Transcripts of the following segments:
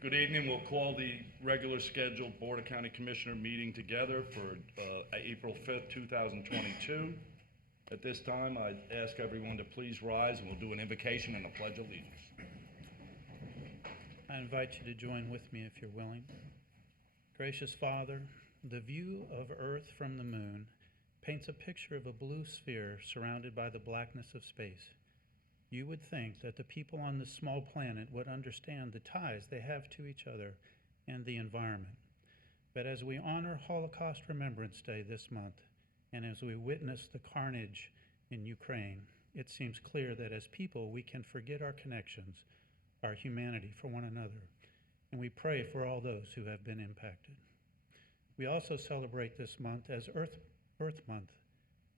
Good evening. We'll call the regular scheduled Board of County Commissioner meeting together for April 5th, 2022. At this time, I'd ask everyone to please rise, and we'll do an invocation and a pledge of allegiance. I invite you to join with me if you're willing. Gracious Father, the view of Earth from the moon paints a picture of a blue sphere surrounded by the blackness of space. You would think that the people on this small planet would understand the ties they have to each other and the environment. But as we honor Holocaust Remembrance Day this month, and as we witness the carnage in Ukraine, it seems clear that as people we can forget our connections, our humanity for one another, and we pray for all those who have been impacted. We also celebrate this month as Earth Month,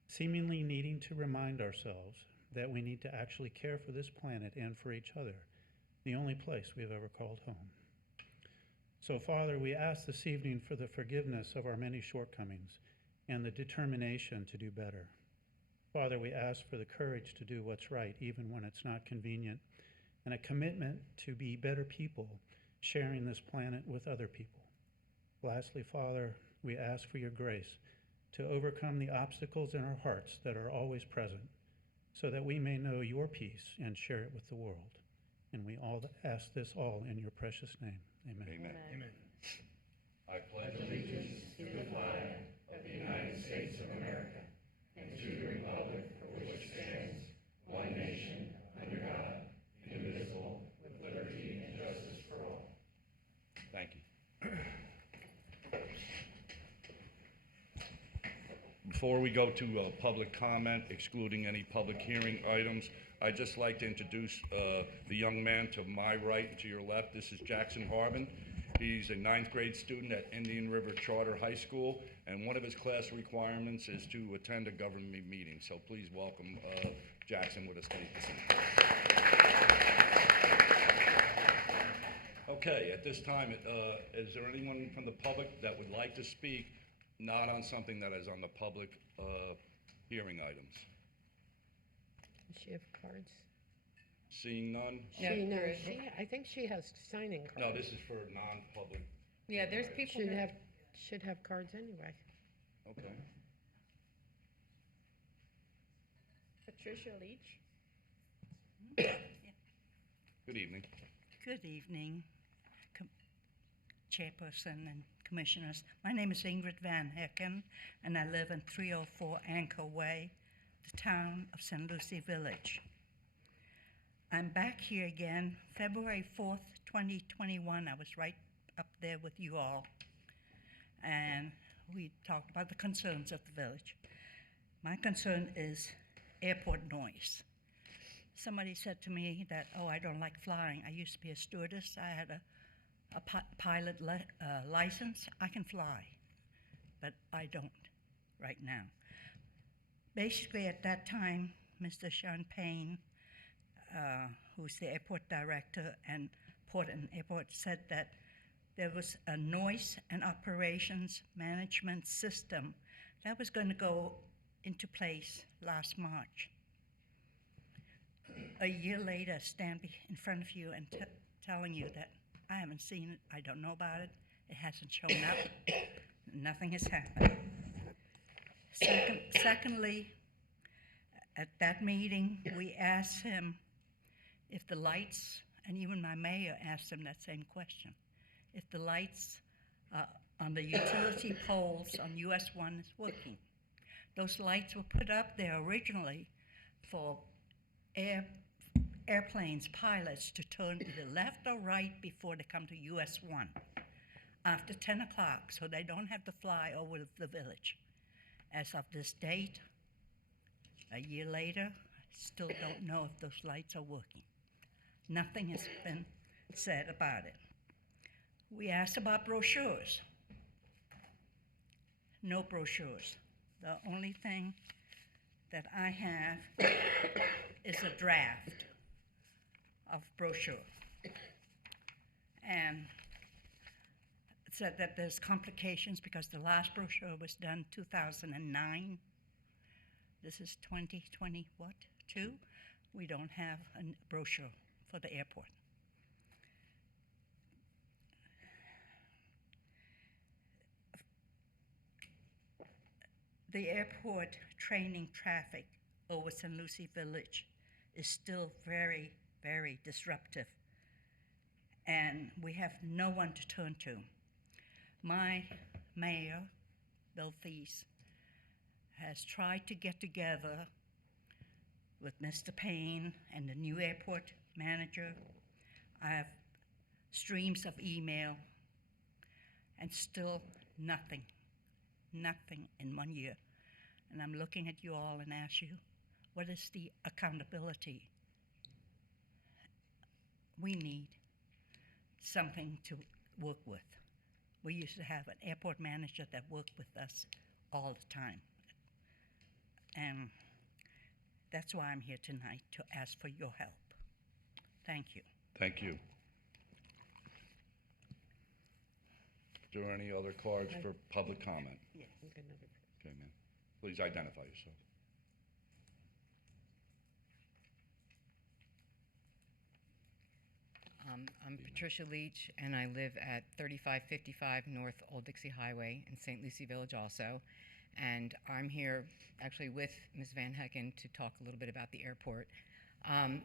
seemingly needing to remind ourselves that we need to actually care for this planet and for each other, the only place we have ever called home. So, Father, we ask this evening for the forgiveness of our many shortcomings and the determination to do better. Father, we ask for the courage to do what's right, even when it's not convenient, and a commitment to be better people, sharing this planet with other people. Lastly, Father, we ask for your grace to overcome the obstacles in our hearts that are always present, so that we may know your peace and share it with the world. And we all ask this all in your precious name. Amen. Amen. Amen. I pledge allegiance to the flag of the United States of America and to the republic for which it stands, one nation, under God, indivisible, with liberty and justice for all. Thank you. Before we go to public comment, excluding any public hearing items, I'd just like to introduce the young man to my right and to your left. This is Jackson Harbin. He's a 9th grade student at Indian River Charter High School, and one of his class requirements is to attend a government meeting. So please welcome Jackson with us this evening. Okay, at this time, is there anyone from the public that would like to speak not on something that is on the public hearing items? Does she have cards? Seeing none? I think she has signing cards. No, this is for non-public. Yeah, there's people that Should have cards anyway. Okay. Patricia Leach. Good evening. Good evening, Chairperson and Commissioners. My name is Ingrid Van Hecken, and I live in 304 Anchor Way, the town of St. Lucie Village. I'm back here again, February 4th, 2021. I was right up there with you all, and we talked about the concerns of the village. My concern is airport noise. Somebody said to me that, oh, I don't like flying. I used to be a stewardess. I had a pilot license. I can fly, but I don't right now. Basically, at that time, Mr. Champagne, who's the airport director and Port and Airport, said that there was a noise and operations management system that was going to go into place last March. A year later, stand in front of you and telling you that I haven't seen it, I don't know about it, it hasn't shown up, nothing has happened. Secondly, at that meeting, we asked him if the lights, and even my mayor asked him that same question, if the lights on the utility poles on US 1 is working. Those lights were put up there originally for airplanes, pilots to turn to the left or right before they come to US 1 after 10 o'clock, so they don't have to fly over the village. As of this date, a year later, I still don't know if those lights are working. Nothing has been said about it. We asked about brochures. No brochures. The only thing that I have is a draft of brochure. And it said that there's complications because the last brochure was done 2009. This is 2020, what, 2? We don't have a brochure for the airport. The airport training traffic over St. Lucie Village is still very, very disruptive, and we have no one to turn to. My mayor, Bill Thies, has tried to get together with Mr. Payne and the new airport manager. I have streams of email, and still nothing in 1 year. And I'm looking at you all and ask you, what is the accountability? We need something to work with. We used to have an airport manager that worked with us all the time. And that's why I'm here tonight, to ask for your help. Thank you. Thank you. Is there any other cards for public comment? Okay, another- Okay, ma'am. Please identify yourself. I'm Patricia Leach, and I live at 3555 North Old Dixie Highway in St. Lucie Village also. And I'm here actually with Ms. Van Hecken to talk a little bit about the airport. My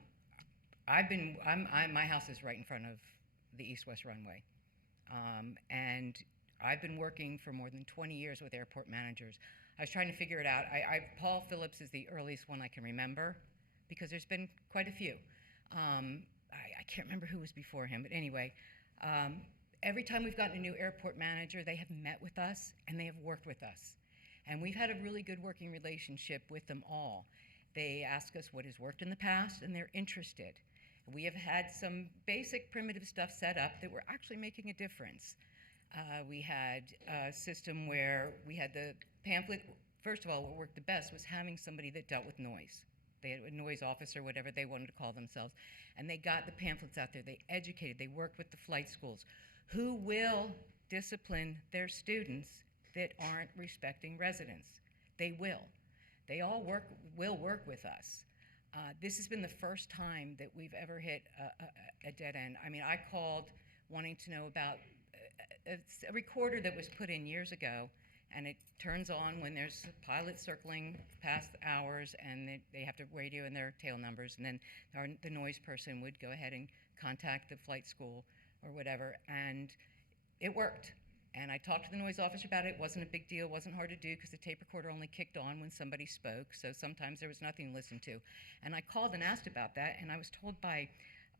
house is right in front of the east-west runway. And I've been working for more than 20 years with airport managers. I was trying to figure it out. Paul Phillips is the earliest one I can remember, because there's been quite a few. I can't remember who was before him, but anyway, every time we've gotten a new airport manager, they have met with us and they have worked with us. And we've had a really good working relationship with them all. They ask us what has worked in the past, and they're interested. We have had some basic primitive stuff set up that we're actually making a difference. We had a system where we had the pamphlet. First of all, what worked the best was having somebody that dealt with noise. They had a noise officer, whatever they wanted to call themselves, and they got the pamphlets out there. They educated. They worked with the flight schools, who will discipline their students that aren't respecting residents. They will. They all will work with us. This has been the first time that we've ever hit a dead end. I mean, I called wanting to know about a recorder that was put in years ago, and it turns on when there's pilots circling past hours, and they have to radio in their tail numbers, and then the noise person would go ahead and contact the flight school or whatever, and it worked. And I talked to the noise officer about it. It wasn't a big deal. It wasn't hard to do because the tape recorder only kicked on when somebody spoke, so sometimes there was nothing to listen to. And I called and asked about that, and I was told by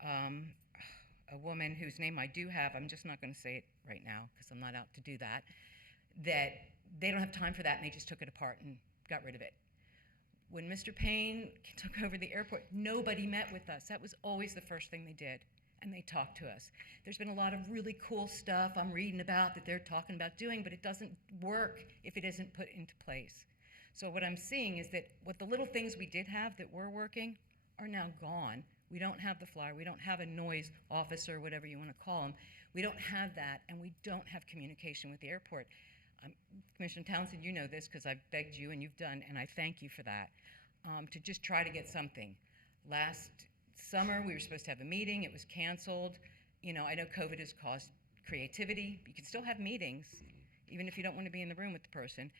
a woman whose name I do have, I'm just not going to say it right now because I'm not out to do that, that they don't have time for that, and they just took it apart and got rid of it. When Mr. Payne took over the airport, nobody met with us. That was always the first thing they did, and they talked to us. There's been a lot of really cool stuff I'm reading about that they're talking about doing, but it doesn't work if it isn't put into place. So what I'm seeing is that what the little things we did have that were working are now gone. We don't have the flyer. We don't have a noise officer, whatever you want to call them. We don't have that, and we don't have communication with the airport. Commissioner Townsend, you know this because I've begged you and you've done, and I thank you for that, to just try to get something. Last summer, we were supposed to have a meeting. It was canceled. You know, I know COVID has caused creativity. You can still have meetings, even if you don't want to be in the room with the person.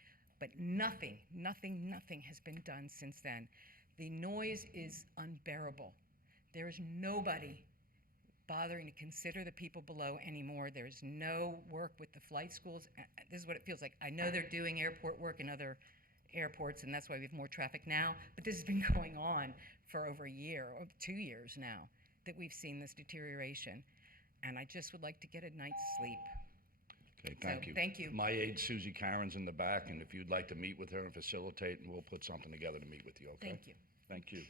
But nothing has been done since then. The noise is unbearable. There is nobody bothering to consider the people below anymore. There's no work with the flight schools. This is what it feels like. I know they're doing airport work in other airports, and that's why we have more traffic now, but this has been going on for over a year, or 2 years now, that we've seen this deterioration. And I just would like to get a night's sleep. Okay, thank So, you. thank you. My aide, Susie Karen's in the back, and if you'd like to meet with her and facilitate, and we'll put something together to meet with you, okay? Thank you. Thank you.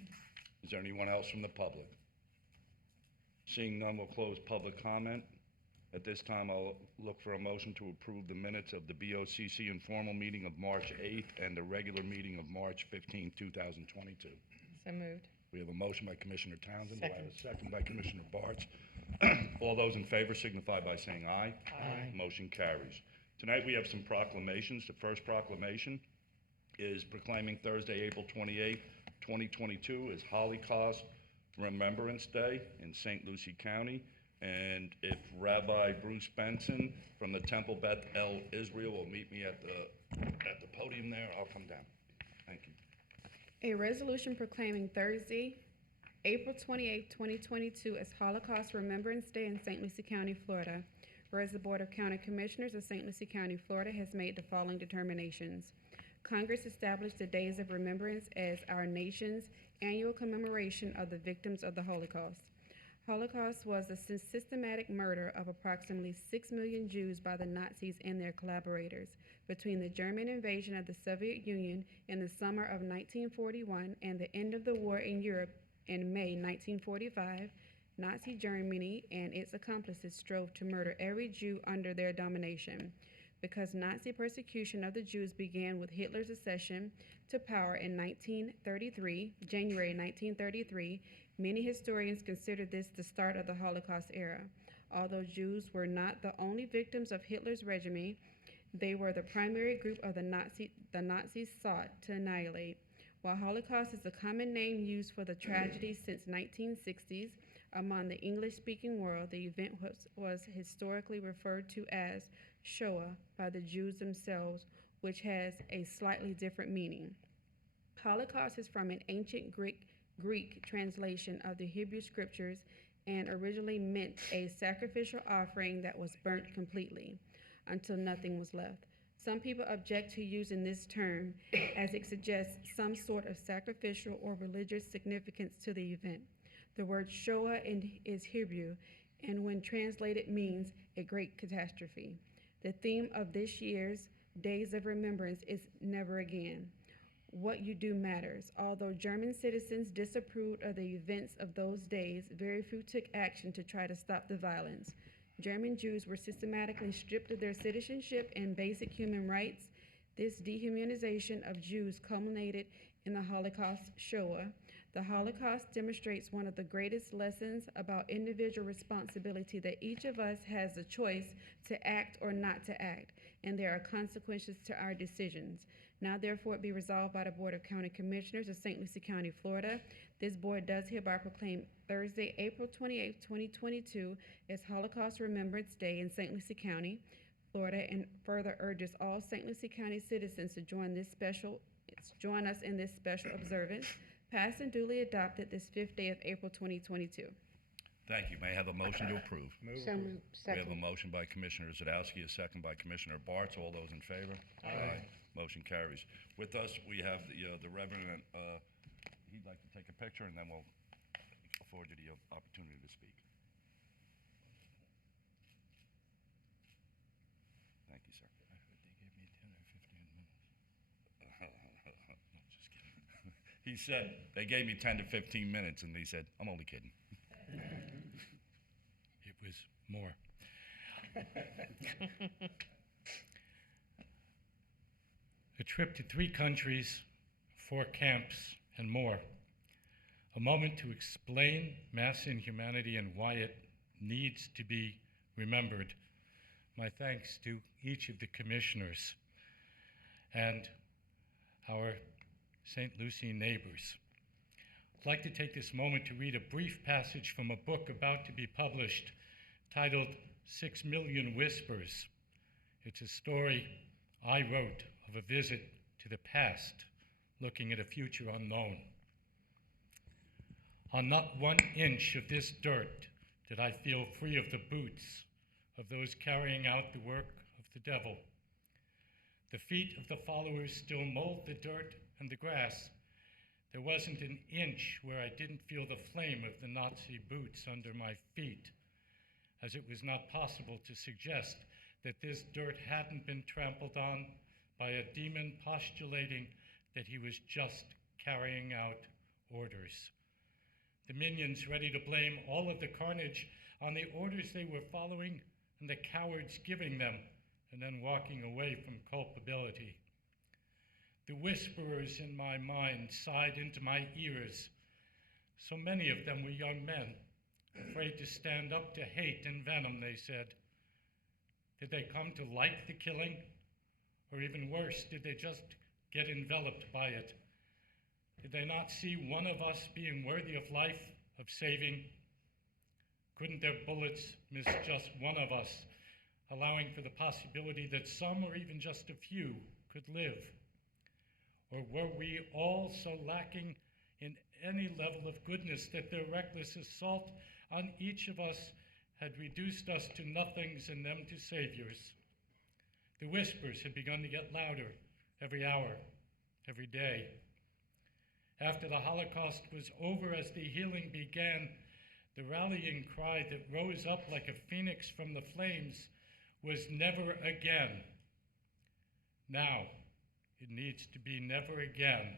Is there anyone else from the public? Seeing none, we'll close public comment. At this time, I'll look for a motion to approve the minutes of the BOCC informal meeting of March 8th and the regular meeting of March 15th, 2022. So moved. We have a motion by Commissioner Townsend. Do I have a Second. second by Commissioner Bartz? All those in favor signify by saying aye. Aye. Motion carries. Tonight we have some proclamations. The first proclamation is proclaiming Thursday, April 28th, 2022 as Holocaust Remembrance Day in St. Lucie County. And if Rabbi Bruce Benson from the Temple Beth El Israel will meet me at the podium there, I'll come down. Thank you. A resolution proclaiming Thursday, April 28, 2022 as Holocaust Remembrance Day in St. Lucie County, Florida. Whereas the Board of County Commissioners of St. Lucie County, Florida has made the following determinations. Congress established the Days of Remembrance as our nation's annual commemoration of the victims of the Holocaust. Holocaust was the systematic murder of approximately 6 million Jews by the Nazis and their collaborators. Between the German invasion of the Soviet Union in the summer of 1941 and the end of the war in Europe in May 1945, Nazi Germany and its accomplices strove to murder every Jew under their domination. Because Nazi persecution of the Jews began with Hitler's accession to power in January 1933, many historians consider this the start of the Holocaust era. Although Jews were not the only victims of Hitler's regime, they were the primary group of the Nazis sought to annihilate. While Holocaust is a common name used for the tragedy since 1960s among the English-speaking world, the event was historically referred to as Shoah by the Jews themselves, which has a slightly different meaning. Holocaust is from an ancient Greek translation of the Hebrew scriptures and originally meant a sacrificial offering that was burnt completely until nothing was left. Some people object to using this term as it suggests some sort of sacrificial or religious significance to the event. The word Shoah is Hebrew, and when translated means a great catastrophe. The theme of this year's Days of Remembrance is Never Again. What you do matters. Although German citizens disapproved of the events of those days, very few took action to try to stop the violence. German Jews were systematically stripped of their citizenship and basic human rights. This dehumanization of Jews culminated in the Holocaust Shoah. The Holocaust demonstrates one of the greatest lessons about individual responsibility, that each of us has the choice to act or not to act, and there are consequences to our decisions. Now therefore it be resolved by the Board of County Commissioners of St. Lucie County, Florida. This board does hereby proclaim Thursday, April 28, 2022 as Holocaust Remembrance Day in St. Lucie County, Florida, and further urges all St. Lucie County citizens to join us in this special observance, passed and duly adopted this 5th day of April 2022. Thank you. May I have a motion to approve? So moved. We have a Second. motion by Commissioner Zadowski, a second by Commissioner Bartz. All those in favor? Aye. Motion carries. With us, we have the Reverend, he'd like to take a picture, and then we'll afford you the opportunity to speak. Thank you, sir. They gave me 10 or 15 minutes. No, just kidding. He said, they gave me 10 to 15 minutes, and he said, I'm only kidding. It was more. A trip to 3 countries, 4 camps, and more. A moment to explain mass inhumanity and why it needs to be remembered. My thanks to each of the commissioners and our St. Lucie neighbors. I'd like to take this moment to read a brief passage from a book about to be published titled 6 Million Whispers. It's a story I wrote of a visit to the past, looking at a future unknown. On not 1 inch of this dirt did I feel free of the boots of those carrying out the work of the devil. The feet of the followers still mold the dirt and the grass. There wasn't an inch where I didn't feel the flame of the Nazi boots under my feet, as it was not possible to suggest that this dirt hadn't been trampled on by a demon postulating that he was just carrying out orders. The minions ready to blame all of the carnage on the orders they were following and the cowards giving them, and then walking away from culpability. The whisperers in my mind sighed into my ears. So many of them were young men, afraid to stand up to hate and venom, they said. Did they come to like the killing? Or even worse, did they just get enveloped by it? Did they not see one of us being worthy of life, of saving? Couldn't their bullets miss just one of us, allowing for the possibility that some or even just a few could live? Or were we all so lacking in any level of goodness that their reckless assault on each of us had reduced us to nothings and them to saviors? The whispers had begun to get louder every hour, every day. After the Holocaust was over, as the healing began, the rallying cry that rose up like a phoenix from the flames was never again. Now, it needs to be never again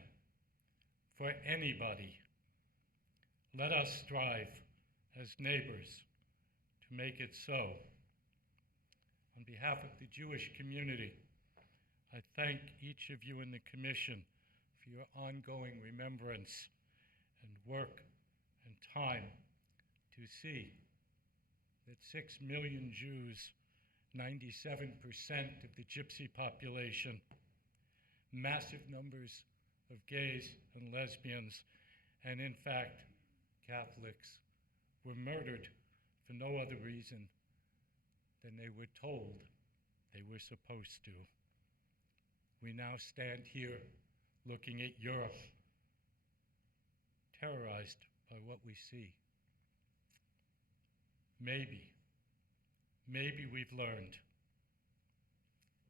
for anybody. Let us strive as neighbors to make it so. On behalf of the Jewish community, I thank each of you in the Commission for your ongoing remembrance and work and time to see that 6 million Jews, 97% of the Gypsy population, massive numbers of gays and lesbians, and in fact, Catholics, were murdered for no other reason than they were told they were supposed to. We now stand here looking at Europe, terrorized by what we see. Maybe we've learned.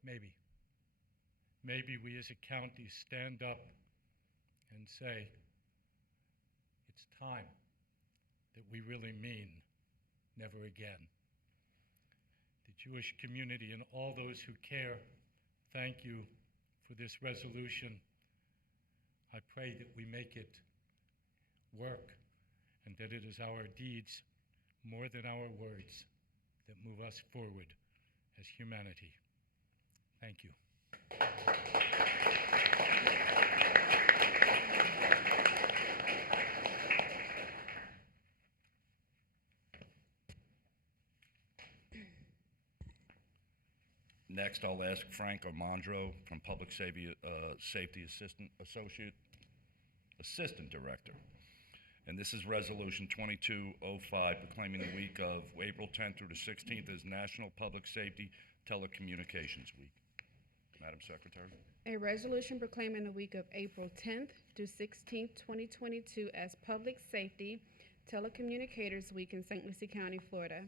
Maybe we as a county stand up and say, it's time that we really mean never again. The Jewish community and all those who care, thank you for this resolution. I pray that we make it work and that it is our deeds more than our words that move us forward as humanity. Thank you. Next, I'll ask Frank Armandro from Public Safety Assistant Director. And this is Resolution 2205, proclaiming the week of April 10th through the 16th as National Public Safety Telecommunications Week. Madam Secretary. A resolution proclaiming the week of April 10th through 16th, 2022 as Public Safety Telecommunicators Week in St. Lucie County, Florida.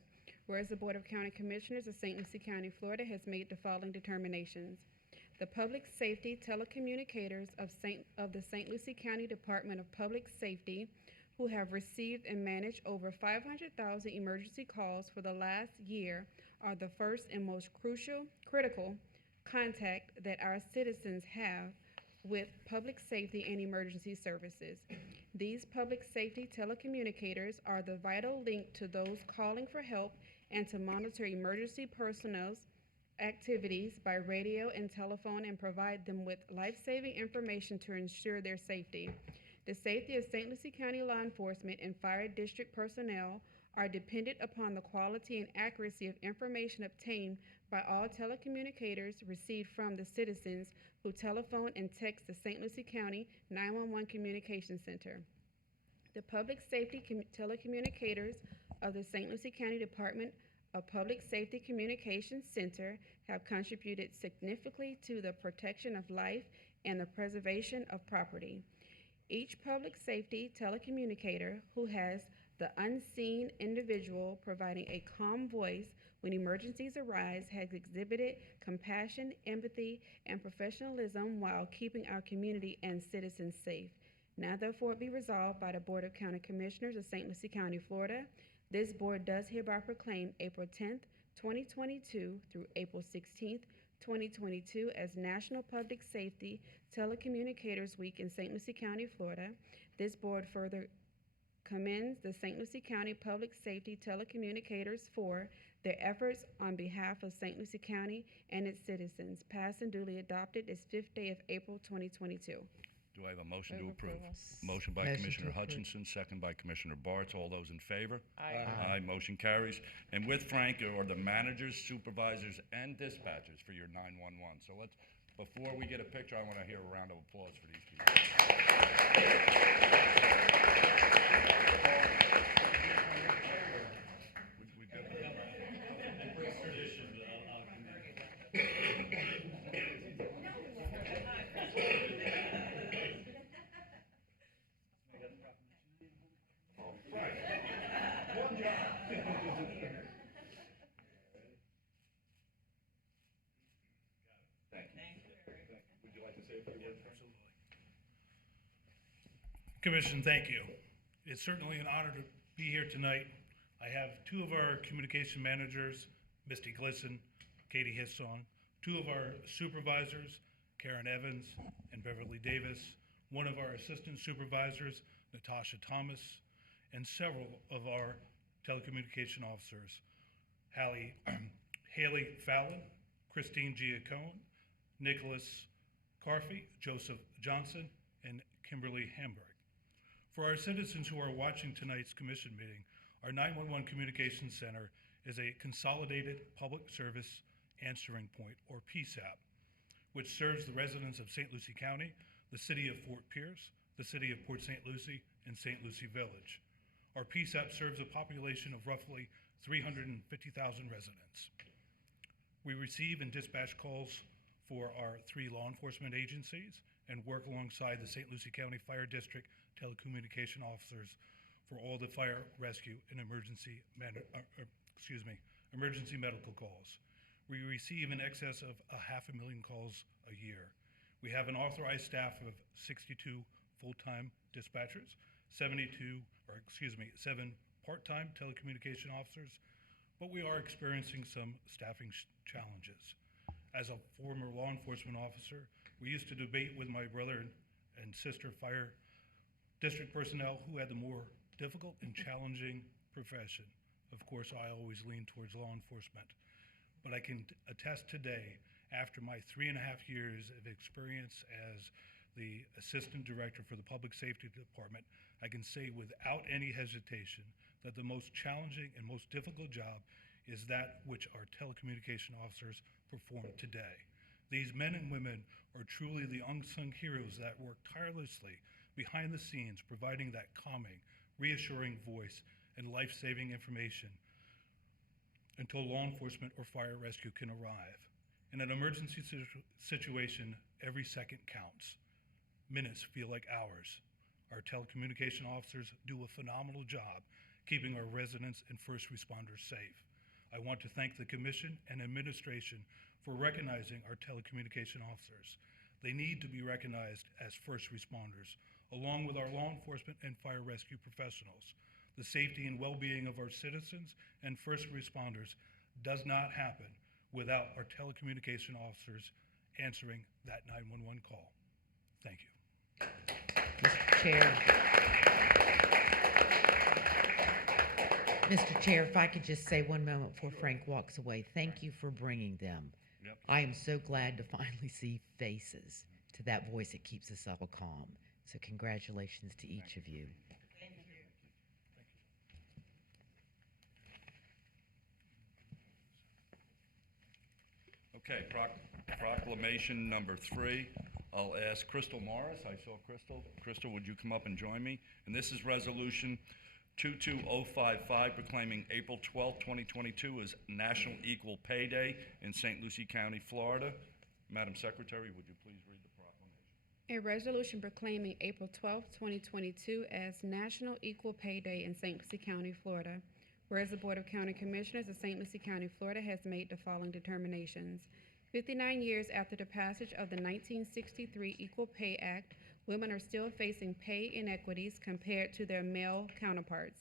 Whereas the Board of County Commissioners of St. Lucie County, Florida has made the following determinations. The Public Safety Telecommunicators of the St. Lucie County Department of Public Safety, who have received and managed over 500,000 emergency calls for the last year, are the first and most critical contact that our citizens have with public safety and emergency services. These public safety telecommunicators are the vital link to those calling for help and to monitor emergency personnel's activities by radio and telephone and provide them with life-saving information to ensure their safety. The safety of St. Lucie County law enforcement and fire district personnel are dependent upon the quality and accuracy of information obtained by all telecommunicators received from the citizens who telephone and text the St. Lucie County 911 Communication Center. The Public Safety Telecommunicators of the St. Lucie County Department of Public Safety Communications Center have contributed significantly to the protection of life and the preservation of property. Each public safety telecommunicator who has the unseen individual providing a calm voice when emergencies arise has exhibited compassion, empathy, and professionalism while keeping our community and citizens safe. Now therefore be resolved by the Board of County Commissioners of St. Lucie County, Florida. This board does hereby proclaim April 10th, 2022 through April 16th, 2022 as National Public Safety Telecommunicators Week in St. Lucie County, Florida. This board further commends the St. Lucie County Public Safety Telecommunicators for their efforts on behalf of St. Lucie County and its citizens. Passed and duly adopted this 5th day of April 2022. Do I have a motion to Move approve? approval. Motion by Motion Commissioner to approve. Hutchinson, second by Commissioner Bartz. All those in favor? Aye. Aye, motion carries. And with Frank are the managers, supervisors, and dispatchers for your 911. So let's, before we get a picture, I want to hear a round of applause for these people. Commission, thank you. It's certainly an honor to be here tonight. I have two of our communication managers, Misty Glisson, Katie Hissong, two of our supervisors, Karen Evans and Beverly Davis, one of our assistant supervisors, Natasha Thomas, and several of our telecommunication officers, Haley Fallon, Christine Giacone, Nicholas Carfey, Joseph Johnson, and Kimberly Hamburg. For our citizens who are watching tonight's commission meeting, our 911 Communications Center is a consolidated public service answering point, or PSAP, which serves the residents of St. Lucie County, the city of Fort Pierce, the city of Port St. Lucie, and St. Lucie Village. Our PSAP serves a population of roughly 350,000 residents. We receive and dispatch calls for our 3 law enforcement agencies and work alongside the St. Lucie County Fire District telecommunication officers for all the fire, rescue, and emergency medical calls. We receive in excess of 500,000 calls a year. We have an authorized staff of 62 full-time dispatchers, 7 part-time telecommunication officers, but we are experiencing some staffing challenges. As a former law enforcement officer, we used to debate with my brother and sister fire district personnel who had the more difficult and challenging profession. Of course, I always lean towards law enforcement. But I can attest today, after my 3.5 years of experience as the Assistant Director for the Public Safety Department, I can say without any hesitation that the most challenging and most difficult job is that which our telecommunication officers perform today. These men and women are truly the unsung heroes that work tirelessly behind the scenes, providing that calming, reassuring voice and life-saving information until law enforcement or fire rescue can arrive. In an emergency situation, every second counts. Minutes feel like hours. Our telecommunication officers do a phenomenal job keeping our residents and first responders safe. I want to thank the Commission and administration for recognizing our telecommunication officers. They need to be recognized as first responders, along with our law enforcement and fire rescue professionals. The safety and well-being of our citizens and first responders does not happen without our telecommunication officers answering that 911 call. Thank you. Mr. Chair, if I could just say one moment before Frank walks away, thank you for bringing them. Yep. I am so glad to finally see faces to that voice that keeps us all calm. So congratulations to each of you. Okay, proclamation number 3. I'll ask Crystal Morris. I saw Crystal. Crystal, would you come up and join me? And this is resolution 22055, proclaiming April 12, 2022 as National Equal Pay Day in St. Lucie County, Florida. Madam Secretary, would you please read the proclamation? A resolution proclaiming April 12, 2022 as National Equal Pay Day in St. Lucie County, Florida. Whereas the Board of County Commissioners of St. Lucie County, Florida has made the following determinations. 59 years after the passage of the 1963 Equal Pay Act, women are still facing pay inequities compared to their male counterparts.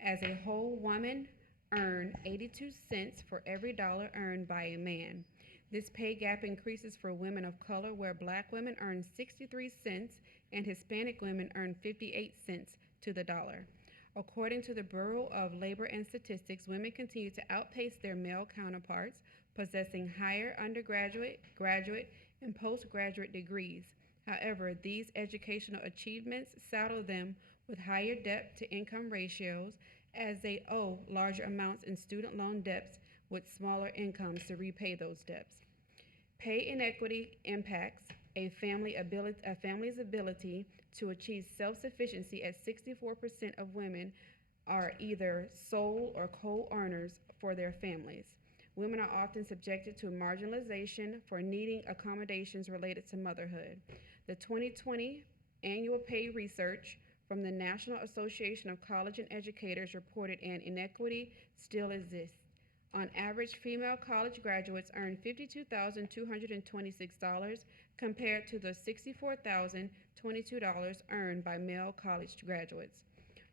As a whole, women earn 82 cents for every dollar earned by a man. This pay gap increases for women of color, where Black women earn 63 cents and Hispanic women earn 58 cents to the dollar. According to the Bureau of Labor and Statistics, women continue to outpace their male counterparts, possessing higher undergraduate, graduate, and postgraduate degrees. However, these educational achievements saddle them with higher debt-to-income ratios, as they owe larger amounts in student loan debts with smaller incomes to repay those debts. Pay inequity impacts a family's ability to achieve self-sufficiency, as 64% of women are either sole or co-earners for their families. Women are often subjected to marginalization for needing accommodations related to motherhood. The 2020 annual pay research from the National Association of College and Educators reported an inequity still exists. On average, female college graduates earn $52,226 compared to the $64,022 earned by male college graduates.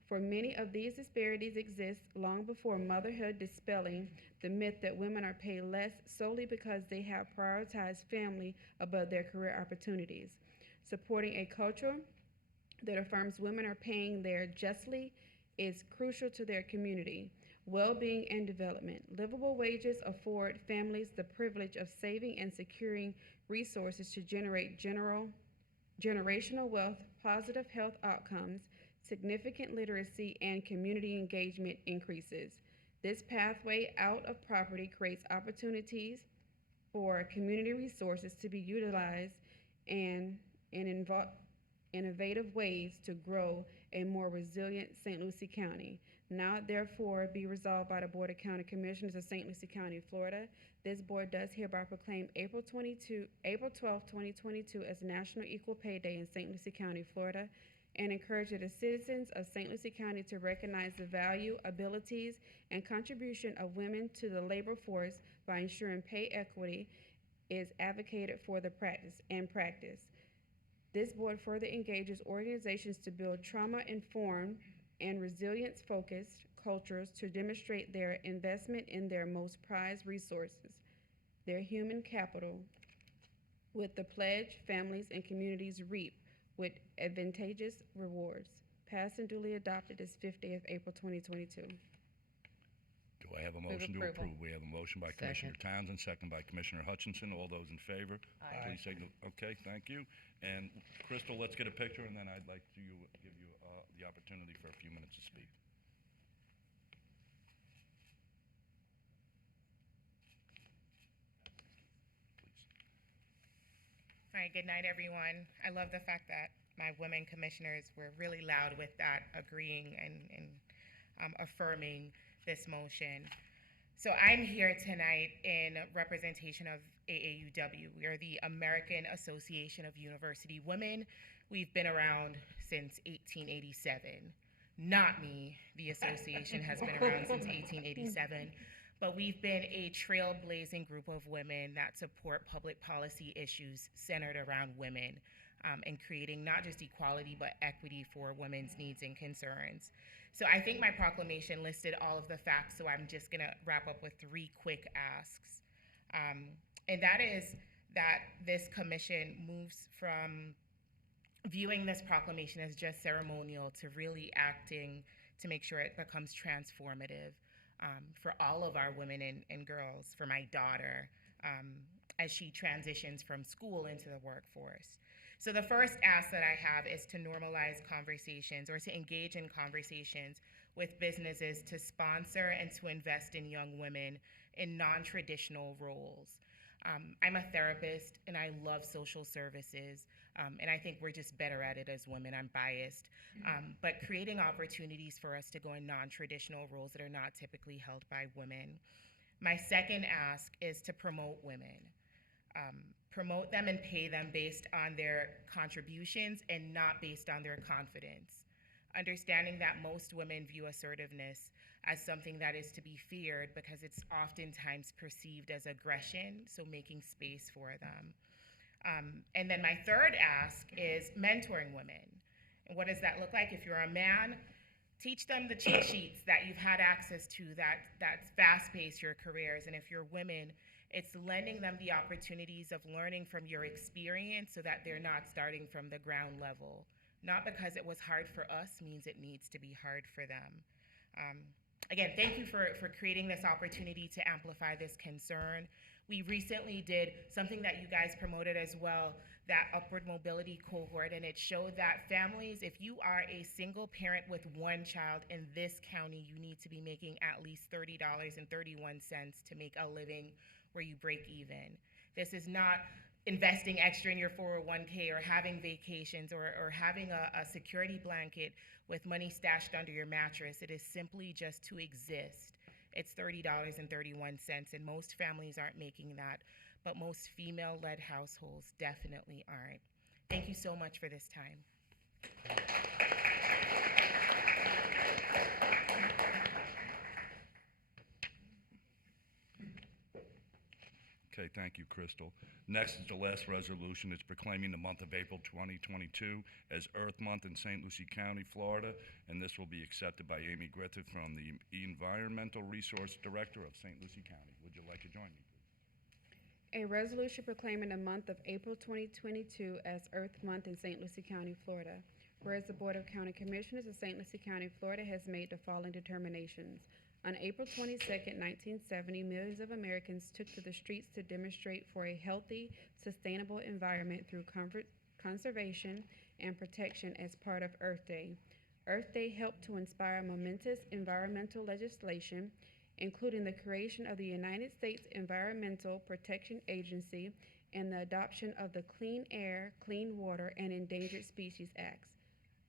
For many of these disparities exist long before motherhood, dispelling the myth that women are paid less solely because they have prioritized family above their career opportunities. Supporting a culture that affirms women are paying their justly is crucial to their community, well-being, and development. Livable wages afford families the privilege of saving and securing resources to generate generational wealth, positive health outcomes, significant literacy, and community engagement increases. This pathway out of poverty creates opportunities for community resources to be utilized and innovative ways to grow a more resilient St. Lucie County. Now, therefore, be resolved by the Board of County Commissioners of St. Lucie County, Florida. This board does hereby proclaim April 12, 2022 as National Equal Pay Day in St. Lucie County, Florida, and encourage the citizens of St. Lucie County to recognize the value, abilities, and contribution of women to the labor force by ensuring pay equity is advocated for the practice. This board further engages organizations to build trauma-informed and resilience-focused cultures to demonstrate their investment in their most prized resources, their human capital, with the pledge families and communities reap with advantageous rewards. Passed and duly adopted this 5th day of April 2022. Do I have a motion to approval. approve? We have a motion by Commissioner Townsend, second by Commissioner Hutchinson. All those in favor? Aye. Please signal. Okay, thank you. And Crystal, let's get a picture, and then I'd like to give you the opportunity for a few minutes to speak. All right, good night, everyone. I love the fact that my women commissioners were really loud with that, agreeing and affirming this motion. So I'm here tonight in representation of AAUW. We are the American Association of University Women. We've been around since 1887. Not me, the association has been around since 1887. But we've been a trailblazing group of women that support public policy issues centered around women and creating not just equality, but equity for women's needs and concerns. So I think my proclamation listed all of the facts, so I'm just gonna wrap up with 3 quick asks. And that is that this commission moves from viewing this proclamation as just ceremonial to really acting to make sure it becomes transformative. For all of our women and girls, for my daughter, as she transitions from school into the workforce. So the first ask that I have is to normalize conversations or to engage in conversations with businesses to sponsor and to invest in young women in non-traditional roles. I'm a therapist and I love social services, and I think we're just better at it as women. I'm biased, but creating opportunities for us to go in non-traditional roles that are not typically held by women. My second ask is to promote women. Promote them and pay them based on their contributions and not based on their confidence. Understanding that most women view assertiveness as something that is to be feared because it's oftentimes perceived as aggression, so making space for them. And then my third ask is mentoring women. And what does that look like? If you're a man, teach them the cheat sheets that you've had access to that's fast-paced your careers. And if you're women, it's lending them the opportunities of learning from your experience so that they're not starting from the ground level. Not because it was hard for us means it needs to be hard for them. Again, thank you for creating this opportunity to amplify this concern. We recently did something that you guys promoted as well, that upward mobility cohort, and it showed that families, if you are a single parent with 1 child in this county, you need to be making at least $30.31 to make a living where you break even. This is not investing extra in your 401k or having vacations or having a security blanket with money stashed under your mattress. It is simply just to exist. It's $30.31, and most families aren't making that, but most female-led households definitely aren't. Thank you so much for this time. Okay, thank you, Crystal. Next is the last resolution. It's proclaiming the month of April 2022 as Earth Month in St. Lucie County, Florida, and this will be accepted by Amy Griffith from the Environmental Resource Director of St. Lucie County. Would you like to join me, please? A resolution proclaiming the month of April 2022 as Earth Month in St. Lucie County, Florida. Whereas the Board of County Commissioners of St. Lucie County, Florida has made the following determinations. On April 22, 1970, millions of Americans took to the streets to demonstrate for a healthy, sustainable environment through conservation and protection as part of Earth Day. Earth Day helped to inspire momentous environmental legislation, including the creation of the United States Environmental Protection Agency and the adoption of the Clean Air, Clean Water, and Endangered Species Acts.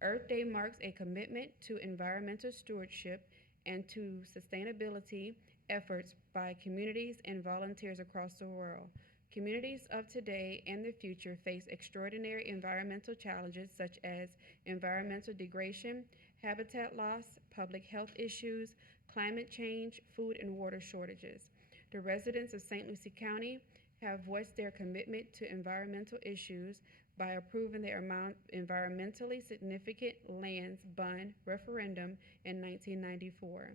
Earth Day marks a commitment to environmental stewardship and to sustainability efforts by communities and volunteers across the world. Communities of today and the future face extraordinary environmental challenges such as environmental degradation, habitat loss, public health issues, climate change, food and water shortages. The residents of St. Lucie County have voiced their commitment to environmental issues by approving the environmentally significant lands bond referendum in 1994.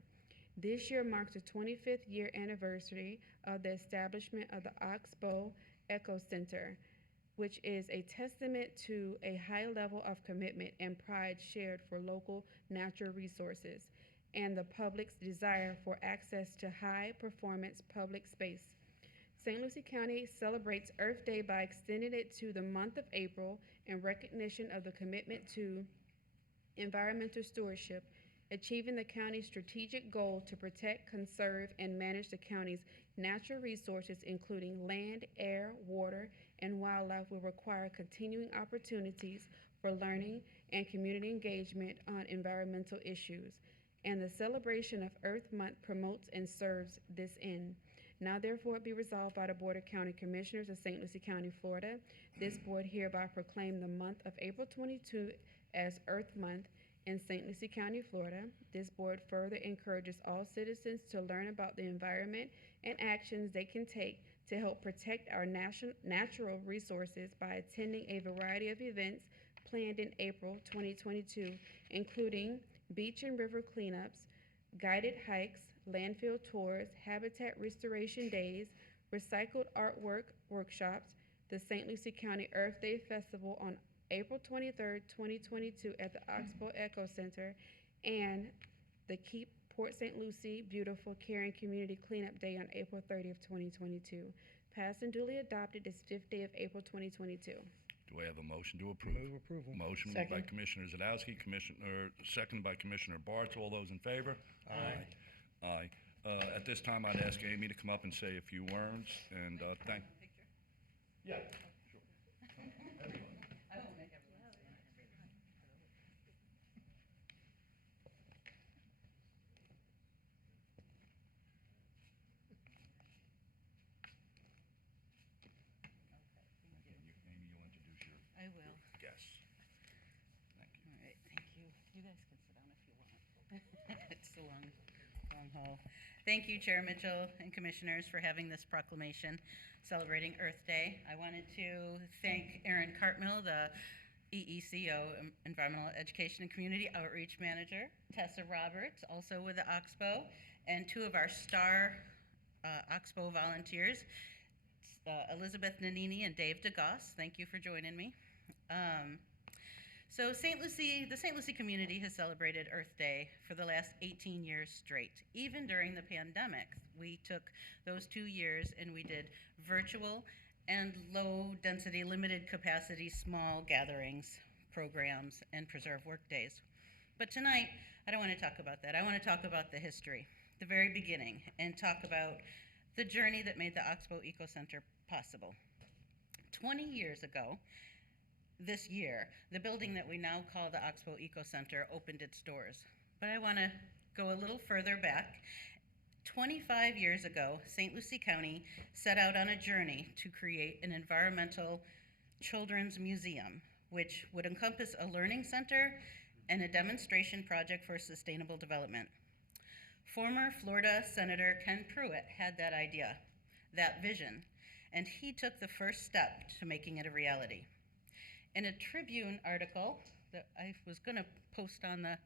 This year marks the 25th year anniversary of the establishment of the Oxbow Eco Center, which is a testament to a high level of commitment and pride shared for local natural resources and the public's desire for access to high-performance public space. St. Lucie County celebrates Earth Day by extending it to the month of April in recognition of the commitment to environmental stewardship, achieving the county's strategic goal to protect, conserve, and manage the county's natural resources, including land, air, water, and wildlife, will require continuing opportunities for learning and community engagement on environmental issues. And the celebration of Earth Month promotes and serves this end. Now therefore it be resolved by the Board of County Commissioners of St. Lucie County, Florida. This board hereby proclaim the month of April 22 as Earth Month in St. Lucie County, Florida. This board further encourages all citizens to learn about the environment and actions they can take to help protect our natural resources by attending a variety of events planned in April 2022, including beach and river cleanups, guided hikes, landfill tours, habitat restoration days, recycled artwork workshops, the St. Lucie County Earth Day Festival on April 23rd, 2022 at the Oxbow Eco Center, and the Keep Port St. Lucie Beautiful Caring Community Cleanup Day on April 30th, 2022. Passed and duly adopted this 5th day of April 2022. Do I have a motion to approve? Move approval. Motion moved by Second. Commissioner Zadowski, second by Commissioner Bartz. All those in favor? Aye. Aye. At this time, I'd ask Amy to come up and say a few words, and thank. Yeah. Amy, you'll introduce your I will. guests. Thank you. All right, thank you. You guys can sit down if you want. It's a long haul. Thank you, Chair Mitchell and Commissioners, for having this proclamation celebrating Earth Day. I wanted to thank Erin Cartmill, the EECO, Environmental Education and Community Outreach Manager, Tessa Roberts, also with the Oxbow, and two of our star Oxbow volunteers, Elizabeth Nanini and Dave DeGoss. Thank you for joining me. So the St. Lucie community has celebrated Earth Day for the last 18 years straight. Even during the pandemic, we took those 2 years and we did virtual and low density, limited capacity, small gatherings, programs, and preserve work days. But tonight, I don't want to talk about that. I want to talk about the history, the very beginning, and talk about the journey that made the Oxbow Eco Center possible. 20 years ago, this year, the building that we now call the Oxbow Eco Center opened its doors. But I want to go a little further back. 25 years ago, St. Lucie County set out on a journey to create an environmental children's museum, which would encompass a learning center and a demonstration project for sustainable development. Former Florida Senator Ken Pruitt had that idea, that vision, and he took the first step to making it a reality. In a Tribune article that I was going to post on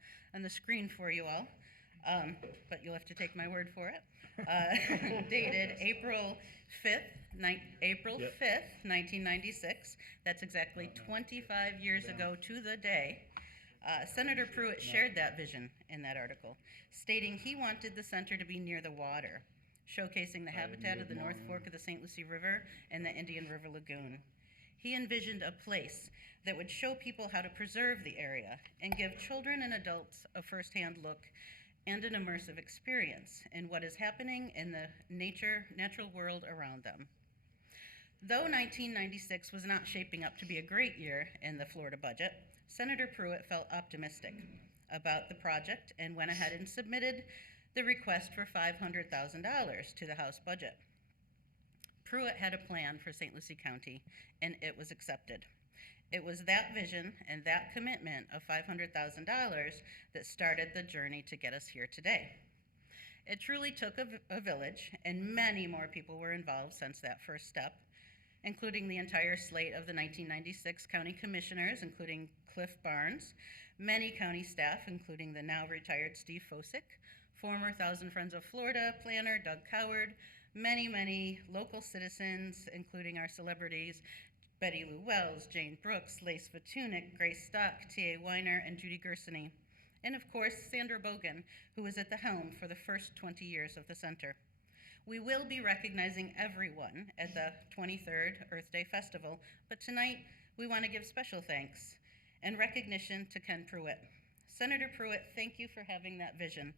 the screen for you all, but you'll have to take my word for it, dated April 5th, 1996. That's exactly 25 years ago to the day. Senator Pruitt shared that vision in that article, stating he wanted the center to be near the water, showcasing the habitat of the North Fork of the St. Lucie River and the Indian River Lagoon. He envisioned a place that would show people how to preserve the area and give children and adults a firsthand look and an immersive experience in what is happening in the natural world around them. Though 1996 was not shaping up to be a great year in the Florida budget, Senator Pruitt felt optimistic about the project and went ahead and submitted the request for $500,000 to the House budget. Pruitt had a plan for St. Lucie County, and it was accepted. It was that vision and that commitment of $500,000 that started the journey to get us here today. It truly took a village, and many more people were involved since that first step, including the entire slate of the 1996 county commissioners, including Cliff Barnes, many county staff, including the now retired Steve Fosick, former Thousand Friends of Florida planner Doug Coward, many local citizens, including our celebrities, Betty Lou Wells, Jane Brooks, Lace Vatunik, Grace Stock, T.A. Weiner, and Judy Gersony, and of course, Sandra Bogan, who was at the helm for the first 20 years of the center. We will be recognizing everyone at the 23rd Earth Day Festival, but tonight we want to give special thanks and recognition to Ken Pruitt. Senator Pruitt, thank you for having that vision.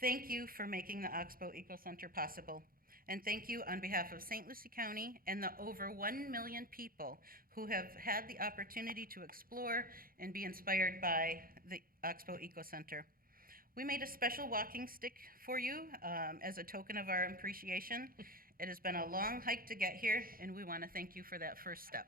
Thank you for making the Oxbow Eco Center possible. And thank you on behalf of St. Lucie County and the over 1 million people who have had the opportunity to explore and be inspired by the Oxbow Eco Center. We made a special walking stick for you as a token of our appreciation. It has been a long hike to get here, and we want to thank you for that first step.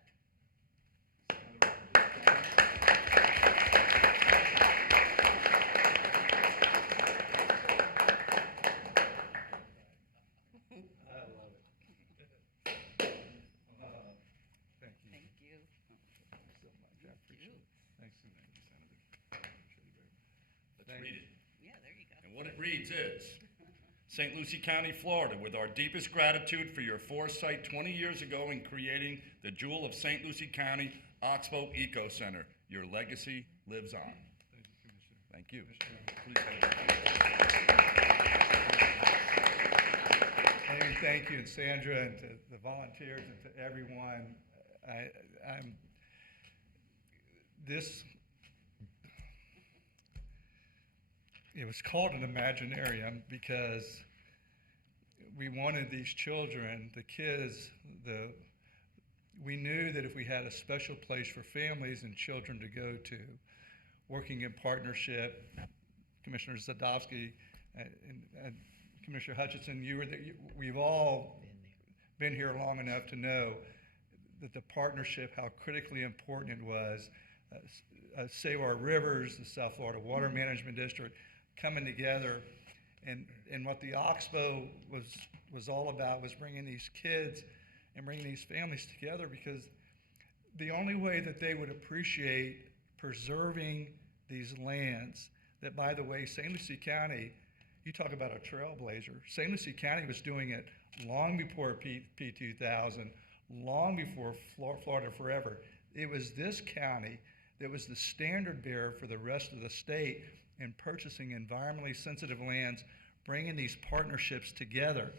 What it reads is, St. Lucie County, Florida, with our deepest gratitude for your foresight 20 years ago in creating the jewel of St. Lucie County, Oxbow Eco Center. Your legacy lives on. Thank you. Amy, thank you, and Sandra, and to the volunteers, and to everyone. It was called an Imaginarium because we wanted these children, the kids, we knew that if we had a special place for families and children to go to, working in partnership, Commissioner Zadowski and Commissioner Hutchinson, we've all been here long enough to know that the partnership, how critically important it was. Save Our Rivers, the South Florida Water Management District, coming together, and what the Oxbow was all about was bringing these kids and bringing these families together, because the only way that they would appreciate preserving these lands, that, by the way, St. Lucie County, you talk about a trailblazer, St. Lucie County was doing it long before P2000, long before Florida Forever. It was this county that was the standard bearer for the rest of the state in purchasing environmentally sensitive lands, bringing these partnerships together.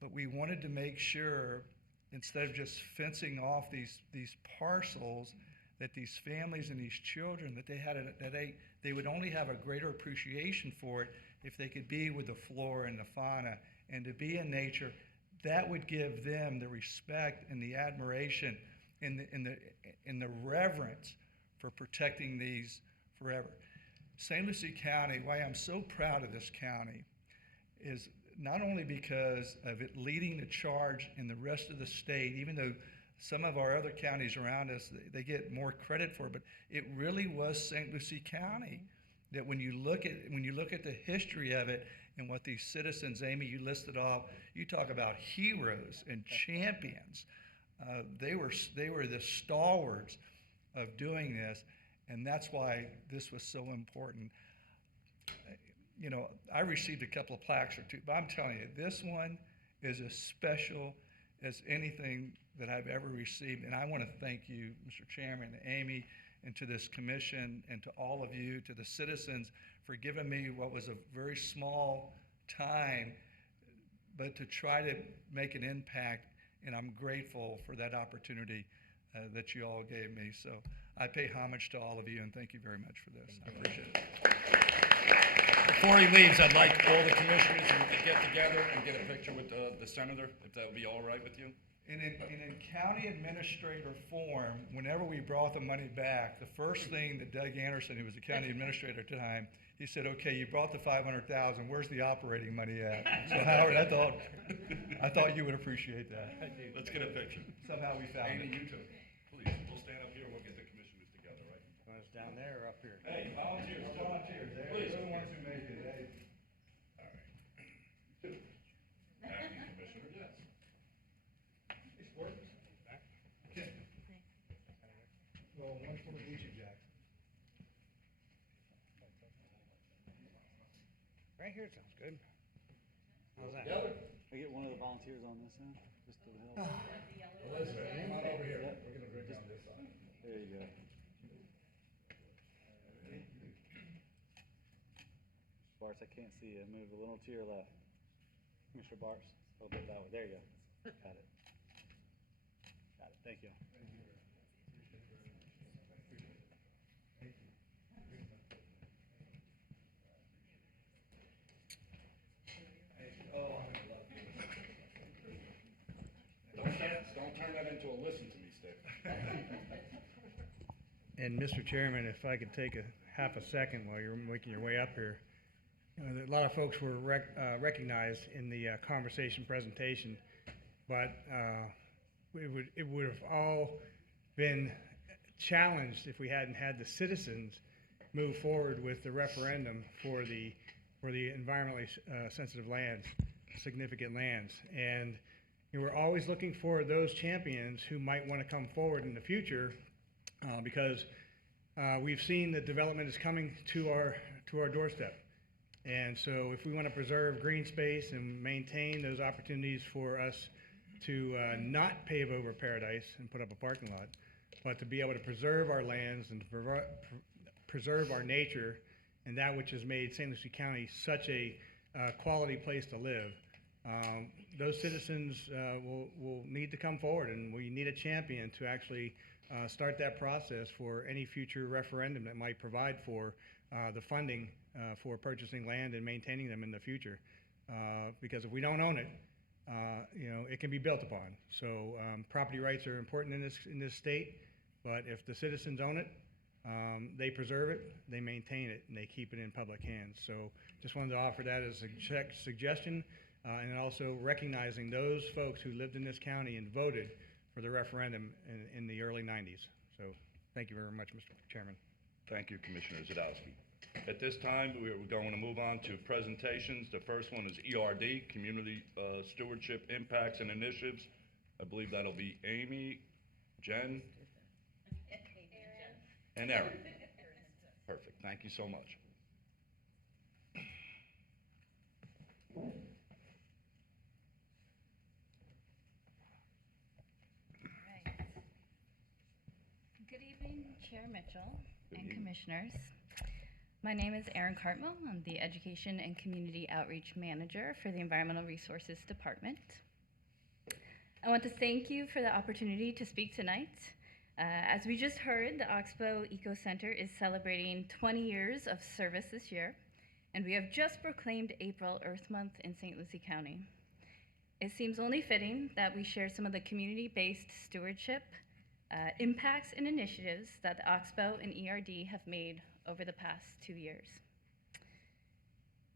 But we wanted to make sure, instead of just fencing off these parcels, that these families and these children, that they would only have a greater appreciation for it if they could be with the flora and the fauna and to be in nature. That would give them the respect and the admiration and the reverence for protecting these forever. St. Lucie County, why I'm so proud of this county, is not only because of it leading the charge in the rest of the state, even though some of our other counties around us, they get more credit for it, but it really was St. Lucie County that when you look at the history of it and what these citizens, Amy, you listed off, you talk about heroes and champions. They were the stalwarts of doing this, and that's why this was so important. You know, I received a couple of plaques or two, but I'm telling you, this one is as special as anything that I've ever received. And I want to thank you, Mr. Chairman, Amy, and to this commission, and to all of you, to the citizens, for giving me what was a very small time, but to try to make an impact. And I'm grateful for that opportunity that you all gave me. So I pay homage to all of you, and thank you very much for this. I appreciate it. Before he leaves, I'd like all the commissioners to get together and get a picture with the senator, if that would be all right with you. And in county administrator form, whenever we brought the money back, the first thing that Doug Anderson, who was the county administrator at the time, he said, "Okay, you brought the $500,000. Where's the operating money at?" So Howard, I thought you would appreciate that. Let's get a picture. Somehow we found Amy, it. you too. Please, we'll stand up here and we'll get the commissioners together, right? Want us down there or up here? Hey, volunteers. Volunteers, they're Please. the ones who make it. Hey. Acting commissioner, yes. Okay. Well, one for each of Jackson. Right here sounds good. How's that? Together. We get one of the volunteers on this end, just to help. Elizabeth, come on over here. We're gonna bring down this side. There you go. Bartz, I can't see you. Move a little to your left. Mr. Bartz, a little bit that way. There you go. Got it. Got it. Thank you. Don't turn that into a listen to me stick. And Mr. Chairman, if I could take a half a second while you're making your way up here. A lot of folks were recognized in the conversation presentation, but it would have all been challenged if we hadn't had the citizens move forward with the referendum for the environmentally sensitive lands, significant lands. And we're always looking for those champions who might want to come forward in the future because we've seen that development is coming to our doorstep. And so if we want to preserve green space and maintain those opportunities for us to not pave over paradise and put up a parking lot, but to be able to preserve our lands and to preserve our nature and that which has made St. Lucie County such a quality place to live, those citizens will need to come forward, and we need a champion to actually start that process for any future referendum that might provide for the funding for purchasing land and maintaining them in the future. Because if we don't own it, it can be built upon. So property rights are important in this state, but if the citizens own it, they preserve it, they maintain it, and they keep it in public hands. So just wanted to offer that as a suggestion, and also recognizing those folks who lived in this county and voted for the referendum in the early 90s. So thank you very much, Mr. Chairman. Thank you, Commissioner Zadowski. At this time, we're going to move on to presentations. The first one is ERD, Community Stewardship Impacts and Initiatives. I believe that'll be Amy, Jen, and Erin. Perfect. Thank you so much. Good evening, Chair Mitchell and Commissioners. My name is Erin Cartmill. I'm the Education and Community Outreach Manager for the Environmental Resources Department. I want to thank you for the opportunity to speak tonight. As we just heard, the Oxbow Eco Center is celebrating 20 years of service this year, and we have just proclaimed April Earth Month in St. Lucie County. It seems only fitting that we share some of the community-based stewardship impacts and initiatives that the Oxbow and ERD have made over the past 2 years.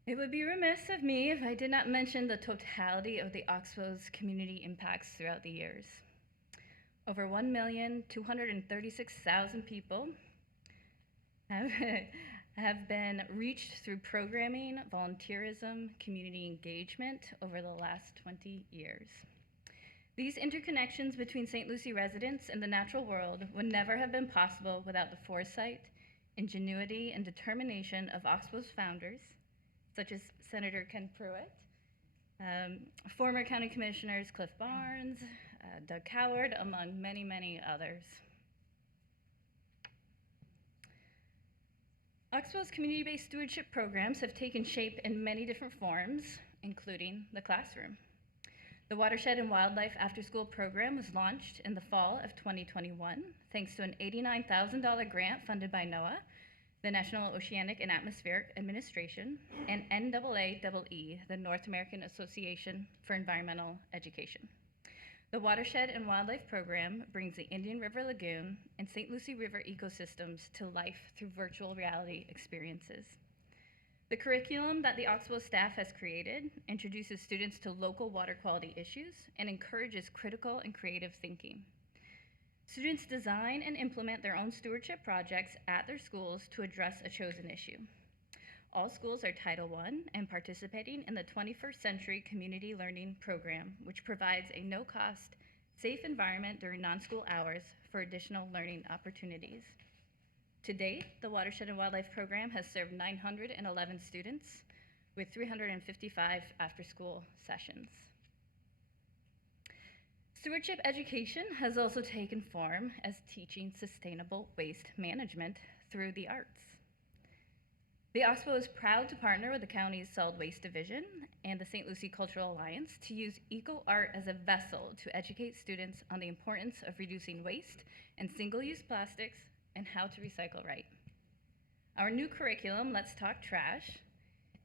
It would be remiss of me if I did not mention the totality of the Oxbow's community impacts throughout the years. Over 1,236,000 people have been reached through programming, volunteerism, community engagement over the last 20 years. These interconnections between St. Lucie residents and the natural world would never have been possible without the foresight, ingenuity, and determination of Oxbow's founders, such as Senator Ken Pruitt, former county commissioners Cliff Barnes, Doug Coward, among many, many others. Oxbow's community-based stewardship programs have taken shape in many different forms, including the classroom. The Watershed and Wildlife After-School Program was launched in the fall of 2021, thanks to an $89,000 grant funded by NOAA, the National Oceanic and Atmospheric Administration, and NAAE, the North American Association for Environmental Education. The Watershed and Wildlife Program brings the Indian River Lagoon and St. Lucie River ecosystems to life through virtual reality experiences. The curriculum that the Oxbow staff has created introduces students to local water quality issues and encourages critical and creative thinking. Students design and implement their own stewardship projects at their schools to address a chosen issue. All schools are Title I and participating in the 21st Century Community Learning Program, which provides a no-cost, safe environment during non-school hours for additional learning opportunities. To date, the Watershed and Wildlife Program has served 911 students with 355 after-school sessions. Stewardship education has also taken form as teaching sustainable waste management through the arts. The Oxbow is proud to partner with the county's Solid Waste Division and the St. Lucie Cultural Alliance to use eco art as a vessel to educate students on the importance of reducing waste and single-use plastics and how to recycle right. Our new curriculum, Let's Talk Trash,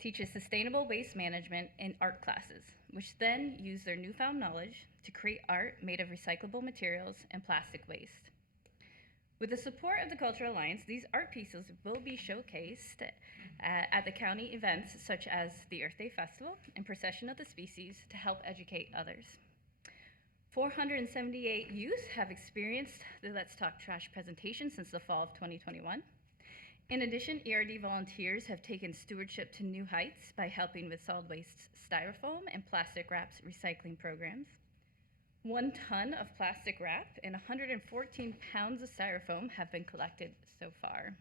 teaches sustainable waste management in art classes, which then use their newfound knowledge to create art made of recyclable materials and plastic waste. With the support of the Cultural Alliance, these art pieces will be showcased at the county events such as the Earth Day Festival and Procession of the Species to help educate others. 478 youth have experienced the Let's Talk Trash presentation since the fall of 2021. In addition, ERD volunteers have taken stewardship to new heights by helping with solid waste styrofoam and plastic wraps recycling programs. 1 ton of plastic wrap and 114 pounds of styrofoam have been collected so far.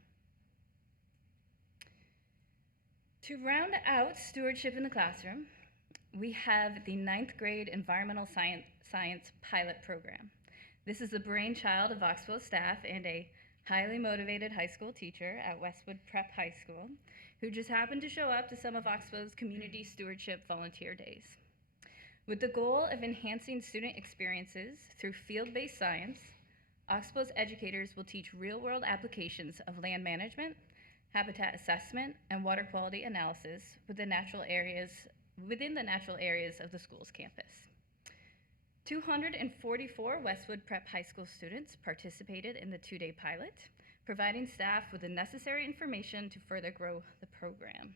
To round out stewardship in the classroom, we have the 9th grade environmental science pilot program. This is the brainchild of Oxbow staff and a highly motivated high school teacher at Westwood Prep High School who just happened to show up to some of Oxbow's community stewardship volunteer days. With the goal of enhancing student experiences through field-based science, Oxbow's educators will teach real-world applications of land management, habitat assessment, and water quality analysis within the natural areas of the school's campus. 244 Westwood Prep High School students participated in the 2-day pilot, providing staff with the necessary information to further grow the program.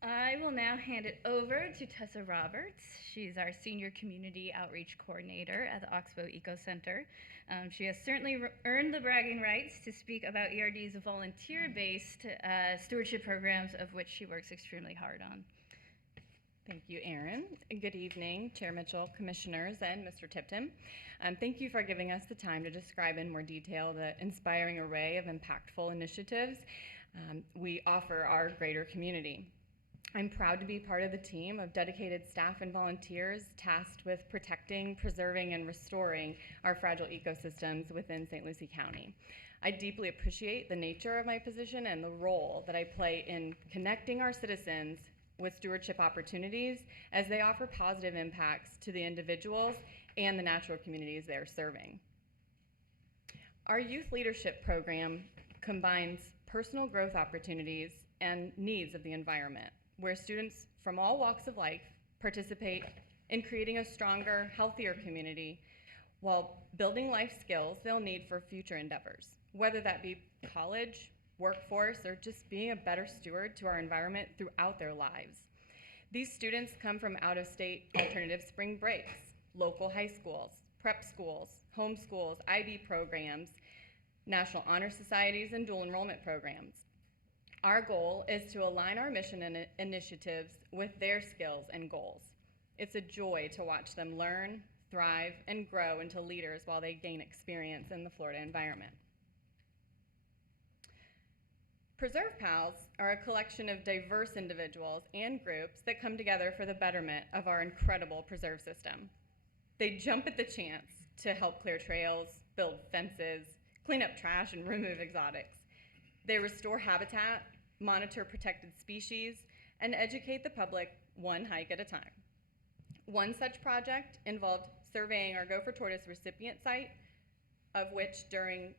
I will now hand it over to Tessa Roberts. She's our Senior Community Outreach Coordinator at the Oxbow Eco Center. She has certainly earned the bragging rights to speak about ERD's volunteer-based stewardship programs, of which she works extremely hard on. Thank you, Erin. Good evening, Chair Mitchell, Commissioners, and Mr. Tipton. Thank you for giving us the time to describe in more detail the inspiring array of impactful initiatives we offer our greater community. I'm proud to be part of the team of dedicated staff and volunteers tasked with protecting, preserving, and restoring our fragile ecosystems within St. Lucie County. I deeply appreciate the nature of my position and the role that I play in connecting our citizens with stewardship opportunities as they offer positive impacts to the individuals and the natural communities they are serving. Our youth leadership program combines personal growth opportunities and needs of the environment, where students from all walks of life participate in creating a stronger, healthier community while building life skills they'll need for future endeavors, whether that be college, workforce, or just being a better steward to our environment throughout their lives. These students come from out-of-state alternative spring breaks, local high schools, prep schools, home schools, IB programs, National Honor Societies, and dual enrollment programs. Our goal is to align our mission initiatives with their skills and goals. It's a joy to watch them learn, thrive, and grow into leaders while they gain experience in the Florida environment. Preserve Pals are a collection of diverse individuals and groups that come together for the betterment of our incredible preserve system. They jump at the chance to help clear trails, build fences, clean up trash, and remove exotics. They restore habitat, monitor protected species, and educate the public one hike at a time. One such project involved surveying our Go for Tortoise recipient site, of which during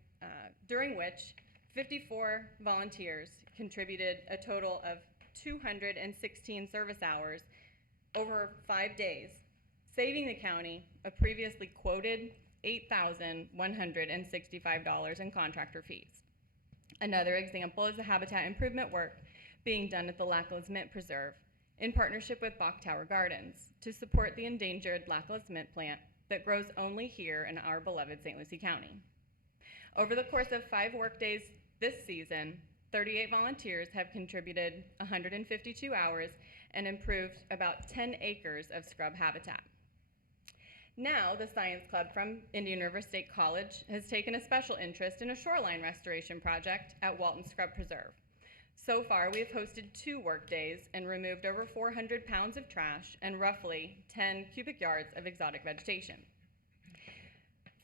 which 54 volunteers contributed a total of 216 service hours over 5 days, saving the county a previously quoted $8,165 in contractor fees. Another example is the habitat improvement work being done at the Lackawanna Mint Preserve in partnership with Bach Tower Gardens to support the endangered Lackawanna mint plant that grows only here in our beloved St. Lucie County. Over the course of 5 workdays this season, 38 volunteers have contributed 152 hours and improved about 10 acres of scrub habitat. Now, the Science Club from Indian River State College has taken a special interest in a shoreline restoration project at Walton Scrub Preserve. So far, we have hosted 2 workdays and removed over 400 pounds of trash and roughly 10 cubic yards of exotic vegetation.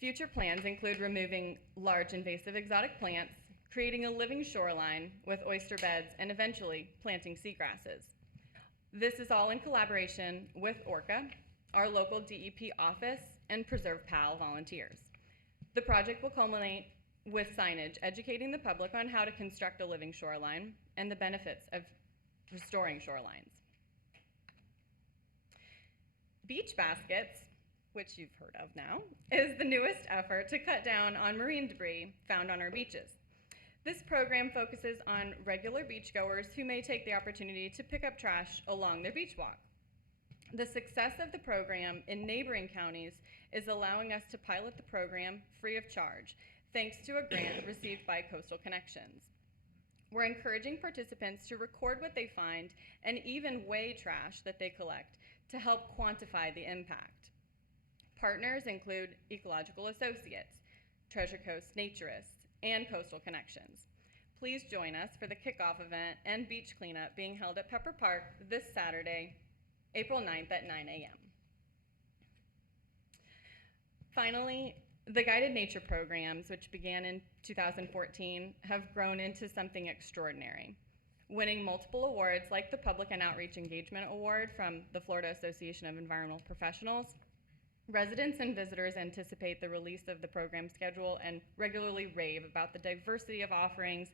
Future plans include removing large invasive exotic plants, creating a living shoreline with oyster beds, and eventually planting seagrasses. This is all in collaboration with ORCA, our local DEP office, and Preserve Pal volunteers. The project will culminate with signage educating the public on how to construct a living shoreline and the benefits of restoring shorelines. Beach baskets, which you've heard of now, is the newest effort to cut down on marine debris found on our beaches. This program focuses on regular beachgoers who may take the opportunity to pick up trash along their beach walk. The success of the program in neighboring counties is allowing us to pilot the program free of charge, thanks to a grant received by Coastal Connections. We're encouraging participants to record what they find and even weigh trash that they collect to help quantify the impact. Partners include Ecological Associates, Treasure Coast Naturists, and Coastal Connections. Please join us for the kickoff event and beach cleanup being held at Pepper Park this Saturday, April 9th at 9 a.m. Finally, the guided nature programs, which began in 2014, have grown into something extraordinary, winning multiple awards like the Public and Outreach Engagement Award from the Florida Association of Environmental Professionals. Residents and visitors anticipate the release of the program schedule and regularly rave about the diversity of offerings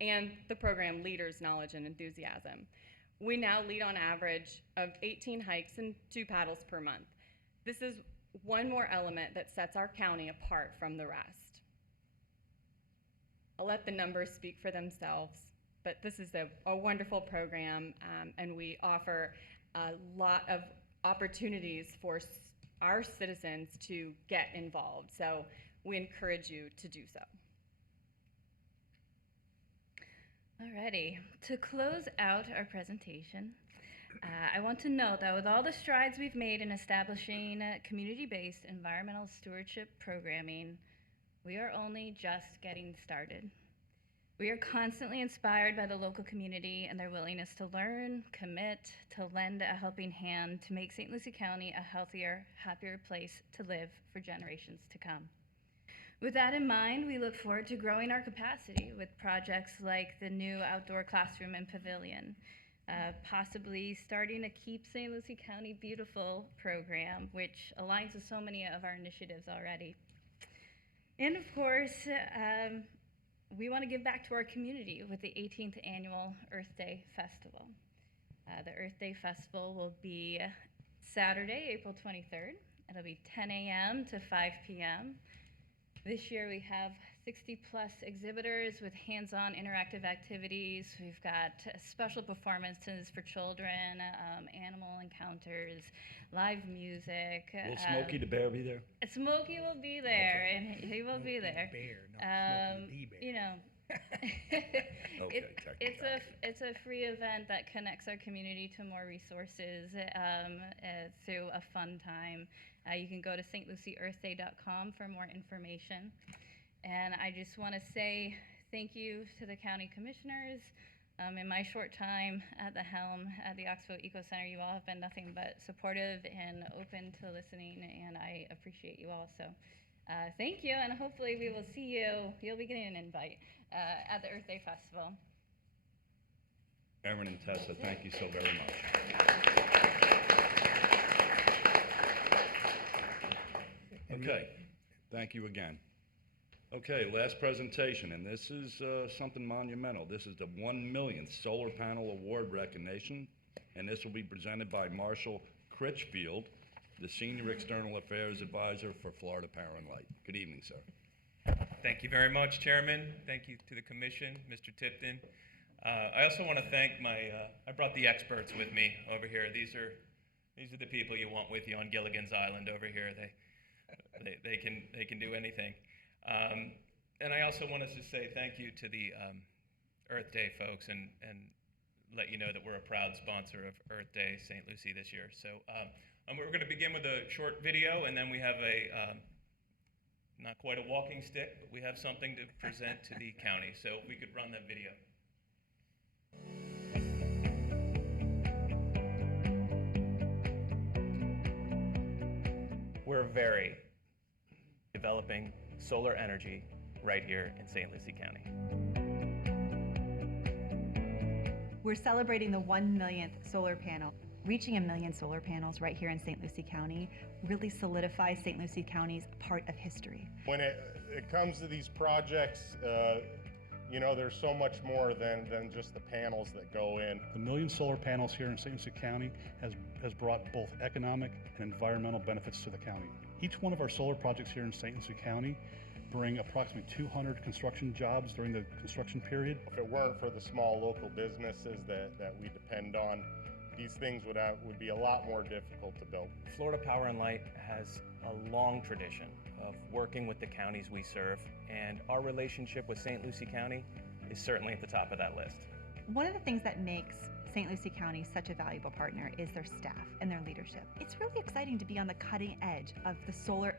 and the program leaders' knowledge and enthusiasm. We now lead on average of 18 hikes and 2 paddles per month. This is one more element that sets our county apart from the rest. I'll let the numbers speak for themselves, but this is a wonderful program, and we offer a lot of opportunities for our citizens to get involved. So we encourage you to do so. Alrighty, to close out our presentation, I want to note that with all the strides we've made in establishing community-based environmental stewardship programming, we are only just getting started. We are constantly inspired by the local community and their willingness to learn, commit, to lend a helping hand to make St. Lucie County a healthier, happier place to live for generations to come. With that in mind, we look forward to growing our capacity with projects like the new outdoor classroom and pavilion, possibly starting a Keep St. Lucie County Beautiful program, which aligns with so many of our initiatives already. And of course, we want to give back to our community with the 18th Annual Earth Day Festival. The Earth Day Festival will be Saturday, April 23rd. It'll be 10 a.m. to 5 p.m. This year we have 60-plus exhibitors with hands-on interactive activities. We've got special performances for children, animal encounters, live music. Will Smokey the Bear be there? Smokey will be there, and he will be there. Bear, not Smokey the Bear. You know, it's a free event that connects our community to more resources through a fun time. You can go to stlucieearthday.com for more information. And I just want to say thank you to the county commissioners. In my short time at the helm at the Oxbow Eco Center, you all have been nothing but supportive and open to listening, and I appreciate you all. So thank you, and hopefully we will see you. You'll be getting an invite at the Earth Day Festival. Erin and Tessa, thank you so very much. Okay, thank you again. Okay, last presentation, and this is something monumental. This is the 1 millionth solar panel award recognition, and this will be presented by Marshall Critchfield, the Senior External Affairs Advisor for Florida Power and Light. Good evening, sir. Thank you very much, Chairman. Thank you to the Commission, Mr. Tipton. I also want to thank I brought the experts with me over here. These are the people you want with you on Gilligan's Island over here. They can do anything. And I also want to just say thank you to the Earth Day folks and let you know that we're a proud sponsor of Earth Day St. Lucie this year. So we're going to begin with a short video, and then we have not quite a walking stick, but we have something to present to the county. So if we could run that video. We're developing solar energy right here in St. Lucie County. We're celebrating the 1 millionth solar panel. Reaching 1 million solar panels right here in St. Lucie County really solidifies St. Lucie County's part of history. When it comes to these projects, you know, there's so much more than just the panels that go in. The 1 million solar panels here in St. Lucie County has brought both economic and environmental benefits to the county. Each one of our solar projects here in St. Lucie County bring approximately 200 construction jobs during the construction period. If it weren't for the small local businesses that we depend on, these things would be a lot more difficult to build. Florida Power and Light has a long tradition of working with the counties we serve, and our relationship with St. Lucie County is certainly at the top of that list. One of the things that makes St. Lucie County such a valuable partner is their staff and their leadership. It's really exciting to be on the cutting edge of the solar.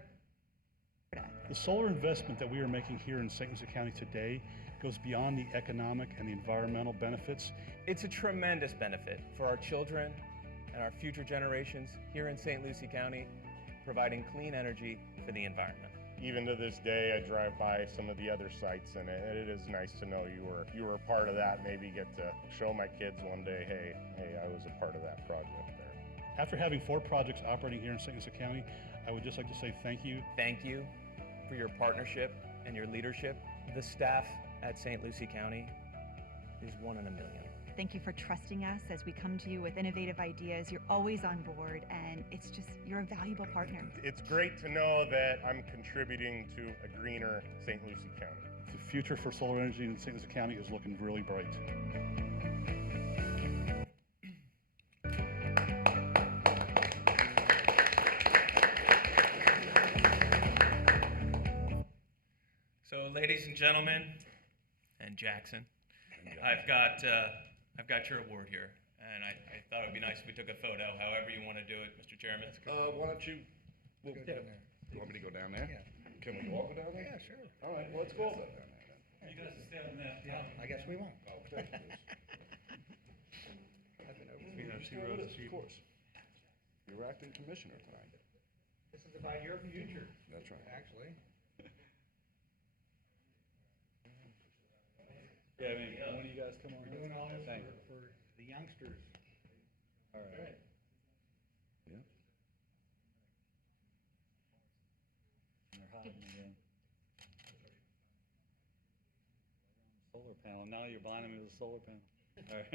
The solar investment that we are making here in St. Lucie County today goes beyond the economic and the environmental benefits. It's a tremendous benefit for our children and our future generations here in St. Lucie County, providing clean energy for the environment. Even to this day, I drive by some of the other sites, and it is nice to know you were a part of that. Maybe get to show my kids one day, hey, I was a part of that project there. After having 4 projects operating here in St. Lucie County, I would just like to say thank you. Thank you for your partnership and your leadership. The staff at St. Lucie County is 1 in a million. Thank you for trusting us as we come to you with innovative ideas. You're always on board, and you're a valuable partner. It's great to know that I'm contributing to a greener St. Lucie County. The future for solar energy in St. Lucie County is looking really bright. So, ladies and gentlemen, and Jackson, I've got your award here, and I thought it would be nice if we took a photo. However you want to do it, Mr. Chairman. Why don't you? You want me to go down there? Yeah. Can we all go down there? Yeah, sure. All right. Well, let's go down there. You guys will stand on that. Yeah, I guess we won't. Okay. Of course. You're acting commissioner tonight. This is about your future. That's right. Actually. Yeah, I mean, when do you guys come on? We're doing all this for the youngsters. All right. Yeah. They're hiding again. Solar panel. Now you're blinding me with a solar panel. All right.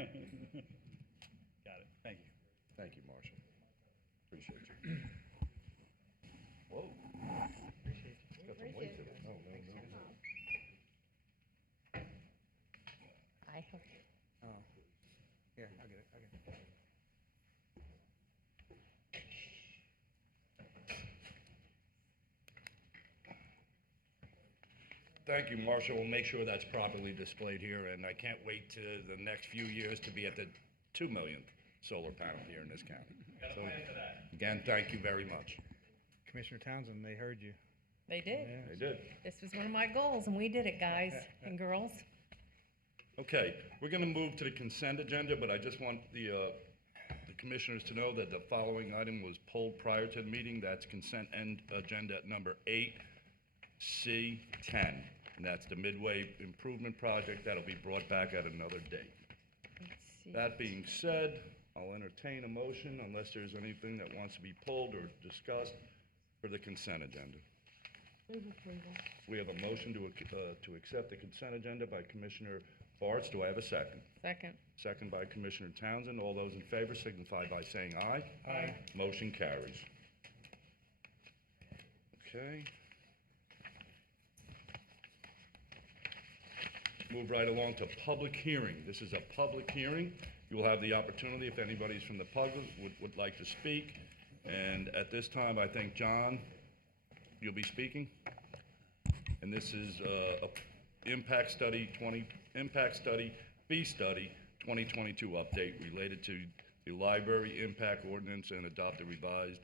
Got it. Thank you. Thank you, Marshall. Appreciate you. Whoa. Appreciate you. Got some weight to it. Oh, no. Thank you, Marshall. We'll make sure that's properly displayed here, and I can't wait to the next few years to be at the 2 millionth solar panel here in this county. So, again, thank you very much. Commissioner Townsend, they heard you. They did. Yeah. They did. This was one of my goals, and we did it, guys and girls. Okay, we're going to move to the consent agenda, but I just want the commissioners to know that the following item was pulled prior to the meeting. That's consent agenda number 8C10, and that's the Midway Improvement Project. That'll be brought back at another date. That being said, I'll entertain a motion unless there's anything that wants to be pulled or discussed for the consent agenda. Move approval. We have a motion to accept the consent agenda by Commissioner Bartz. Do I have a second? Second. Second by Commissioner Townsend. All those in favor signify by saying aye. Aye. Motion carries. Okay. Move right along to public hearing. This is a public hearing. You will have the opportunity, if anybody's from the public would like to speak. And at this time, I think, John, you'll be speaking. And this is a impact study fee study 2022 update related to the library impact ordinance and adopt the revised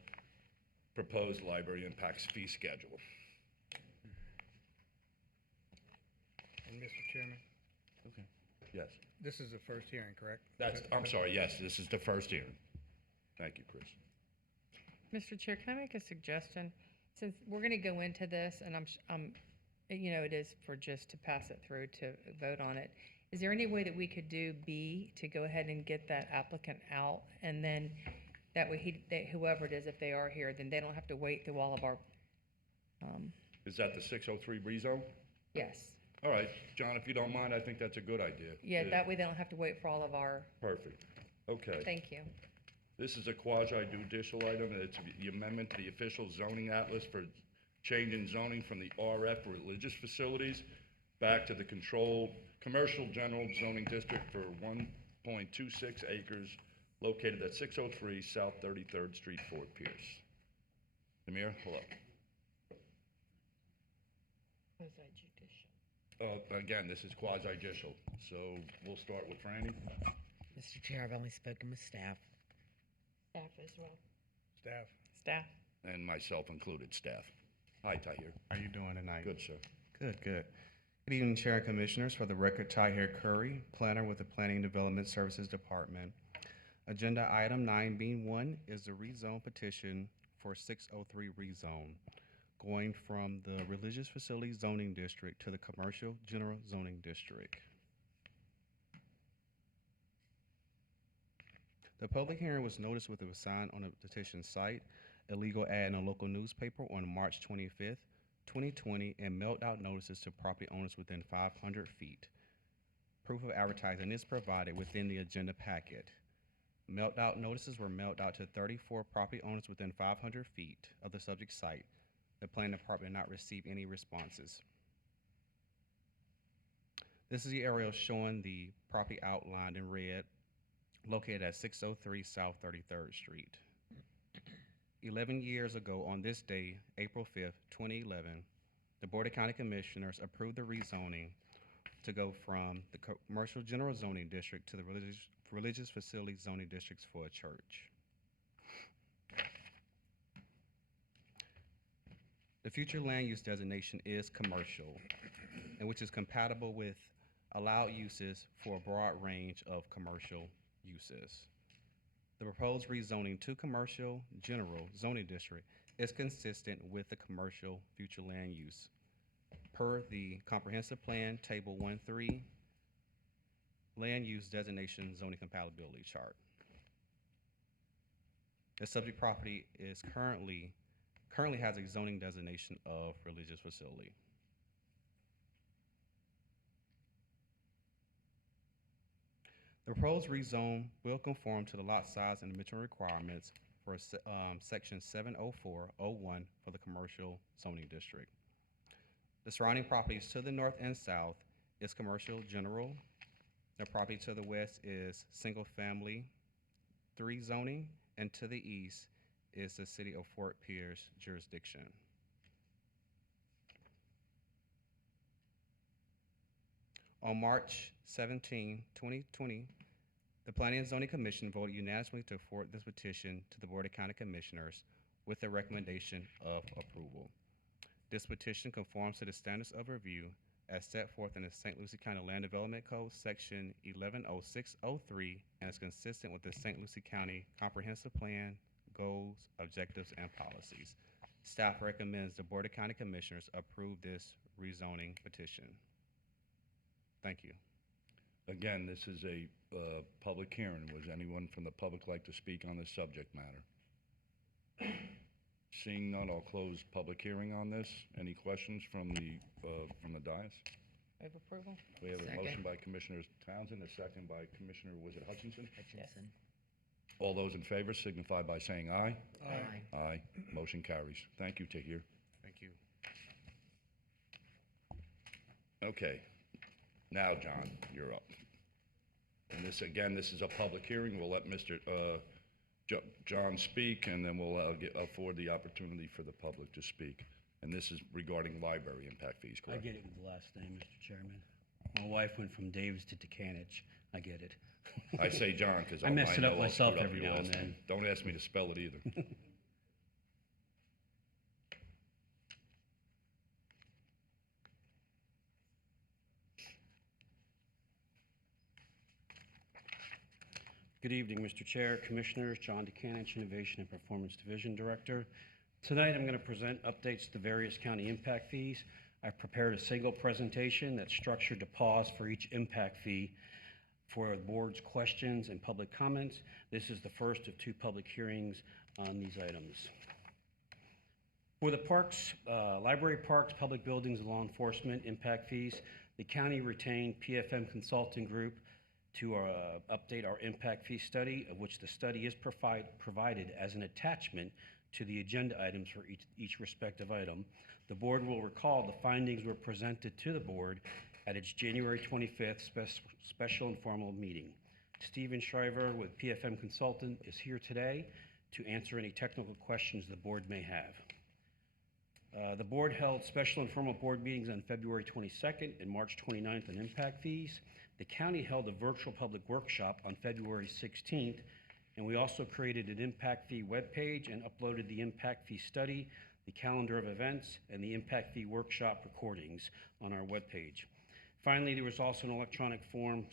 proposed library impacts fee schedule. And Mr. Chairman? Okay. Yes. This is the first hearing, correct? I'm sorry, yes, this is the first hearing. Thank you, Chris. Mr. Chair, can I make a suggestion? Since we're going to go into this, and it is for just to pass it through to vote on it. Is there any way that we could do B to go ahead and get that applicant out, and then that way whoever it is, if they are here, then they don't have to wait through all of our. Is that the 603 rezone? Yes. All right, John, if you don't mind, I think that's a good idea. Yeah, that way they don't have to wait for all of our. Perfect. Okay. Thank you. This is a quasi-judicial item. It's the amendment to the official zoning atlas for change in zoning from the RF religious facilities back to the controlled commercial general zoning district for 1.26 acres located at 603 South 33rd Street, Fort Pierce. Amir, hello. Again, this is quasi-judicial, so we'll start with Franny. Mr. Chair, I've only spoken with staff. Staff as well. Staff. Staff. And myself included, staff. Hi, Tahir. How are you doing tonight? Good, sir. Good. Good evening, Chair and Commissioners. For the record, Tahir Curry, planner with the Planning and Development Services Department. Agenda item 9B1 is the rezone petition for 603 rezone, going from the Religious Facility Zoning District to the Commercial General Zoning District. The public hearing was noticed with a sign on the petition site, a legal ad in a local newspaper on March 25th, 2020, and mailed out notices to property owners within 500 feet. Proof of advertising is provided within the agenda packet. Mailed out notices were mailed out to 34 property owners within 500 feet of the subject site. The planning department did not receive any responses. This is the aerial showing the property outlined in red, located at 603 South 33rd Street. 11 years ago on this day, April 5th, 2011, the Board of County Commissioners approved the rezoning to go from the Commercial General Zoning District to the Religious Facility Zoning Districts for a church. The future land use designation is commercial, and which is compatible with allowed uses for a broad range of commercial uses. The proposed rezoning to Commercial General Zoning District is consistent with the commercial future land use per the Comprehensive Plan Table 1.3 Land Use Designation Zoning Compatibility Chart. The subject property is currently has a zoning designation of religious facility. The proposed rezone will conform to the lot size and dimensional requirements for section 704.01 for the commercial zoning district. The surrounding properties to the north and south is commercial general. The property to the west is single family 3 zoning, and to the east is the city of Fort Pierce jurisdiction. On March 17, 2020, the Planning and Zoning Commission voted unanimously to forward this petition to the Board of County Commissioners with a recommendation of approval. This petition conforms to the standards of review as set forth in the St. Lucie County Land Development Code, Section 110603, and is consistent with the St. Lucie County Comprehensive Plan, goals, objectives, and policies. Staff recommends the Board of County Commissioners approve this rezoning petition. Thank you. Again, this is a public hearing. Would anyone from the public like to speak on this subject matter? Seeing none, I'll close public hearing on this. Any questions from the dais? Move approval? We have a Second. motion by Commissioner Townsend, a second by Commissioner, was it Hutchinson? Hutchinson. All those in favor signify by saying aye. Aye. Aye. Motion carries. Thank you, Tahir. Thank you. Okay. Now, John, you're up. And this, again, this is a public hearing. We'll let Mr. John speak, and then we'll afford the opportunity for the public to speak. And this is regarding library impact fees, I correct? get it with the last name, Mr. Chairman. My wife went from Davis to Decanich. I get it. I say John because I mess it up I'll myself screw up every your now and last then. name. Don't ask me to spell it either. Good evening, Mr. Chair, Commissioners. John Decanich, Innovation and Performance Division Director. Tonight, I'm going to present updates to the various county impact fees. I've prepared a single presentation that's structured to pause for each impact fee for the board's questions and public comments. This is the first of two public hearings on these items. For the parks, library parks, public buildings, and law enforcement impact fees, the county retained PFM Consulting Group to update our impact fee study, of which the study is provided as an attachment to the agenda items for each respective item. The board will recall the findings were presented to the board at its January 25th special informal meeting. Stephen Shriver with PFM Consultant is here today to answer any technical questions the board may have. The board held special informal board meetings on February 22nd and March 29th on impact fees. The county held a virtual public workshop on February 16th, and we also created an impact fee webpage and uploaded the impact fee study, the calendar of events, and the impact fee workshop recordings on our webpage. Finally, there was also an electronic form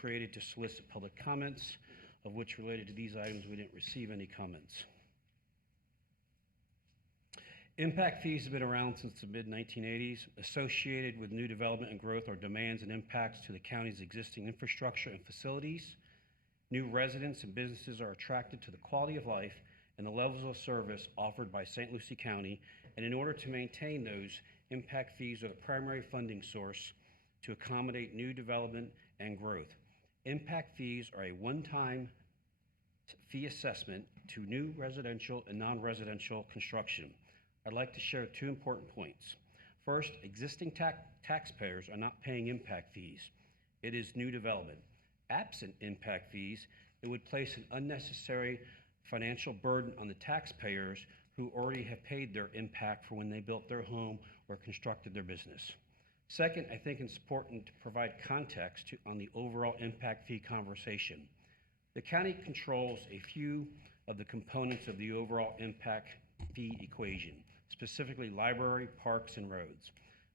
created to solicit public comments, of which related to these items we didn't receive any comments. Impact fees have been around since the mid-1980s. Associated with new development and growth are demands and impacts to the county's existing infrastructure and facilities. New residents and businesses are attracted to the quality of life and the levels of service offered by St. Lucie County, and in order to maintain those, impact fees are the primary funding source to accommodate new development and growth. Impact fees are a one-time fee assessment to new residential and non-residential construction. I'd like to share two important points. First, existing taxpayers are not paying impact fees. It is new development. Absent impact fees, it would place an unnecessary financial burden on the taxpayers who already have paid their impact for when they built their home or constructed their business. Second, I think it's important to provide context on the overall impact fee conversation. The county controls a few of the components of the overall impact fee equation, specifically library, parks, and roads.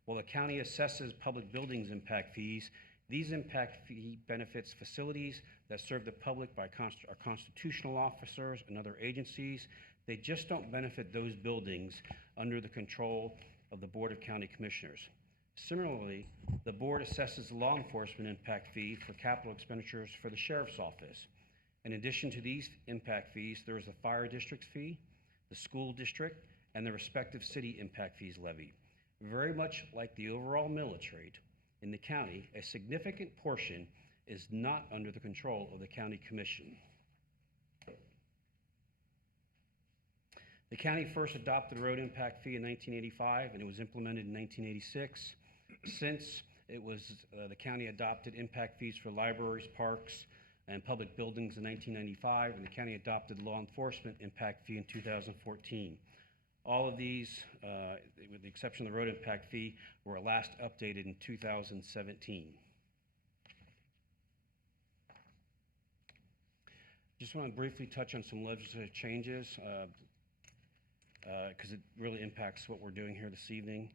While the county assesses public buildings impact fees, these impact fee benefits facilities that serve the public by our constitutional officers and other agencies. They just don't benefit those buildings under the control of the Board of County Commissioners. Similarly, the board assesses the law enforcement impact fee for capital expenditures for the sheriff's office. In addition to these impact fees, there is the fire district fee, the school district, and the respective city impact fees levied. Very much like the overall millage rate in the county, a significant portion is not under the control of the county commission. The county first adopted the road impact fee in 1985, and it was implemented in 1986. Since it was, the county adopted impact fees for libraries, parks, and public buildings in 1995, and the county adopted law enforcement impact fee in 2014. All of these, with the exception of the road impact fee, were last updated in 2017. Just want to briefly touch on some legislative changes because it really impacts what we're doing here this evening.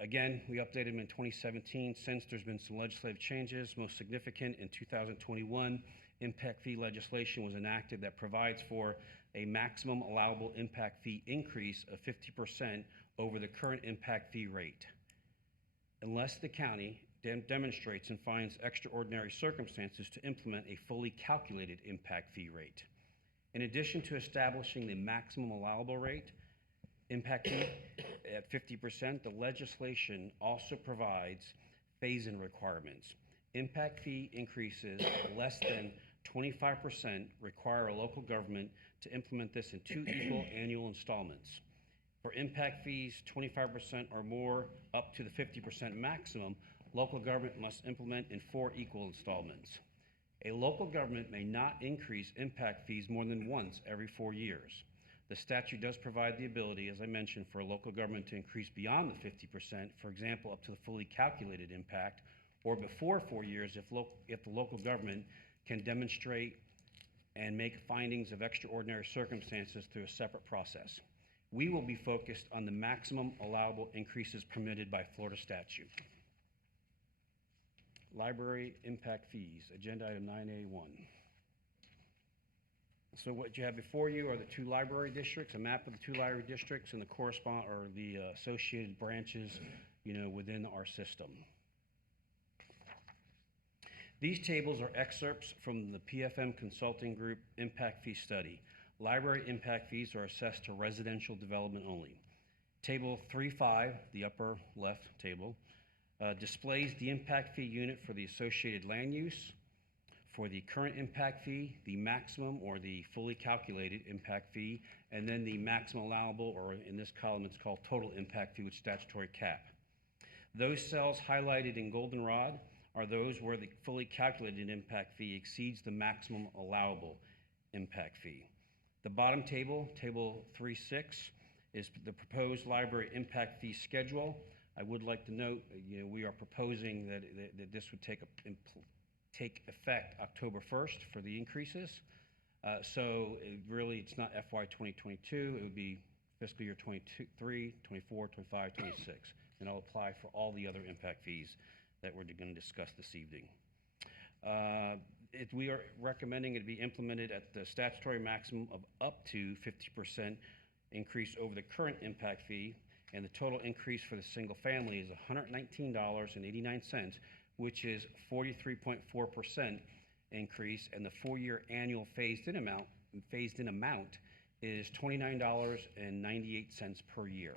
Again, we updated them in 2017. Since there's been some legislative changes, most significant in 2021, impact fee legislation was enacted that provides for a maximum allowable impact fee increase of 50% over the current impact fee rate, unless the county demonstrates and finds extraordinary circumstances to implement a fully calculated impact fee rate. In addition to establishing the maximum allowable rate, impact fee at 50%, the legislation also provides phase-in requirements. Impact fee increases less than 25% require a local government to implement this in 2 equal annual installments. For impact fees 25% or more up to the 50% maximum, local government must implement in 4 equal installments. A local government may not increase impact fees more than once every 4 years. The statute does provide the ability, as I mentioned, for a local government to increase beyond the 50%, for example, up to the fully calculated impact, or before 4 years if the local government can demonstrate and make findings of extraordinary circumstances through a separate process. We will be focused on the maximum allowable increases permitted by Florida statute. Library impact fees, agenda item 9A1. So what you have before you are the 2 library districts, a map of the 2 library districts and the correspond or the associated branches, within our system. These tables are excerpts from the PFM Consulting Group impact fee study. Library impact fees are assessed to residential development only. Table 3.5, the upper left table, displays the impact fee unit for the associated land use, for the current impact fee, the maximum or the fully calculated impact fee, and then the maximum allowable, or in this column it's called total impact fee with statutory cap. Those cells highlighted in goldenrod are those where the fully calculated impact fee exceeds the maximum allowable impact fee. The bottom table, table 3.6, is the proposed library impact fee schedule. I would like to note, we are proposing that this would take effect October 1st for the increases. So it's not FY 2022, it would be fiscal year 23, 24, 25, 26. And it'll apply for all the other impact fees that we're going to discuss this evening. We are recommending it be implemented at the statutory maximum of up to 50% increase over the current impact fee, and the total increase for the single family is $119.89, which is 43.4% increase, and the 4-year annual phased-in amount is $29.98 per year.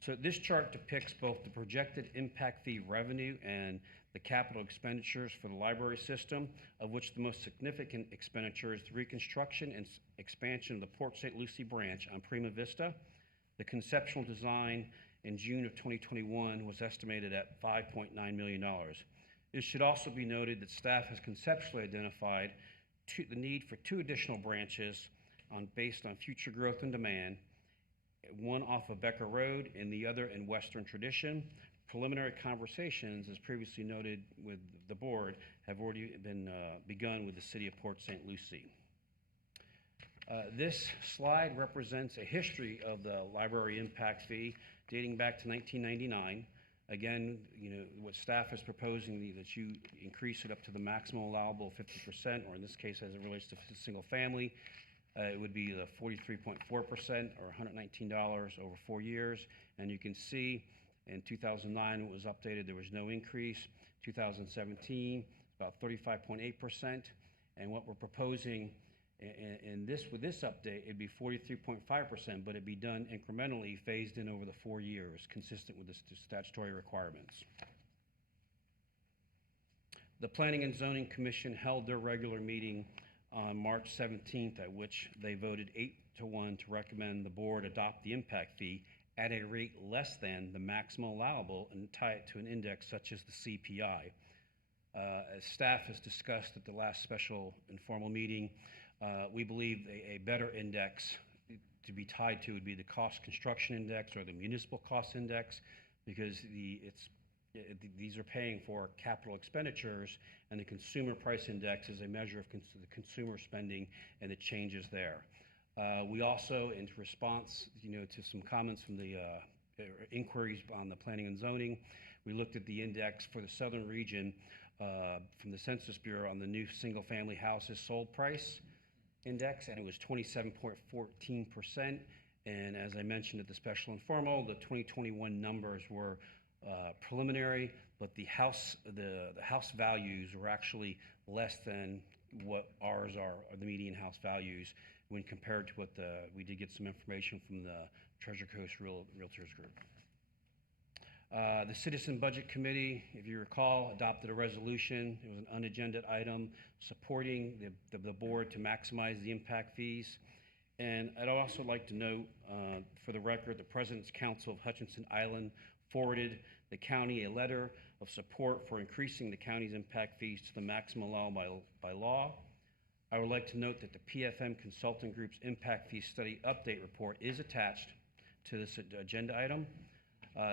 So this chart depicts both the projected impact fee revenue and the capital expenditures for the library system, of which the most significant expenditure is the reconstruction and expansion of the Port St. Lucie branch on Prima Vista. The conceptual design in June of 2021 was estimated at $5.9 million. It should also be noted that staff has conceptually identified the need for 2 additional branches based on future growth and demand, one off of Becker Road and the other in Western Tradition. Preliminary conversations, as previously noted with the board, have already been begun with the city of Port St. Lucie. This slide represents a history of the library impact fee dating back to 1999. Again, what staff is proposing that you increase it up to the maximum allowable 50%, or in this case, as it relates to single family, it would be the 43.4% or $119 over 4 years. And you can see in 2009 it was updated, there was no increase. 2017, about 35.8%. And what we're proposing with this update, it'd be 43.5%, but it'd be done incrementally, phased in over the 4 years, consistent with the statutory requirements. The Planning and Zoning Commission held their regular meeting on March 17th, at which they voted 8-1 to recommend the board adopt the impact fee at a rate less than the maximum allowable and tie it to an index such as the CPI. As staff has discussed at the last special informal meeting, we believe a better index to be tied to would be the cost construction index or the municipal cost index, because it's these are paying for capital expenditures, and the consumer price index is a measure of the consumer spending and the changes there. We also, in response, to some comments from the inquiries on the planning and zoning, we looked at the index for the southern region from the Census Bureau on the new single-family houses sold price index, and it was 27.14%. And as I mentioned at the special informal, the 2021 numbers were preliminary, but the house values were actually less than what ours are, or the median house values, when compared to what we did get some information from the Treasure Coast Realtors Group. The Citizen Budget Committee, if you recall, adopted a resolution. It was an unagended item supporting the board to maximize the impact fees. And I'd also like to note, for the record, the President's Council of Hutchinson Island forwarded the county a letter of support for increasing the county's impact fees to the maximum allowed by law. I would like to note that the PFM Consulting Group's Impact Fee Study Update Report is attached to this agenda item.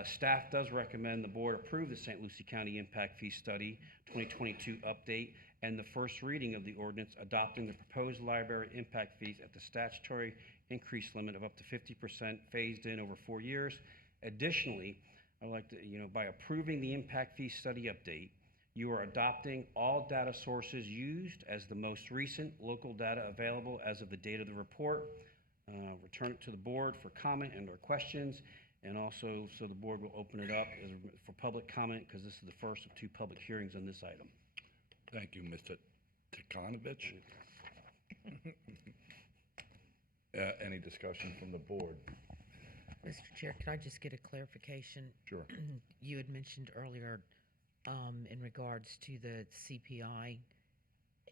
Staff does recommend the board approve the St. Lucie County Impact Fee Study 2022 update and the first reading of the ordinance adopting the proposed library impact fees at the statutory increase limit of up to 50% phased in over 4 years. Additionally, I'd like to, by approving the impact fee study update, you are adopting all data sources used as the most recent local data available as of the date of the report. Return it to the board for comment and or questions, and also so the board will open it up for public comment, because this is the first of 2 public hearings on this item. Thank you, Mr. Tikanovich. Any discussion from the board? Mr. Chair, can I just get a clarification? Sure. You had mentioned earlier, in regards to the CPI,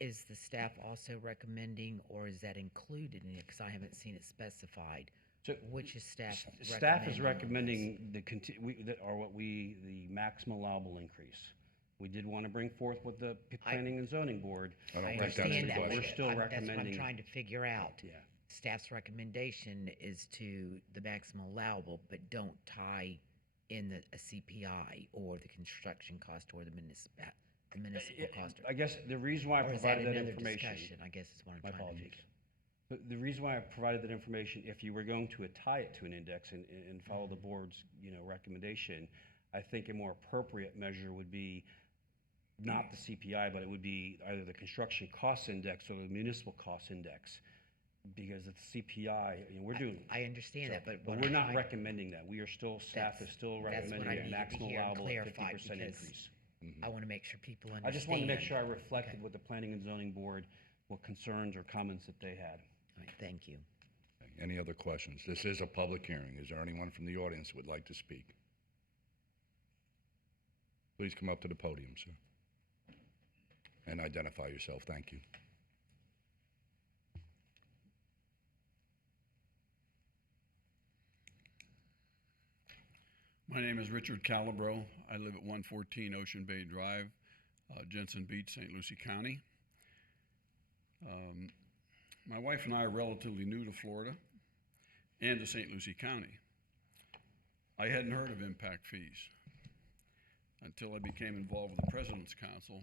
is the staff also recommending, or is that included in it? Because I haven't seen it specified. So which is staff recommending? Staff is recommending the maximum allowable increase. We did want to bring forth what the Planning and Zoning Board. I don't I think that's understand the that, question. We're still That's what recommending. I'm trying to figure out. Yeah. Staff's recommendation is to the maximum allowable, but don't tie in a CPI or the construction cost or the municipal cost. I guess the reason why I Or is that provided that another information. discussion? I guess is what I'm My trying to apologies. make. But the reason why I provided that information, if you were going to tie it to an index and follow the board's, recommendation, I think a more appropriate measure would be not the CPI, but it would be either the construction cost index or the municipal cost index. Because it's CPI, we're doing. I understand that, but what we're I'm not trying- recommending that. We are still, staff is still That's what recommending I a needed to maximum hear allowable at clarified, 50% because increase. I want to make sure people understand. I just wanted to make sure I reflected what the Planning and Zoning Board, what concerns or comments that they had. All right, thank you. Any other questions? This is a public hearing. Is there anyone from the audience who would like to speak? Please come up to the podium, sir, and identify yourself. Thank you. My name is Richard Calabro. I live at 114 Ocean Bay Drive, Jensen Beach, St. Lucie County. My wife and I are relatively new to Florida and to St. Lucie County. I hadn't heard of impact fees until I became involved with the President's Council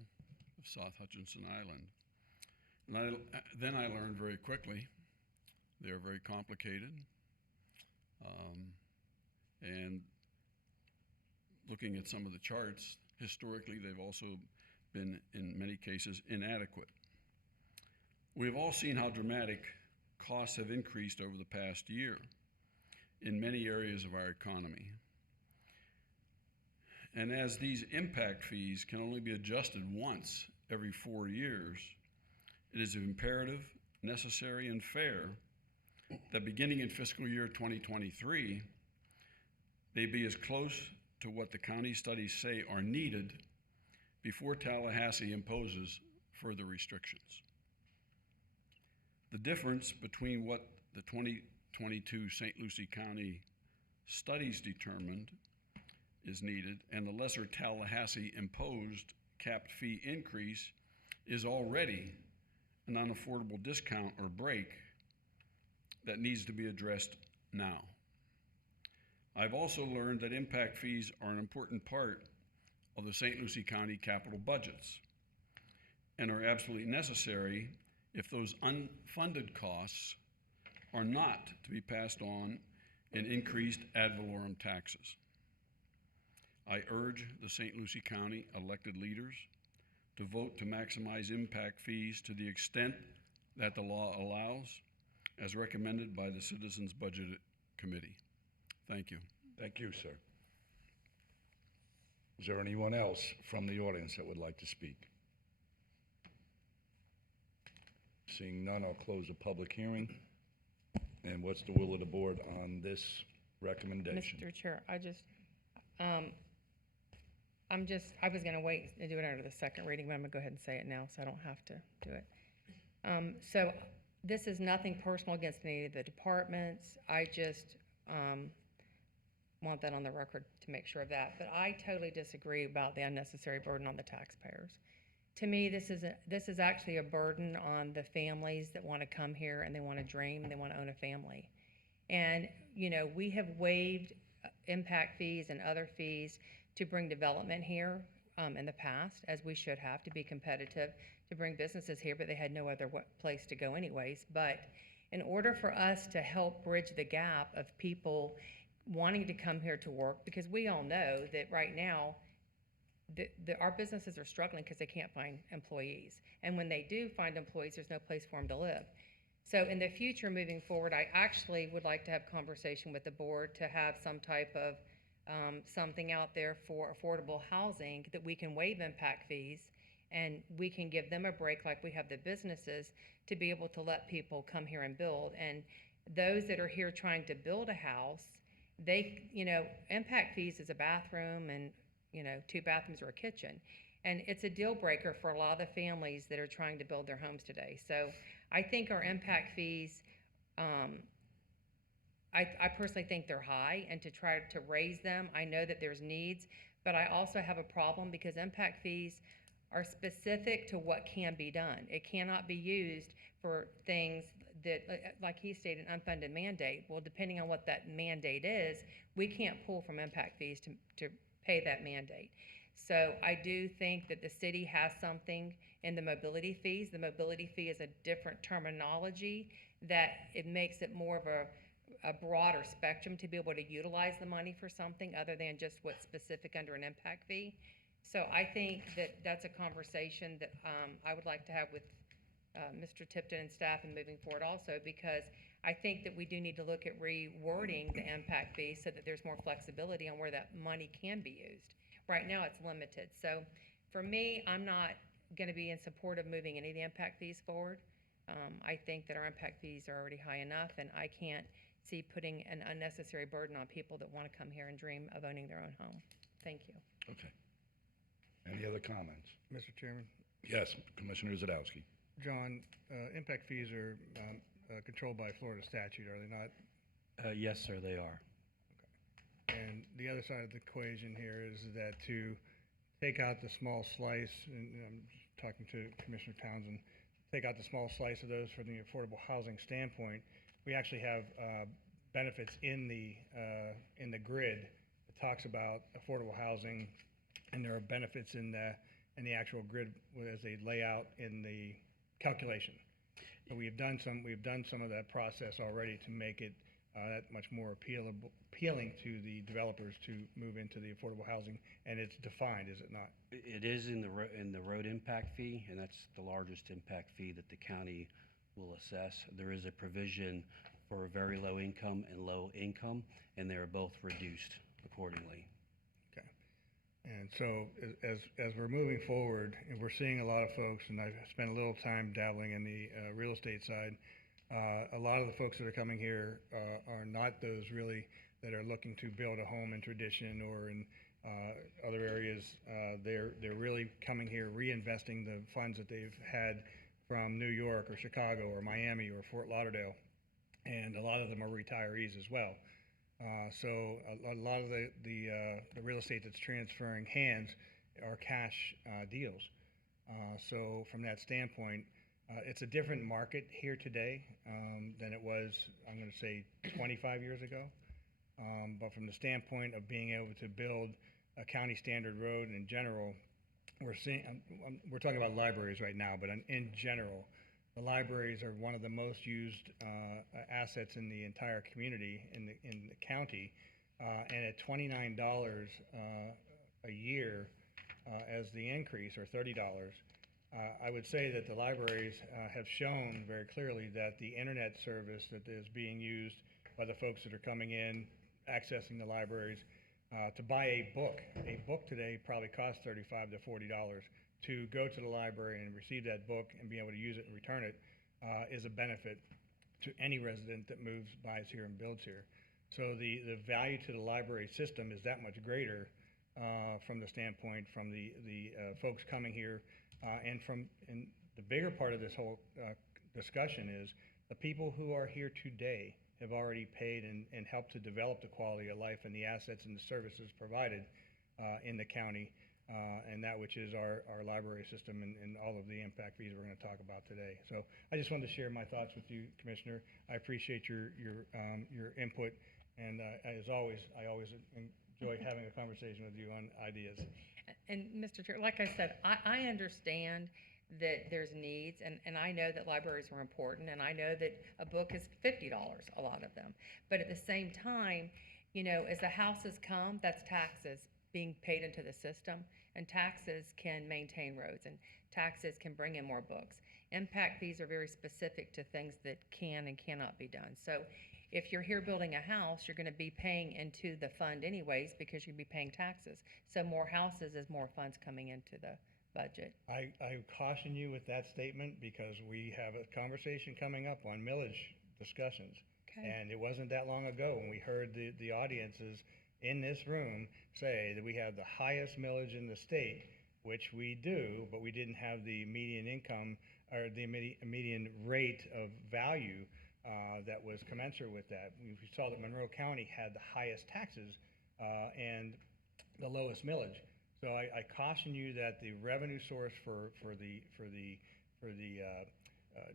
of South Hutchinson Island. And then I learned very quickly they're very complicated. And looking at some of the charts, historically, they've also been, in many cases, inadequate. We've all seen how dramatic costs have increased over the past year in many areas of our economy. And as these impact fees can only be adjusted once every 4 years, it is imperative, necessary, and fair that beginning in fiscal year 2023, they be as close to what the county studies say are needed before Tallahassee imposes further restrictions. The difference between what the 2022 St. Lucie County studies determined is needed and the lesser Tallahassee imposed capped fee increase is already an unaffordable discount or break that needs to be addressed now. I've also learned that impact fees are an important part of the St. Lucie County capital budgets and are absolutely necessary if those unfunded costs are not to be passed on in increased ad valorem taxes. I urge the St. Lucie County elected leaders to vote to maximize impact fees to the extent that the law allows, as recommended by the Citizens Budget Committee. Thank you. Thank you, sir. Is there anyone else from the audience that would like to speak? Seeing none, I'll close the public hearing. And what's the will of the board on this recommendation? Mr. Chair, I was gonna wait and do it under the second reading, but I'm gonna go ahead and say it now, so I don't have to do it. So this is nothing personal against any of the departments. I just, want that on the record to make sure of that. But I totally disagree about the unnecessary burden on the taxpayers. To me, this is actually a burden on the families that want to come here and they want to dream and they want to own a family. And, you know, we have waived impact fees and other fees to bring development here in the past, as we should have, to be competitive, to bring businesses here, but they had no other place to go anyways. But in order for us to help bridge the gap of people wanting to come here to work, because we all know that right now, our businesses are struggling because they can't find employees. And when they do find employees, there's no place for them to live. So in the future, moving forward, I actually would like to have conversation with the board to have some type of something out there for affordable housing that we can waive impact fees and we can give them a break like we have the businesses to be able to let people come here and build. And those that are here trying to build a house, they, you know, impact fees is a bathroom and, you know, 2 bathrooms or a kitchen. And it's a deal breaker for a lot of the families that are trying to build their homes today. So I think our impact fees, I personally think they're high, and to try to raise them, I know that there's needs, but I also have a problem because impact fees are specific to what can be done. It cannot be used for things that, like he stated, unfunded mandate. Well, depending on what that mandate is, we can't pull from impact fees to pay that mandate. So I do think that the city has something in the mobility fees. The mobility fee is a different terminology that it makes it more of a broader spectrum to be able to utilize the money for something other than just what's specific under an impact fee. So I think that that's a conversation that I would like to have with Mr. Tipton and staff and moving forward also, because I think that we do need to look at rewording the impact fee so that there's more flexibility on where that money can be used. Right now, it's limited. So for me, I'm not going to be in support of moving any of the impact fees forward. I think that our impact fees are already high enough, and I can't see putting an unnecessary burden on people that want to come here and dream of owning their own home. Thank you. Okay. Any other comments? Mr. Chairman? Yes, Commissioner Zadowski. John, impact fees are controlled by Florida statute, are they not? Yes, sir, they are. And the other side of the equation here is that to take out the small slice, and I'm talking to Commissioner Townsend, take out the small slice of those from the affordable housing standpoint, we actually have benefits in the grid that talks about affordable housing, and there are benefits in the actual grid as they lay out in the calculation. But we've done some of that process already to make it that much more appealing to the developers to move into the affordable housing, and it's defined, is it not? It is in the road impact fee, and that's the largest impact fee that the county will assess. There is a provision for very low income and low income, and they are both reduced accordingly. Okay. And so as we're moving forward, and we're seeing a lot of folks, and I've spent a little time dabbling in the real estate side, a lot of the folks that are coming here are not those really that are looking to build a home in tradition or in other areas. They're really coming here, reinvesting the funds that they've had from New York or Chicago or Miami or Fort Lauderdale, and a lot of them are retirees as well. So a lot of the real estate that's transferring hands are cash deals. So from that standpoint, it's a different market here today than it was, I'm going to say, 25 years ago. But from the standpoint of being able to build a county standard road in general, we're seeing, we're talking about libraries right now, but in general, the libraries are one of the most used assets in the entire community, in the county, and at $29 a year as the increase, or $30, I would say that the libraries have shown very clearly that the internet service that is being used by the folks that are coming in, accessing the libraries, to buy a book today probably costs $35 to $40. To go to the library and receive that book and be able to use it and return it is a benefit to any resident that moves, buys here, and builds here. So the value to the library system is that much greater from the standpoint from the folks coming here, and the bigger part of this whole discussion is the people who are here today have already paid and helped to develop the quality of life and the assets and the services provided in the county. And that which is our library system and all of the impact fees we're going to talk about today. So I just wanted to share my thoughts with you, Commissioner. I appreciate your input, and as always, I always enjoy having a conversation with you on ideas. And Mr. Chair, like I said, I understand that there's needs, and I know that libraries are important, and I know that a book is $50, a lot of them. But at the same time, you know, as the houses come, that's taxes being paid into the system, and taxes can maintain roads, and taxes can bring in more books. Impact fees are very specific to things that can and cannot be done. So if you're here building a house, you're going to be paying into the fund anyways because you're going to be paying taxes. So more houses is more funds coming into the budget. I caution you with that statement because we have a conversation coming up on millage discussions. Okay. And it wasn't that long ago when we heard the audiences in this room say that we have the highest millage in the state, which we do, but we didn't have the median income or the median rate of value that was commensurate with that. We saw that Monroe County had the highest taxes and the lowest millage. So I caution you that the revenue source for the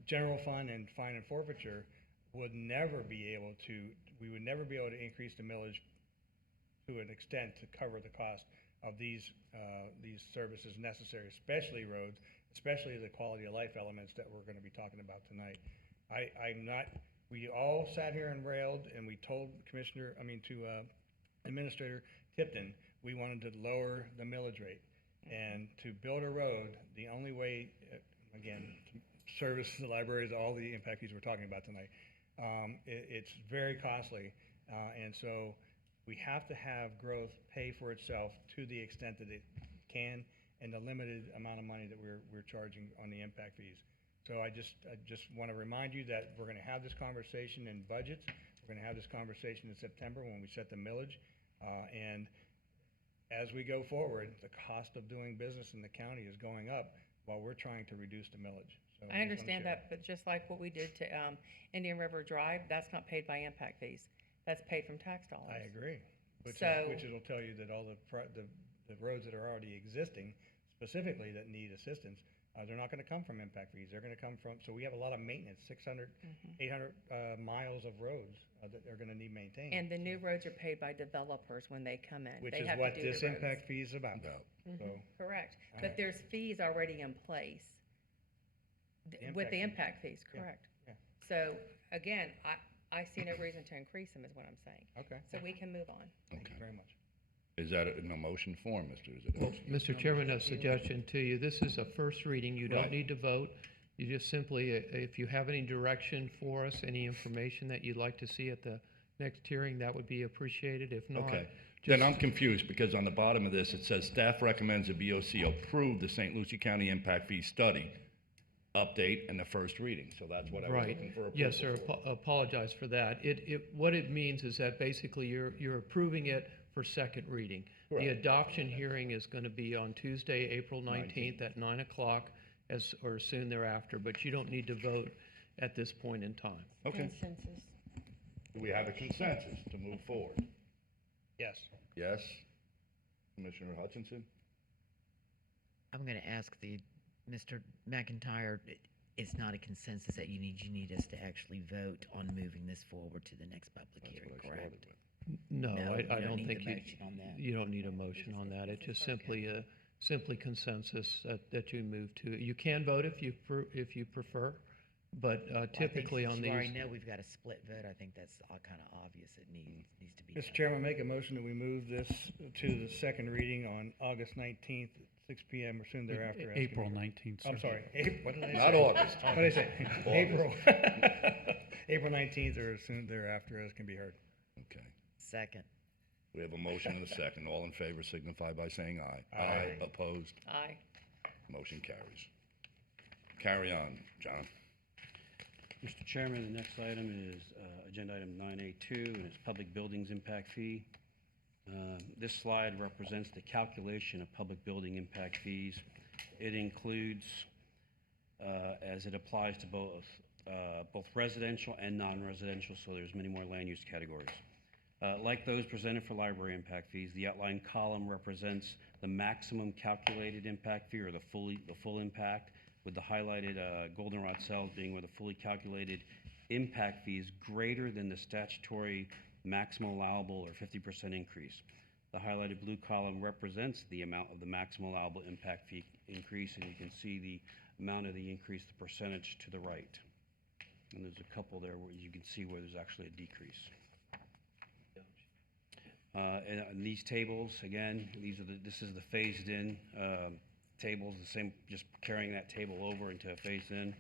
general fund and fine and forfeiture would never be able to. We would never be able to increase the millage to an extent to cover the cost of these services necessary, especially roads, especially the quality of life elements that we're going to be talking about tonight. We all sat here and railed, and we told Administrator Tipton we wanted to lower the millage rate. And to build a road, the only way, again, to service the libraries, all the impact fees we're talking about tonight, it's very costly. And so we have to have growth pay for itself to the extent that it can, and the limited amount of money that we're charging on the impact fees. So I just want to remind you that we're going to have this conversation in budgets. We're going to have this conversation in September when we set the millage. And as we go forward, the cost of doing business in the county is going up while we're trying to reduce the millage. So I understand that, but just like what we did to Indian River Drive, that's not paid by impact fees. That's paid from tax dollars. I agree. Which will tell you that all the roads that are already existing, specifically that need assistance, they're not going to come from impact fees. They're going to come from, so we have a lot of maintenance, 600, 800 miles of roads that are going to need maintained. And the new roads are paid by developers when they come in. Which They is have what to do this the roads. impact fee is about. So, Correct. All But right. there's fees already in place with the impact fees, Yeah, correct. yeah. So again, I see no reason to increase them is what I'm saying. Okay. So we can move on. Thank you very much. Is that in a motion form, Mr. Well, Zadarsky? Mr. Chairman, a suggestion to you. This is a first reading. You don't need to vote. You just simply, if you have any direction for us, any information that you'd like to see at the next hearing, that would be appreciated. If not, Okay, then I'm confused, because on the bottom of this, it says staff recommends the BOC approve the St. Lucie County Impact Fee Study update in the first reading, so that's what I was Right. looking for approval Yes, sir. for. Apologize for that. What it means is that basically you're approving it for second reading. The Correct. adoption hearing is going to be on Tuesday, April 19th at 9 o'clock or soon thereafter, but you don't need to vote at this point in time. Okay. Consensus. Do we have a consensus to move forward? Yes. Yes? Commissioner Hutchinson? I'm going to ask Mr. McIntyre, it's not a consensus that you need us to actually vote on moving this forward to the next public hearing, That's what I correct? started with. No, No, I you don't don't need think the motion on that. you don't need a motion on that. It's just simply consensus that you move to. You can vote if you prefer, but typically on You already these. know we've got a split vote. I think that's kind of obvious. It needs to be. Mr. Chairman, make a motion that we move this to the second reading on August 19th at 6 p.m. or soon thereafter. as can April be heard. 19th, I'm sir. sorry, what did I Not say? August. What did I say? August. April. April 19th or soon thereafter as can be heard. Okay. Second. We have a motion and a second. All in favor signify by saying aye. Aye. Opposed? Aye. Motion carries. Carry on, John. Mr. Chairman, the next item is agenda item 9A2, and it's public buildings impact fee. This slide represents the calculation of public building impact fees. It includes, as it applies to both residential and non-residential, so there's many more land use categories. Like those presented for library impact fees, the outlined column represents the maximum calculated impact fee, or the full impact, with the highlighted goldenrod cells being where the fully calculated impact fee is greater than the statutory maximum allowable or 50% increase. The highlighted blue column represents the amount of the maximum allowable impact fee increase, and you can see the amount of the increase, the percentage to the right. And there's a couple there where you can see where there's actually a decrease. And these tables, again, this is the phased-in tables, the same, just carrying that table over into a phased-in.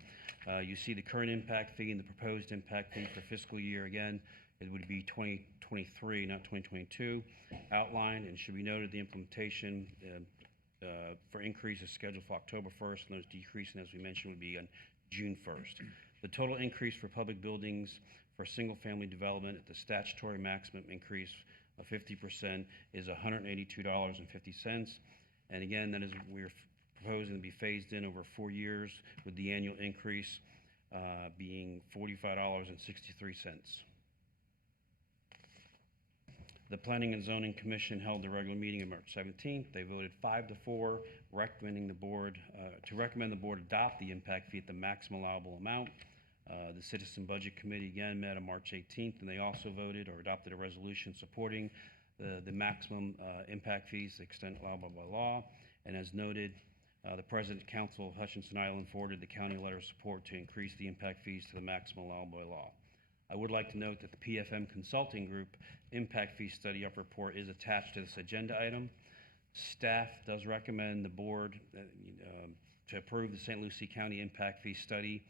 You see the current impact fee and the proposed impact fee for fiscal year. Again, it would be 2023, not 2022, outlined, and should be noted the implementation for increase is scheduled for October 1st, and those decreasing, as we mentioned, would be on June 1st. The total increase for public buildings for single-family development at the statutory maximum increase of 50% is $182.50. And again, that is, we're proposing to be phased in over 4 years, with the annual increase being $45.63. The Planning and Zoning Commission held their regular meeting on March 17th. They voted 5-4, recommend the board adopt the impact fee at the maximum allowable amount. The Citizen Budget Committee again met on March 18th, and they also voted or adopted a resolution supporting the maximum impact fees, the extent allowable by law. And as noted, the President Council of Hutchinson Island forwarded the county a letter of support to increase the impact fees to the maximum allowable by law. I would like to note that the PFM Consulting Group impact fee study up report is attached to this agenda item. Staff does recommend the board to approve the St. Lucie County impact fee study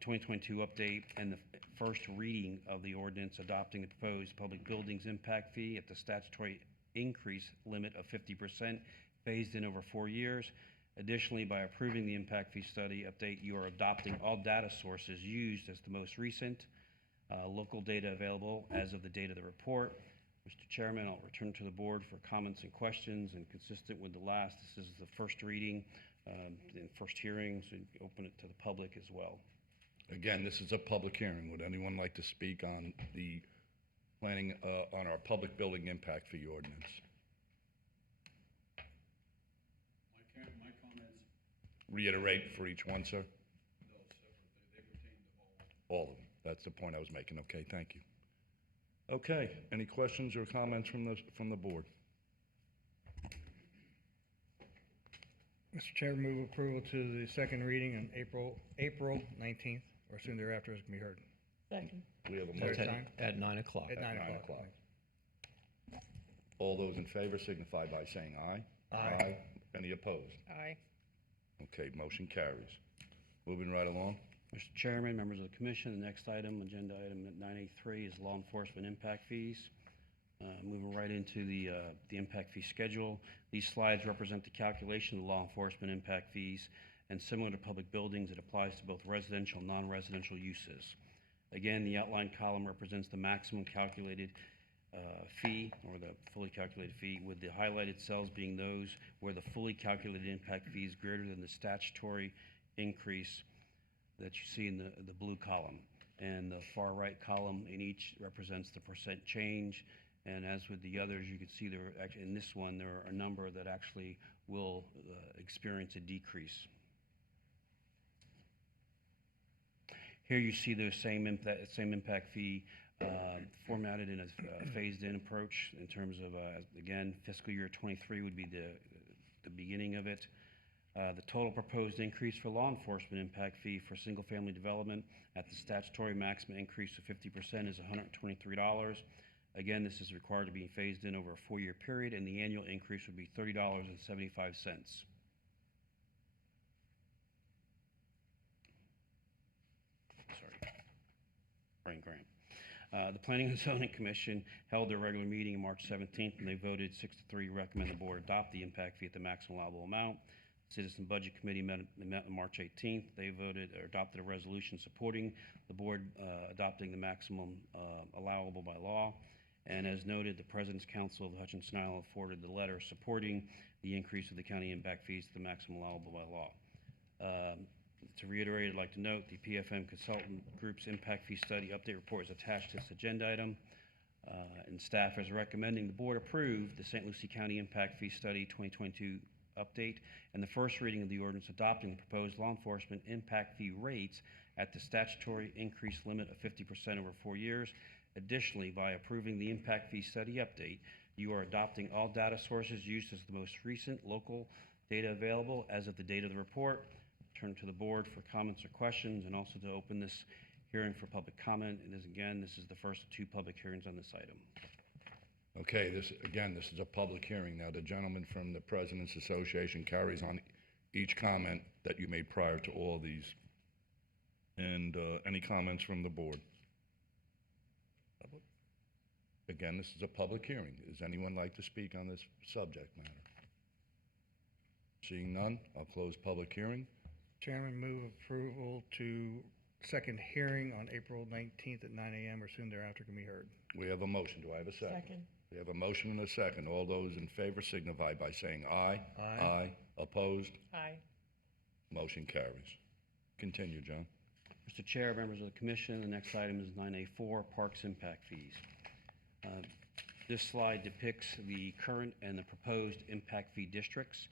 2022 update and the first reading of the ordinance adopting the proposed public buildings impact fee at the statutory increase limit of 50% phased in over 4 years. Additionally, by approving the impact fee study update, you are adopting all data sources used as the most recent local data available as of the date of the report. Mr. Chairman, I'll return to the board for comments and questions, and consistent with the last, this is the first reading and first hearing, so open it to the public as well. Again, this is a public hearing. Would anyone like to speak on the planning, on our public building impact fee ordinance? My comments. Reiterate for each one, sir? All of them. That's the point I was making. Okay, thank you. Okay, any questions or comments from the board? Mr. Chair, move approval to the second reading on April 19th or soon thereafter as can be heard. Second. We have a Third motion. time? At 9 o'clock. At 9 9 o'clock. All those in favor signify by saying aye. Aye. Any opposed? Aye. Okay, motion carries. Moving right along. Mr. Chairman, members of the commission, the next item, agenda item 983, is law enforcement impact fees. Moving right into the impact fee schedule. These slides represent the calculation of the law enforcement impact fees, and similar to public buildings, it applies to both residential and non-residential uses. Again, the outlined column represents the maximum calculated fee, or the fully calculated fee, with the highlighted cells being those where the fully calculated impact fee is greater than the statutory increase that you see in the blue column. And the far right column in each represents the percent change. And as with the others, you can see there are actually, in this one, there are a number that actually will experience a decrease. Here you see the same impact fee formatted in a phased-in approach in terms of, again, fiscal year '23 would be the beginning of it. The total proposed increase for law enforcement impact fee for single-family development at the statutory maximum increase of 50% is $123. Again, this is required to be phased in over a 4-year period, and the annual increase would be $30.75. Sorry. Brain cramp. The Planning and Zoning Commission held their regular meeting March 17th, and they voted 6-3 to recommend the board adopt the impact fee at the maximum allowable amount. Citizen Budget Committee met on March 18th. They voted or adopted a resolution supporting the board adopting the maximum allowable by law. And as noted, the President's Council of the Hutchinson Island forwarded the letter supporting the increase of the county impact fees to the maximum allowable by law. To reiterate, I'd like to note the PFM Consultant Group's impact fee study update report is attached to this agenda item. And staff is recommending the board approve the St. Lucie County Impact Fee Study 2022 update and the first reading of the ordinance adopting the proposed law enforcement impact fee rates at the statutory increase limit of 50% over 4 years. Additionally, by approving the impact fee study update, you are adopting all data sources used as the most recent local data available as of the date of the report. Turn to the board for comments or questions, and also to open this hearing for public comment. And this is the first of 2 public hearings on this item. Okay, this is a public hearing. Now, the gentleman from the President's Association carries on each comment that you made prior to all these. And any comments from the board? Again, this is a public hearing. Does anyone like to speak on this subject matter? Seeing none, I'll close public hearing. Chairman, move approval to second hearing on April 19th at 9 a.m. or soon thereafter can be heard. We have a motion. Do I have a second? Second. We have a motion and a second. All those in favor signify by saying aye. Aye. Aye. Opposed? Aye. Motion carries. Continue, John. Mr. Chair, members of the commission, the next item is 9A4, Parks Impact Fees. This slide depicts the current and the proposed impact fee districts.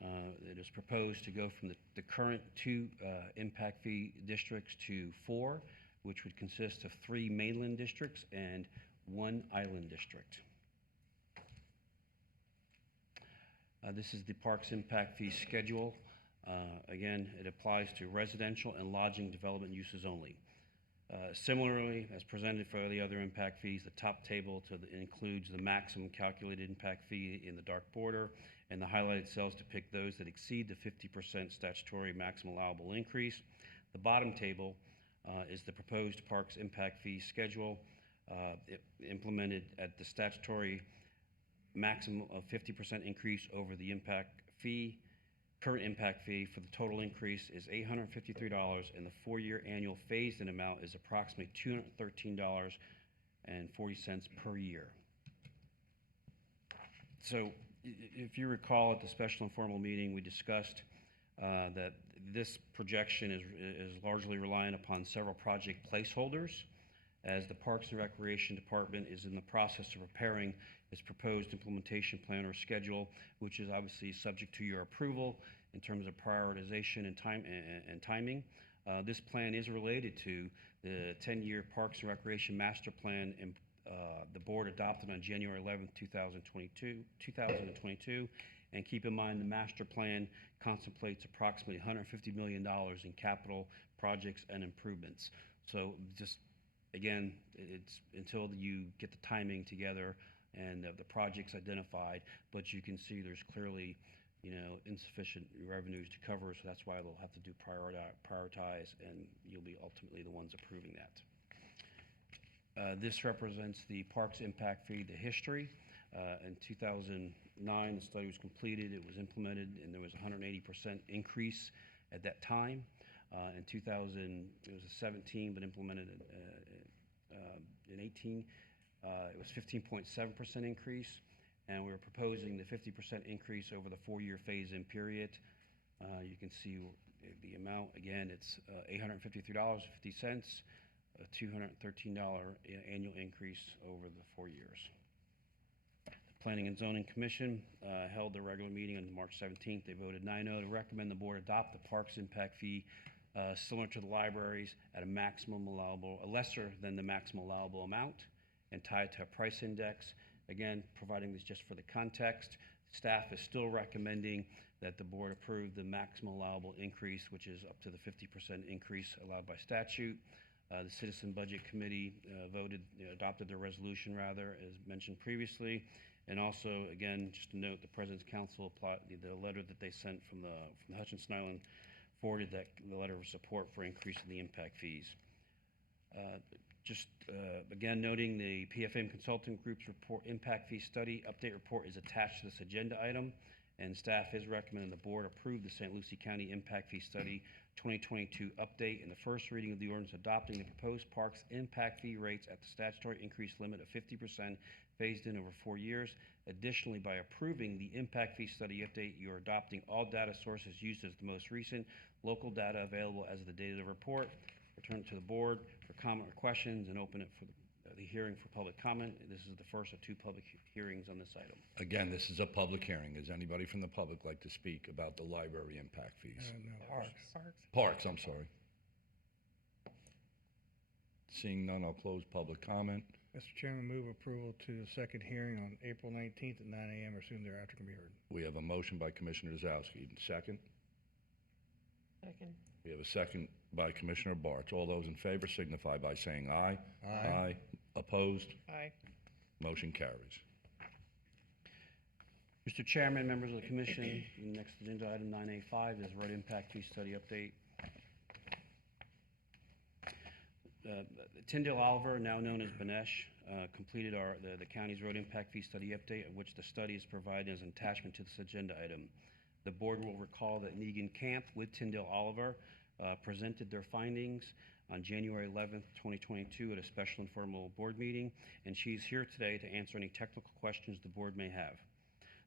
It is proposed to go from the current 2 impact fee districts to 4, which would consist of 3 mainland districts and 1 island district. This is the Parks Impact Fee Schedule. Again, it applies to residential and lodging development uses only. Similarly, as presented for the other impact fees, the top table includes the maximum calculated impact fee in the dark border, and the highlighted cells depict those that exceed the 50% statutory maximum allowable increase. The bottom table is the proposed Parks Impact Fee Schedule implemented at the statutory maximum of 50% increase over the current impact fee. For the total increase is $853, and the 4-year annual phased-in amount is approximately $213.40 per year. So, if you recall, at the special informal meeting, we discussed that this projection is largely reliant upon several project placeholders, as the Parks and Recreation Department is in the process of preparing its proposed implementation plan or schedule, which is obviously subject to your approval in terms of prioritization and timing. This plan is related to the 10-year Parks and Recreation Master Plan the board adopted on January 11th, 2022. And keep in mind, the master plan contemplates approximately $150 million in capital projects and improvements. So just, again, it's until you get the timing together and the projects identified, but you can see there's clearly, insufficient revenues to cover, so that's why they'll have to do prioritize, and you'll be ultimately the ones approving that. This represents the Parks Impact Fee, the history. In 2009, the study was completed, it was implemented, and there was a 180% increase at that time. In 2000, it was a 17, but implemented in 18. It was 15.7% increase, and we were proposing the 50% increase over the 4-year phase-in period. You can see the amount. Again, it's $853.50, a $213 annual increase over the 4 years. The Planning and Zoning Commission held their regular meeting on March 17th. They voted 9-0 to recommend the board adopt the Parks Impact Fee similar to the libraries at a maximum allowable, lesser than the maximum allowable amount. and tied to a price index. Again, providing this just for the context, staff is still recommending that the board approve the maximum allowable increase, which is up to the 50% increase allowed by statute. The Citizen Budget Committee adopted their resolution rather, as mentioned previously. And also, again, just to note, the President's Council applied the letter that they sent from the Hutchinson Island forwarded the letter of support for increasing the impact fees. Again, noting the PFM Consulting Group's report, impact fee study update report is attached to this agenda item, and staff is recommending the board approve the St. Lucie County Impact Fee Study 2022 update in the first reading of the ordinance adopting the proposed parks impact fee rates at the statutory increase limit of 50% phased in over 4 years. Additionally, by approving the impact fee study update, you are adopting all data sources used as the most recent local data available as of the date of the report. Return it to the board for comment or questions and open it for the hearing for public comment. This is the first of 2 public hearings on this item. Again, this is a public hearing. Does anybody from the public like to speak about the library impact fees? No. Parks, I'm sorry. Seeing none, I'll close public comment. Mr. Chairman, move approval to the second hearing on April 19th at 9 a.m. or soon thereafter can be heard. We have a motion by Commissioner Zowski. Second? Second. We have a second by Commissioner Bartz. All those in favor signify by saying aye. Aye. Opposed? Aye. Motion carries. Mr. Chairman, members of the commission, the next agenda item 9A5 is road impact fee study update. Tyndale Oliver, now known as Benesh, completed the county's road impact fee study update, of which the study is provided as an attachment to this agenda item. The board will recall that Negan Camp with Tyndale Oliver presented their findings on January 11th, 2022 at a special informal board meeting, and she's here today to answer any technical questions the board may have.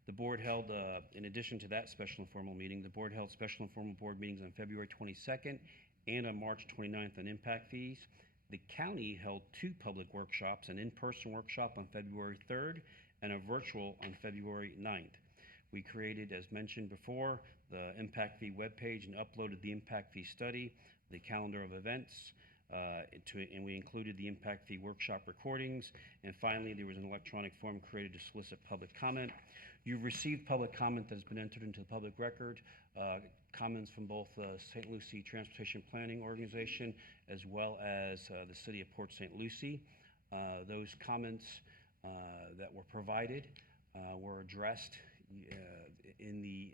The board held, in addition to that special informal meeting, the board held special informal board meetings on February 22nd and on March 29th on impact fees. The county held 2 public workshops, an in-person workshop on February 3rd and a virtual on February 9th. We created, as mentioned before, the impact fee webpage and uploaded the impact fee study, the calendar of events, and we included the impact fee workshop recordings. And finally, there was an electronic form created to solicit public comment. You've received public comment that has been entered into the public record, comments from both St. Lucie Transportation Planning Organization as well as the City of Port St. Lucie. Those comments that were provided were addressed in the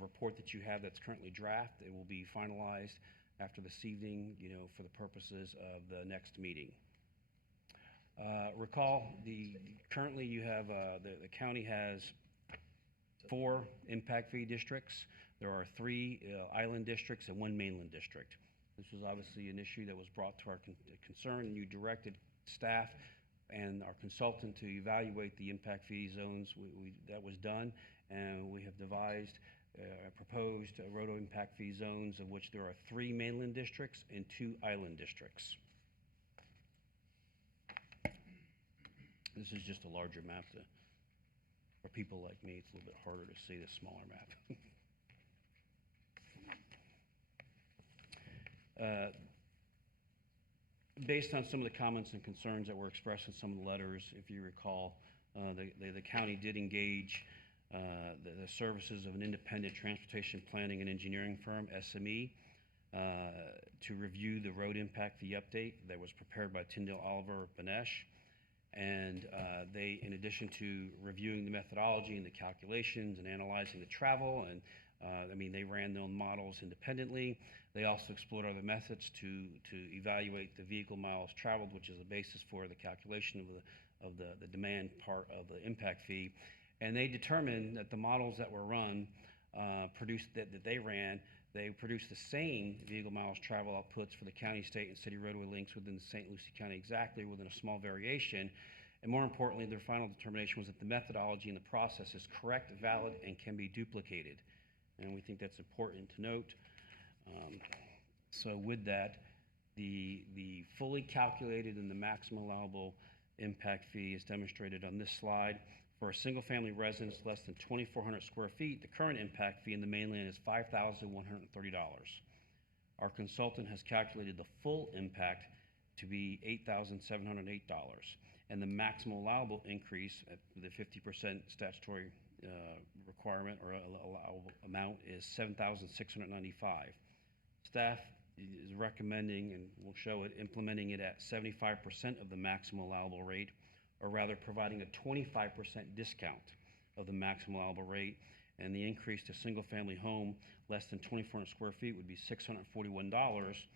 report that you have that's currently draft. It will be finalized after this evening, for the purposes of the next meeting. Recall, currently you have, the county has 4 impact fee districts. There are 3 island districts and 1 mainland district. This was obviously an issue that was brought to our concern, and you directed staff and our consultant to evaluate the impact fee zones. That was done, and we have devised proposed road impact fee zones, of which there are 3 mainland districts and 2 island districts. This is just a larger map. For people like me, it's a little bit harder to see the smaller map. Based on some of the comments and concerns that were expressed in some of the letters, if you recall, the county did engage the services of an independent transportation planning and engineering firm, SME, to review the road impact fee update that was prepared by Tyndale Oliver Benesh. And they, in addition to reviewing the methodology and the calculations and analyzing the travel, and they ran their own models independently. They also explored other methods to evaluate the vehicle miles traveled, which is the basis for the calculation of the demand part of the impact fee. And they determined that the models that were run, they produced the same vehicle miles travel outputs for the county, state, and city roadway links within St. Lucie County exactly, within a small variation. And more importantly, their final determination was that the methodology and the process is correct, valid, and can be duplicated. And we think that's important to note. So with that, the fully calculated and the maximum allowable impact fee is demonstrated on this slide. For a single-family residence less than 2,400 square feet, the current impact fee in the mainland is $5,130. Our consultant has calculated the full impact to be $8,708. and the maximum allowable increase at the 50% statutory requirement or allowable amount is $7,695. Staff is recommending, and we'll show it, implementing it at 75% of the maximum allowable rate, or rather providing a 25% discount of the maximum allowable rate, and the increase to single-family home less than 2,400 square feet would be $641.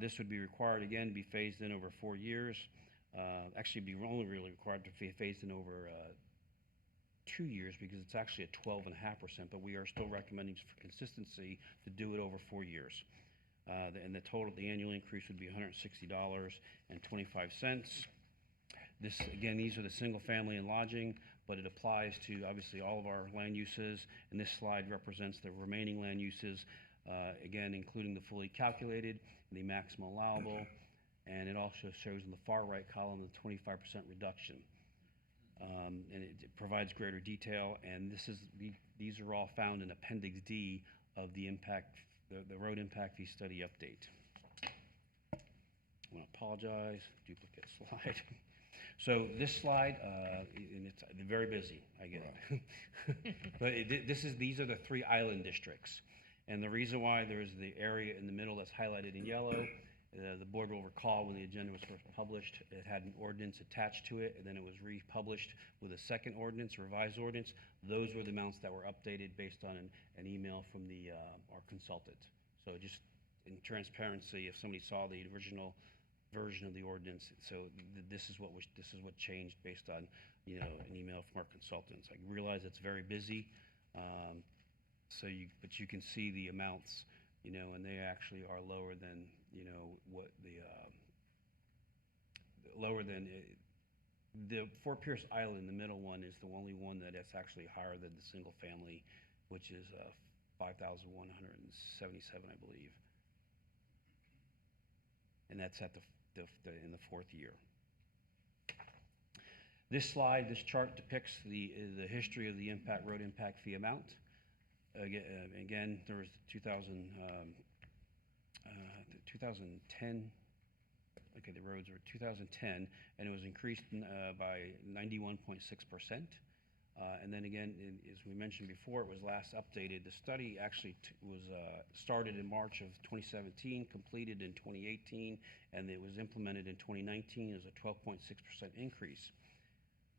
This would be required, again, to be phased in over 4 years. Actually, be only really required to be phased in over 2 years because it's actually at 12.5%, but we are still recommending for consistency to do it over 4 years. And the annual increase would be $160.25. This, again, these are the single family and lodging, but it applies to obviously all of our land uses, and this slide represents the remaining land uses, again, including the fully calculated, and the maximum allowable, and it also shows in the far right column the 25% reduction. And it provides greater detail, and these are all found in Appendix D of the road impact fee study update. I want to apologize, duplicate slide. So this slide, and it's very busy, I get it. But these are the 3 island districts. And the reason why there's the area in the middle that's highlighted in yellow, the board will recall when the agenda was first published, it had an ordinance attached to it, and then it was republished with a second ordinance, revised ordinance. Those were the amounts that were updated based on an email from our consultant. So just in transparency, if somebody saw the original version of the ordinance, so this is what changed based on an email from our consultants. I realize it's very busy, but you can see the amounts, and they actually are lower than what the Fort Pierce Island, the middle one, is the only one that is actually higher than the single family, which is 5,177, I believe, and that's at in the 4th year. This chart depicts the history of the road impact fee amount. Again, there was 2010. Okay, the roads were 2010, and it was increased by 91.6%. And then again, as we mentioned before, it was last updated. The study actually was started in March of 2017, completed in 2018, and it was implemented in 2019 as a 12.6% increase.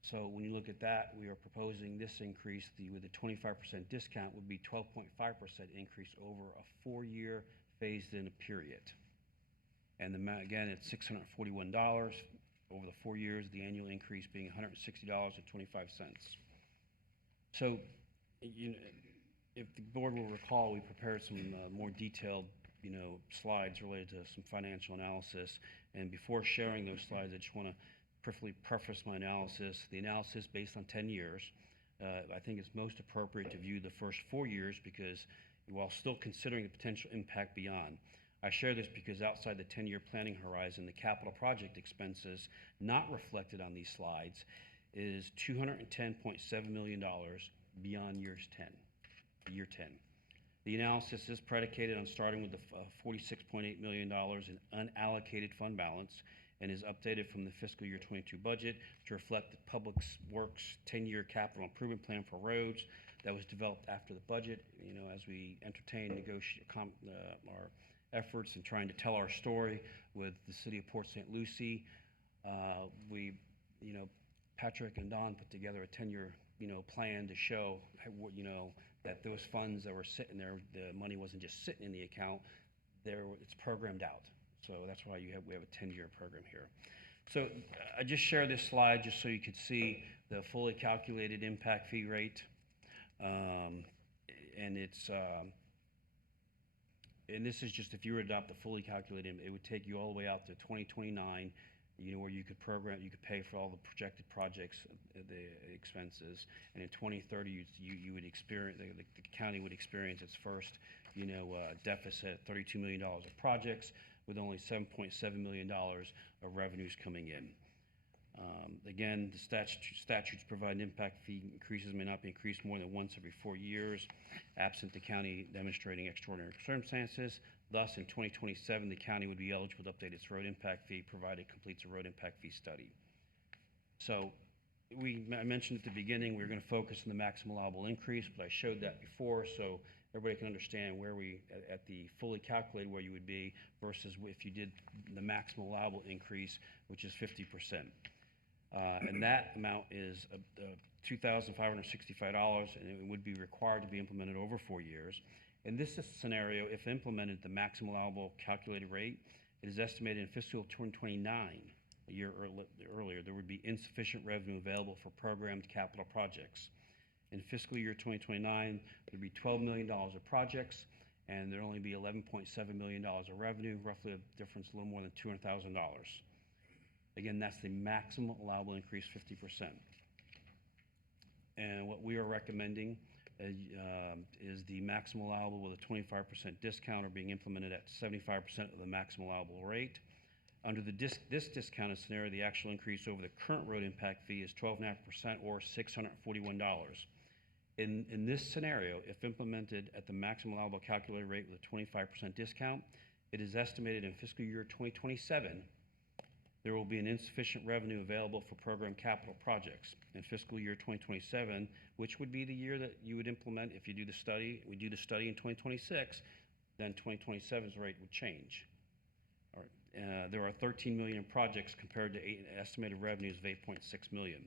So when you look at that, we are proposing this increase with a 25% discount would be 12.5% increase over a 4-year phased-in period. And again, it's $641 over the 4 years, the annual increase being $160.25. So, if the board will recall, we prepared some more detailed, slides related to some financial analysis. And before sharing those slides, I just want to briefly preface my analysis. The analysis based on 10 years. I think it's most appropriate to view the first 4 years because while still considering the potential impact beyond. I share this because outside the 10-year planning horizon, the capital project expenses not reflected on these slides is $210.7 million beyond year 10. The analysis is predicated on starting with the $46.8 million in unallocated fund balance and is updated from the fiscal year 22 budget to reflect the Public Works 10-year capital improvement plan for roads that was developed after the budget. As we entertain our efforts in trying to tell our story with the city of Port St. Lucie, Patrick and Don put together a 10-year, plan to show, that those funds that were sitting there, the money wasn't just sitting in the account. It's programmed out. So that's why we have a 10-year program here. So I just share this slide just so you could see the fully calculated impact fee rate, and this is just if you were to adopt the fully calculated, it would take you all the way out to 2029. Where you could pay for all the projected projects, the expenses, and in 2030 you would experience, the county would experience its first, deficit, $32 million of projects with only $7.7 million of revenues coming in. Again, the statutes provide impact fee increases may not be increased more than once every 4 years, absent the county demonstrating extraordinary circumstances. Thus, in 2027, the county would be eligible to update its road impact fee, provided it completes a road impact fee study. So I mentioned at the beginning, we were going to focus on the maximum allowable increase, but I showed that before, so everybody can understand where at the fully calculated, where you would be versus if you did the maximum allowable increase, which is 50%. And that amount is $2,565, and it would be required to be implemented over 4 years. In this scenario, if implemented, the maximum allowable calculated rate, it is estimated in fiscal 2029, a year earlier, there would be insufficient revenue available for programmed capital projects. In fiscal year 2029, there'd be $12 million of projects, and there'd only be $11.7 million of revenue, roughly a difference a little more than $200,000. Again, that's the maximum allowable increase, 50%. And what we are recommending is the maximum allowable with a 25% discount or being implemented at 75% of the maximum allowable rate. Under this discounted scenario, the actual increase over the current road impact fee is 12.5% or $641. In this scenario, if implemented at the maximum allowable calculated rate with a 25% discount, it is estimated in fiscal year 2027 there will be an insufficient revenue available for program capital projects. In fiscal year 2027, which would be the year that you would implement if you do the study, we do the study in 2026, then 2027's rate would change. All right. There are 13 million in projects compared to estimated revenues of 8.6 million.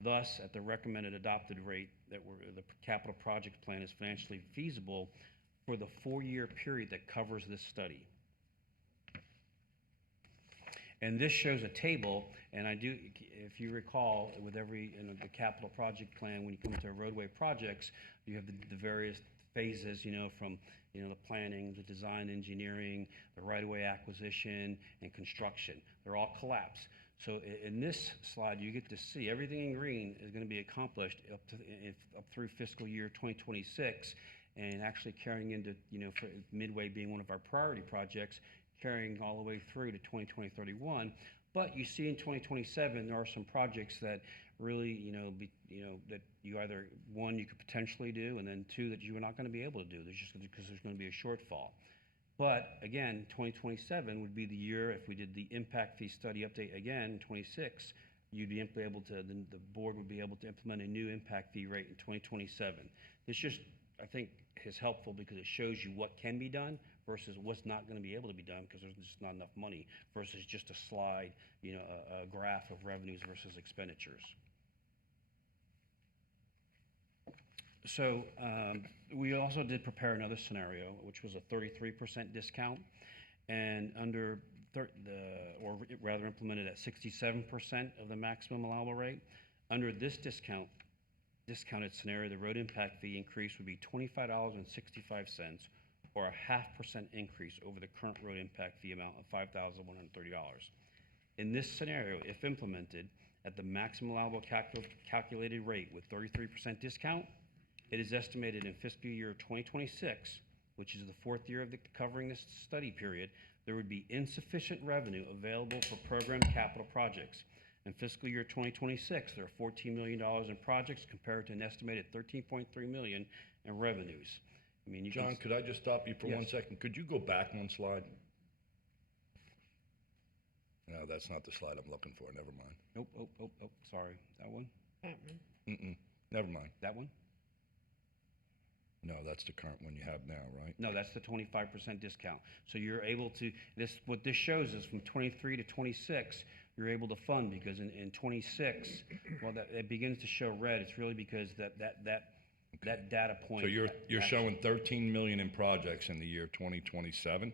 Thus, at the recommended adopted rate, the capital project plan is financially feasible for the 4-year period that covers this study. And this shows a table, and if you recall, with every, the capital project plan, when you come to roadway projects, you have the various phases, from, the planning, the design, engineering, the right-of-way acquisition, and construction. They're all collapsed. So in this slide, you get to see everything in green is going to be accomplished up through fiscal year 2026, and actually carrying into, for Midway being one of our priority projects, carrying all the way through to 2031. But you see in 2027, there are some projects that really, that you either, one, you could potentially do, and then two, that you are not going to be able to do. Because there's going to be a shortfall. But again, 2027 would be the year, if we did the impact fee study update again in 26, you'd be able to, the board would be able to implement a new impact fee rate in 2027. This just, I think, is helpful because it shows you what can be done versus what's not going to be able to be done because there's just not enough money versus just a slide, a graph of revenues versus expenditures. So we also did prepare another scenario, which was a 33% discount, and or rather implemented at 67% of the maximum allowable rate. Under this discounted scenario, the road impact fee increase would be $25.65, or a 0.5% increase over the current road impact fee amount of $5,130. In this scenario, if implemented at the maximum allowable calculated rate with 33% discount, it is estimated in fiscal year 2026, which is the 4th year of covering this study period, there would be insufficient revenue available for programmed capital projects. In fiscal year 2026, there are $14 million in projects compared to an estimated $13.3 million in revenues. I mean, John, could I just stop you for 1 second? Could you go back one slide? No, that's not the slide I'm looking for. Never mind. Oh, sorry. That one? That one. Never mind. That one? No, that's the current one you have now, right? No, that's the 25% discount. So you're able to, what this shows is from 23 to 26, you're able to fund because in 26, well, it begins to show red. It's really because that data point. So you're showing 13 million in projects in the year 2027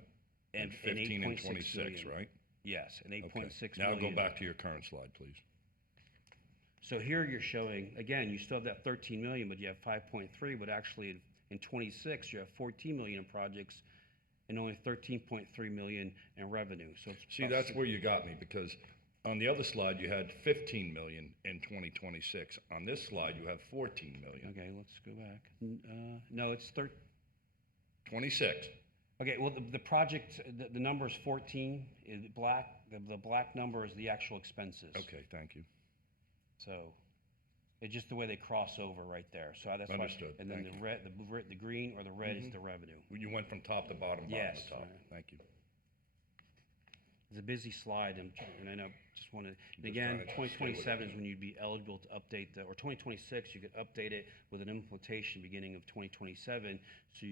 and 15 and 26, million. Right? Yes, and 8.6 Now million. go back to your current slide, please. So here you're showing, again, you still have that 13 million, but you have 5.3, but actually in 26, you have 14 million in projects and only 13.3 million in revenue. So see, that's where you got me, because on the other slide, you had 15 million in 2026. On this slide, you have 14 million. Okay, let's go back. No, it's 26. Okay, well, the project, the number is 14. Black, the black number is the actual expenses. Okay, thank you. So it's just the way they cross over right there. So that's understood. Why, and then the red, the green or the red is the revenue. You went from top to bottom, bottom yes, to top. Thank you. It's a busy slide, and I know, just want to, and Just again, trying to stay with 2027 it. is when you'd be eligible to update or 2026, you could update it with an implementation beginning of 2027, so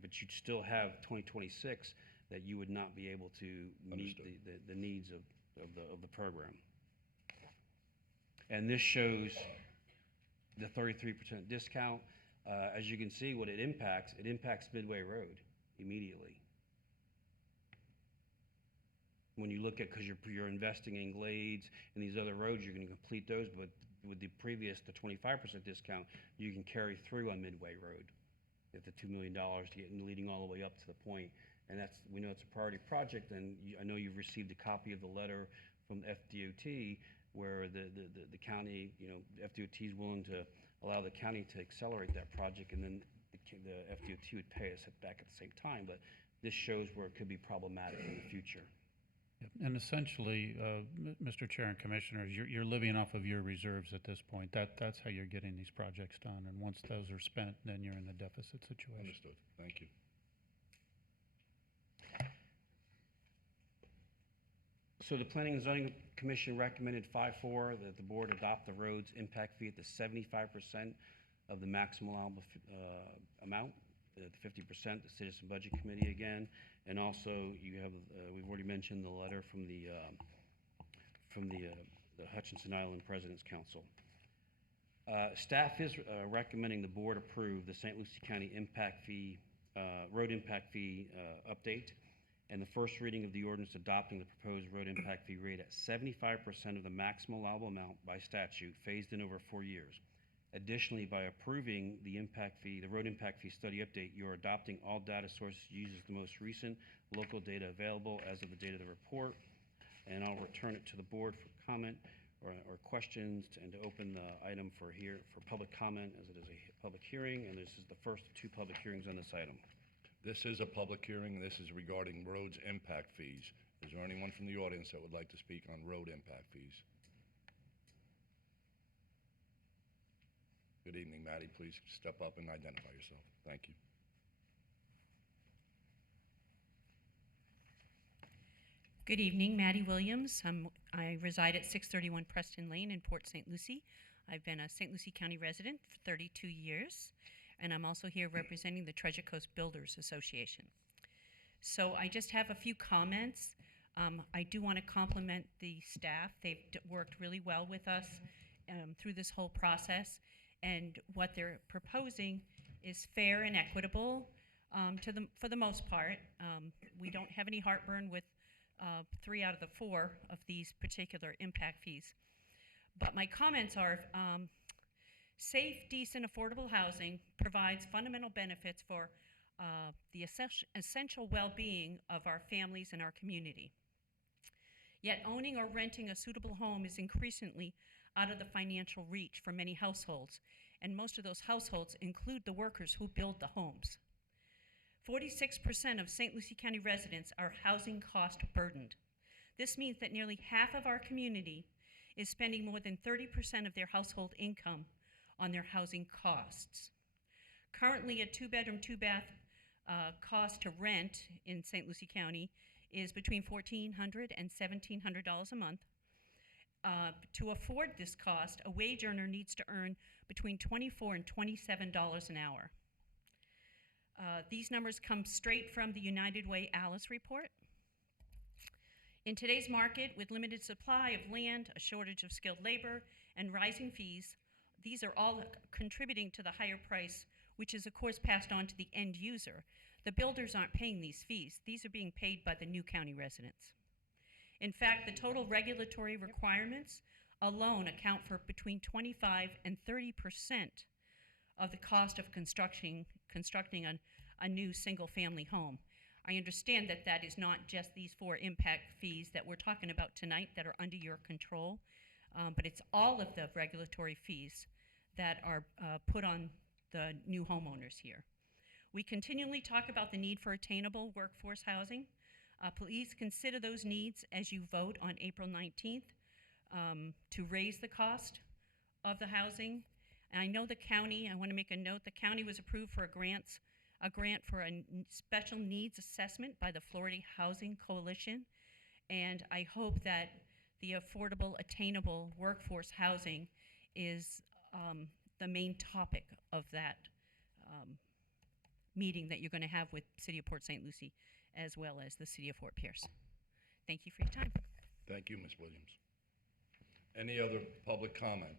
but you'd still have 2026 that you would not be able to meet the needs of the program. And this shows the 33% discount. As you can see, what it impacts Midway Road immediately. When you look at, because you're investing in Glades and these other roads, you're going to complete those, but with the 25% discount, you can carry through on Midway Road at the $2 million to get leading all the way up to the point. And we know it's a priority project, and I know you've received a copy of the letter from FDOT where the county, FDOT is willing to allow the county to accelerate that project, and then the FDOT would pay us back at the same time. But this shows where it could be problematic in the future. Yep. And essentially, Mr. Chair and Commissioners, you're living off of your reserves at this point. That's how you're getting these projects done. And once those are spent, then you're in a deficit situation. Understood. Thank you. So the Planning and Zoning Commission recommended 5-4 that the board adopt the roads impact fee at the 75% of the maximum allowable amount, the 50%, the Citizen Budget Committee again, and also you have we've already mentioned the letter from the Hutchinson Island President's Council. Staff is recommending the board approve the St. Lucie County impact fee, road impact fee update, and the first reading of the ordinance adopting the proposed road impact fee rate at 75% of the maximum allowable amount by statute, phased in over 4 years. Additionally, by approving the road impact fee study update, you are adopting all data sources uses the most recent local data available as of the date of the report. And I'll return it to the board for comment or questions, and to open the item for public comment, as it is a public hearing, and this is the first of 2 public hearings on this item. This is a public hearing. This is regarding roads impact fees. Is there anyone from the audience that would like to speak on road impact fees? Good evening, Maddie. Please step up and identify yourself. Thank you. Good evening, Maddie Williams. I reside at 631 Preston Lane in Port St. Lucie. I've been a St. Lucie County resident for 32 years, and I'm also here representing the Treasure Coast Builders Association. So I just have a few comments. I do want to compliment the staff. They've worked really well with us through this whole process, and what they're proposing is fair and equitable for the most part. We don't have any heartburn with 3 out of the 4 of these particular impact fees. But my comments are, safe, decent, affordable housing provides fundamental benefits for the essential well-being of our families and our community. Yet owning or renting a suitable home is increasingly out of the financial reach for many households, and most of those households include the workers who build the homes. 46% of St. Lucie County residents are housing cost burdened. This means that nearly half of our community is spending more than 30% of their household income on their housing costs. Currently, a 2-bedroom, 2-bath cost to rent in St. Lucie County is between $1,400 and $1,700 a month. To afford this cost, a wage earner needs to earn between $24 and $27 an hour. These numbers come straight from the United Way Alice report. In today's market, with limited supply of land, a shortage of skilled labor, and rising fees, these are all contributing to the higher price, which is of course passed on to the end user. The builders aren't paying these fees. These are being paid by the new county residents. In fact, the total regulatory requirements alone account for between 25 and 30% of the cost of constructing a new single-family home. I understand that that is not just these 4 impact fees that we're talking about tonight that are under your control, but it's all of the regulatory fees that are put on the new homeowners here. We continually talk about the need for attainable workforce housing. Please consider those needs as you vote on April 19th to raise the cost of the housing. And I know the county, I want to make a note, the county was approved for a grant for a special needs assessment by the Florida Housing Coalition. And I hope that the affordable, attainable workforce housing is the main topic of that meeting that you're going to have with City of Port St. Lucie, as well as the City of Fort Pierce. Thank you for your time. Thank you, Ms. Williams. Any other public comment?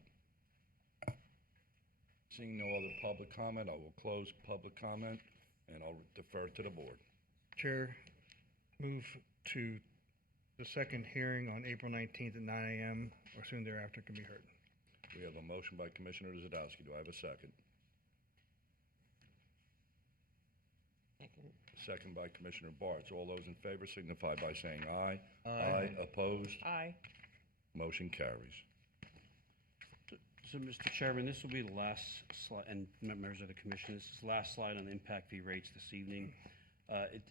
Seeing no other public comment, I will close public comment and I'll defer to the board. Chair, move to the second hearing on April 19th at 9 a.m. or soon thereafter can be heard. We have a motion by Commissioner Zadowski. Do I have a second? Second by Commissioner Bartz. All those in favor signify by saying aye. Aye. Opposed? Aye. Motion carries. So, Mr. Chairman, this will be the last slide, and members of the commission, this is the last slide on the impact fee rates this evening.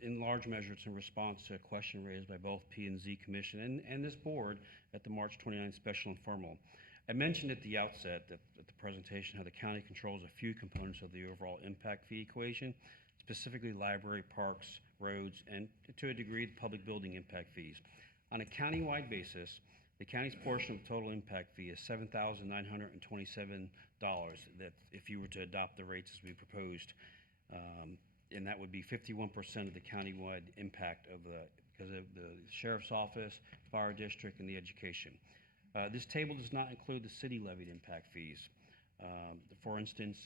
In large measure, it's in response to a question raised by both P&Z Commission and this board at the March 29th Special Informal. I mentioned at the outset that at the presentation how the county controls a few components of the overall impact fee equation, specifically library, parks, roads, and to a degree, the public building impact fees. On a countywide basis, the county's portion of total impact fee is $7,927. That if you were to adopt the rates as we proposed, and that would be 51% of the countywide impact of because of the sheriff's office, fire district, and the education. This table does not include the city levied impact fees. For instance,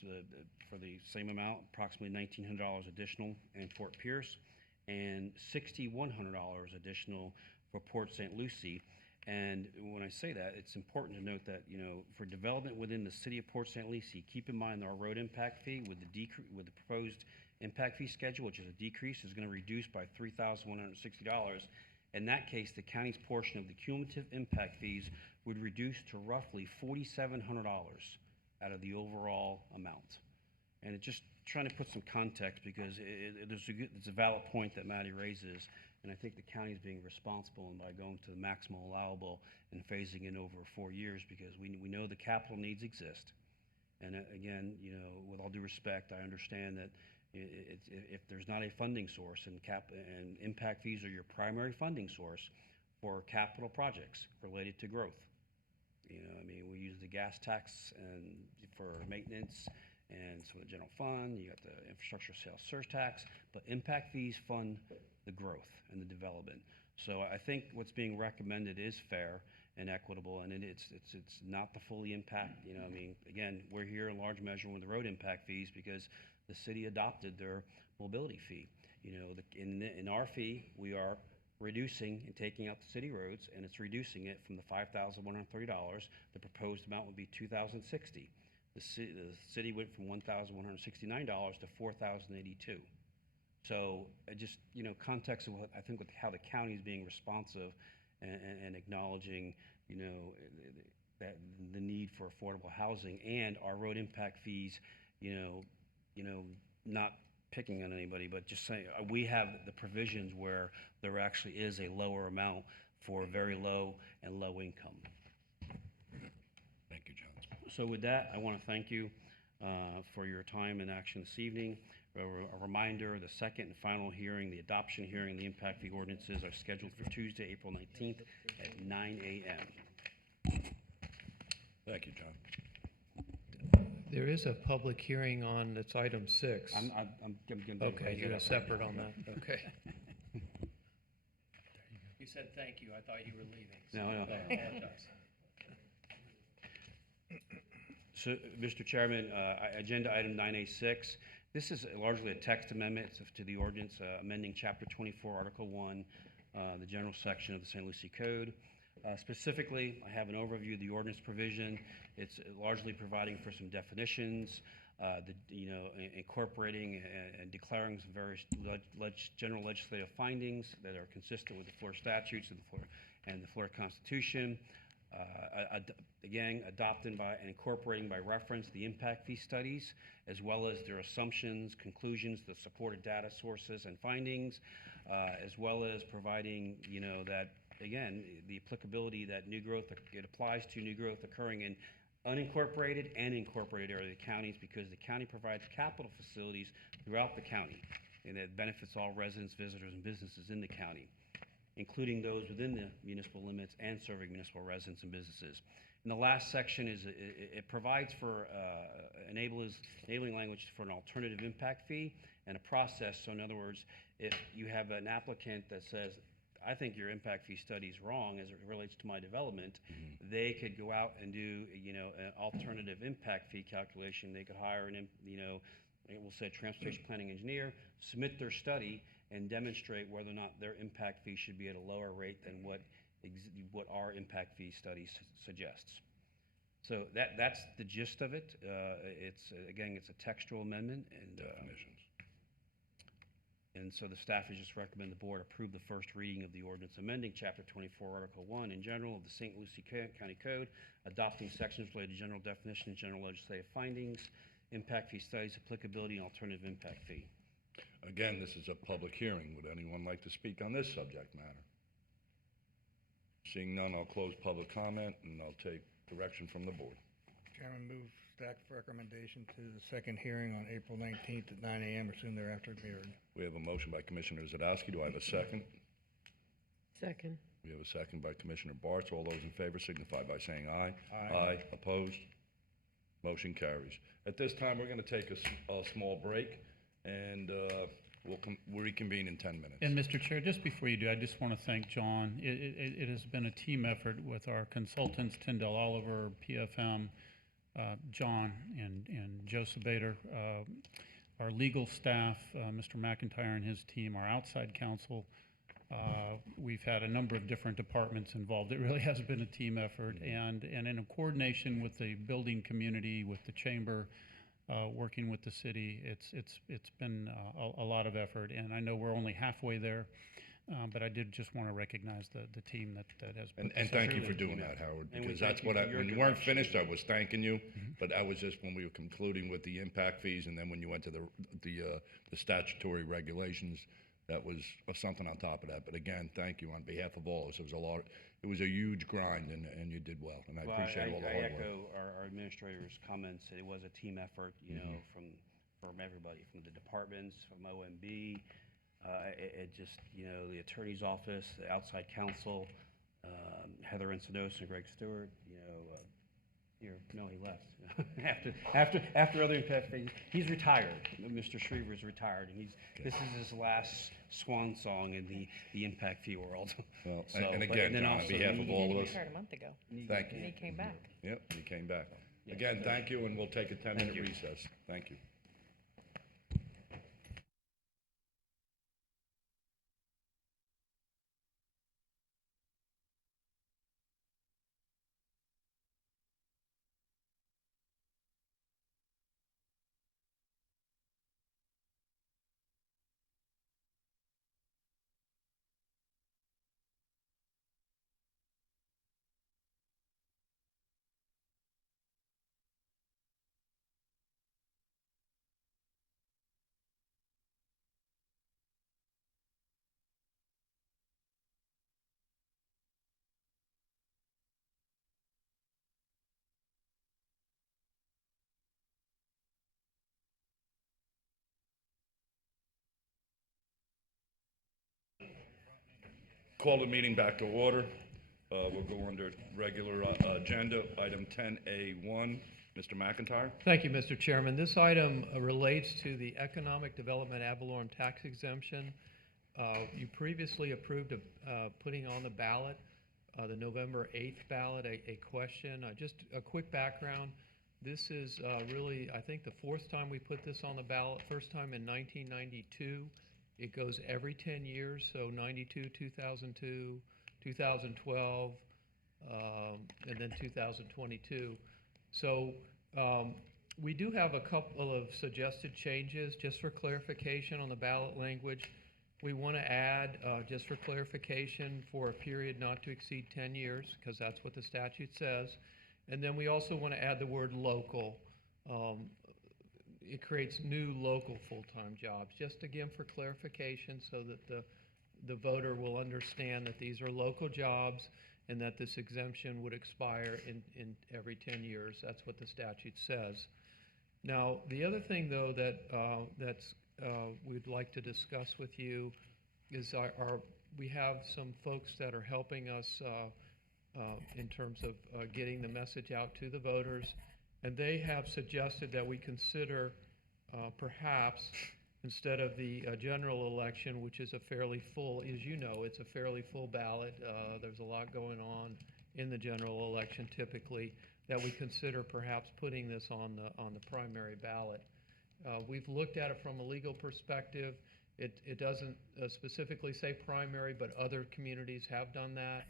for the same amount, approximately $1,900 additional in Fort Pierce, and $6,100 additional for Port St. Lucie. And when I say that, it's important to note that, you know, for development within the city of Port St. Lucie, keep in mind our road impact fee with the proposed impact fee schedule, which is a decrease, is going to reduce by $3,160. In that case, the county's portion of the cumulative impact fees would reduce to roughly $4,700 out of the overall amount. And it's just trying to put some context because it's a valid point that Maddie raises. And I think the county is being responsible by going to the maximum allowable and phasing in over 4 years because we know the capital needs exist. And again, you know, with all due respect, I understand that if there's not a funding source and impact fees are your primary funding source for capital projects related to growth. You know, I mean, we use the gas tax and for maintenance and some of the general fund, you got the infrastructure sales surge tax, but impact fees fund the growth and the development. So I think what's being recommended is fair and equitable, and it's not the fully impact. You know, I mean, again, we're here in large measure with the road impact fees because the city adopted their mobility fee. You know, in our fee, we are reducing and taking out the city roads, and it's reducing it from the $5,130. The proposed amount would be $2,060. The city went from $1,169 to $4,082. So just, you know, context of what I think with how the county is being responsive and acknowledging, you know, that the need for affordable housing and our road impact fees, you know, not picking on anybody, but just saying we have the provisions where there actually is a lower amount for very low and low income. Thank you, John. So with that, I want to thank you for your time and action this evening. A reminder, the second and final hearing, the adoption hearing, the impact fee ordinances are scheduled for Tuesday, April 19th at 9 a.m. Thank you, John. There is a public hearing on, it's item 6. I'm Okay, you're separate on that, okay. You said thank you, I thought you were leaving. No. I apologize. So, Mr. Chairman, agenda item 9A6, this is largely a text amendment to the ordinance amending Chapter 24, Article 1, the general section of the St. Lucie Code. Specifically, I have an overview of the ordinance provision. It's largely providing for some definitions, incorporating and declaring some various general legislative findings that are consistent with the Florida statutes and the Florida Constitution. Again, adopting by and incorporating by reference the impact fee studies, as well as their assumptions, conclusions, the supported data sources and findings, as well as providing, you know, that, again, the applicability that new growth, it applies to new growth occurring in unincorporated and incorporated area of the counties because the county provides capital facilities throughout the county, and it benefits all residents, visitors, and businesses in the county. including those within the municipal limits and serving municipal residents and businesses. And the last section is, it provides for enabling language for an alternative impact fee and a process. So in other words, if you have an applicant that says, I think your impact fee study is wrong as it relates to my development, they could go out and do, an alternative impact fee calculation. They could hire we'll say transportation planning engineer, submit their study, and demonstrate whether or not their impact fee should be at a lower rate than what our impact fee study suggests. So that's the gist of it. It's a textual amendment, and Definitions. And so the staff has just recommend the board approve the first reading of the ordinance amending Chapter 24, Article 1 in general of the St. Lucie County Code, adopting sections related to general definitions, general legislative findings, impact fee studies, applicability, and alternative impact fee. Again, this is a public hearing. Would anyone like to speak on this subject matter? Seeing none, I'll close public comment, and I'll take direction from the board. Chairman, move staff recommendation to the second hearing on April 19th at 9 a.m. or soon thereafter be heard. We have a motion by Commissioner Zadowski. Do I have a second? Second. We have a second by Commissioner Bartz. All those in favor signify by saying aye. Aye. Opposed? Motion carries. At this time, we're going to take a small break, and we'll reconvene in 10 minutes. And Mr. Chair, just before you do, I just want to thank John. It has been a team effort with our consultants, Tyndall Oliver, PFM, John, and Joseph Bader, our legal staff, Mr. McIntyre and his team, our outside counsel. We've had a number of different departments involved. It really has been a team effort, and in a coordination with the building community, with the chamber, working with the city, it's been a lot of effort, and I know we're only halfway there, but I did just want to recognize the team that has put And this thank you effort for in. doing that, Howard, And we because thank that's you what for your when you weren't direction. finished, I was thanking you, but I was just when we were concluding with the impact fees, and then when you went to the statutory regulations, that was something on top of that. But again, thank you on behalf of all of us. It was a huge grind, and you did well, and I appreciate all the I hard work. echo our administrator's comments that it was a team effort, from everybody, from the departments, from OMB, it just, the attorney's office, the outside counsel, Heather Encinos and Greg Stewart, no, he left. after other impact fees, he's retired. Mr. Shriver is retired, and this is his last swan song in the impact fee world. Well, So, and but again, then John, on also behalf of all of He us, retired a month ago. thank you. And he came back. Yep, and he came back. Yeah. Again, thank you, and we'll take a 10-minute Thank you. recess. Thank you. Call the meeting back to order. We'll go under regular agenda, item 10A1. Mr. McIntyre? Thank you, Mr. Chairman. This item relates to the Economic Development Ad valorem tax exemption. You previously approved putting on the ballot, the November 8th ballot, a question. Just a quick background. This is really, I think, the fourth time we put this on the ballot. First time in 1992. It goes every 10 years, so 92, 2002, 2012, and then 2022. So we do have a couple of suggested changes just for clarification on the ballot language. We want to add, just for clarification, for a period not to exceed 10 years, because that's what the statute says. And then we also want to add the word local. It creates new local full-time jobs, just again for clarification so that the voter will understand that these are local jobs and that this exemption would expire in every 10 years. That's what the statute says. Now, the other thing, though, that we'd like to discuss with you is we have some folks that are helping us in terms of getting the message out to the voters, and they have suggested that we consider perhaps instead of the general election, which is a fairly full, as you know, it's a fairly full ballot. There's a lot going on in the general election typically, that we consider perhaps putting this on the primary ballot. We've looked at it from a legal perspective. It doesn't specifically say primary, but other communities have done that.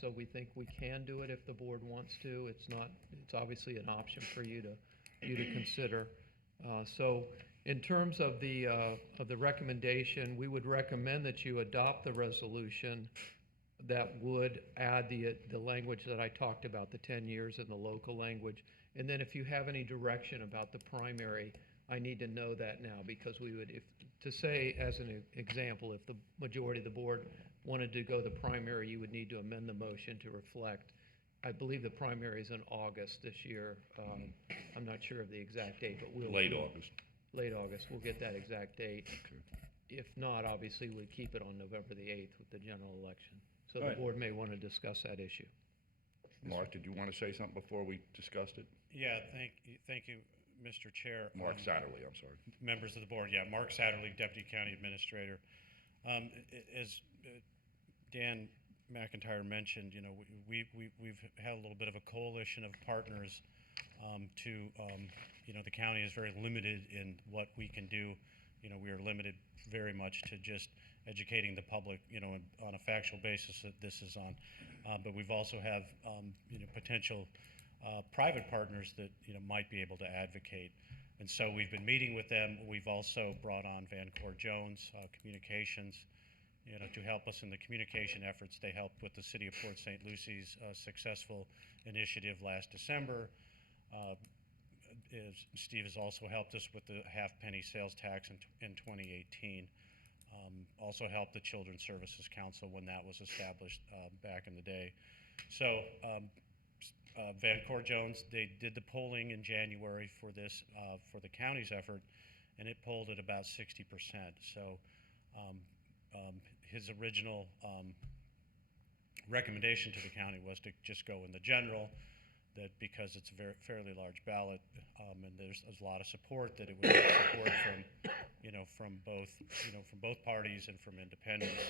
So we think we can do it if the board wants to. It's obviously an option for you to consider. So in terms of the recommendation, we would recommend that you adopt the resolution that would add the language that I talked about, the 10 years and the local language. And then if you have any direction about the primary, I need to know that now, because we would, to say as an example, if the majority of the board wanted to go the primary, you would need to amend the motion to reflect. I believe the primary is in August this year. I'm not sure of the exact date, but we'll. Late August. Late August. We'll get that exact date. If not, obviously, we'd keep it on November the 8th with the general election. So the Right. board may want to discuss that issue. Mark, did you want to say something before we discussed it? Yeah, thank you, Mr. Chair. Mark Satterley, I'm sorry. Members of the board, yeah, Mark Satterley, Deputy County Administrator. As Dan McIntyre mentioned, you know, we've had a little bit of a coalition of partners you know, the county is very limited in what we can do. You know, we are limited very much to just educating the public, you know, on a factual basis that this is on. But we've also have, you know, potential private partners that, you know, might be able to advocate. And so we've been meeting with them. We've also brought on Vancore Jones Communications, you know, to help us in the communication efforts. They helped with the City of Port St. Lucie's successful initiative last December. Steve has also helped us with the half-penny sales tax in 2018. Also helped the Children's Services Council when that was established back in the day. So Vancore Jones, they did the polling in January for this, for the county's effort, and it polled at about 60%. So his original recommendation to the county was to just go in the general, that because it's a fairly large ballot, and there's a lot of support, that it would get support from, from both parties and from independents,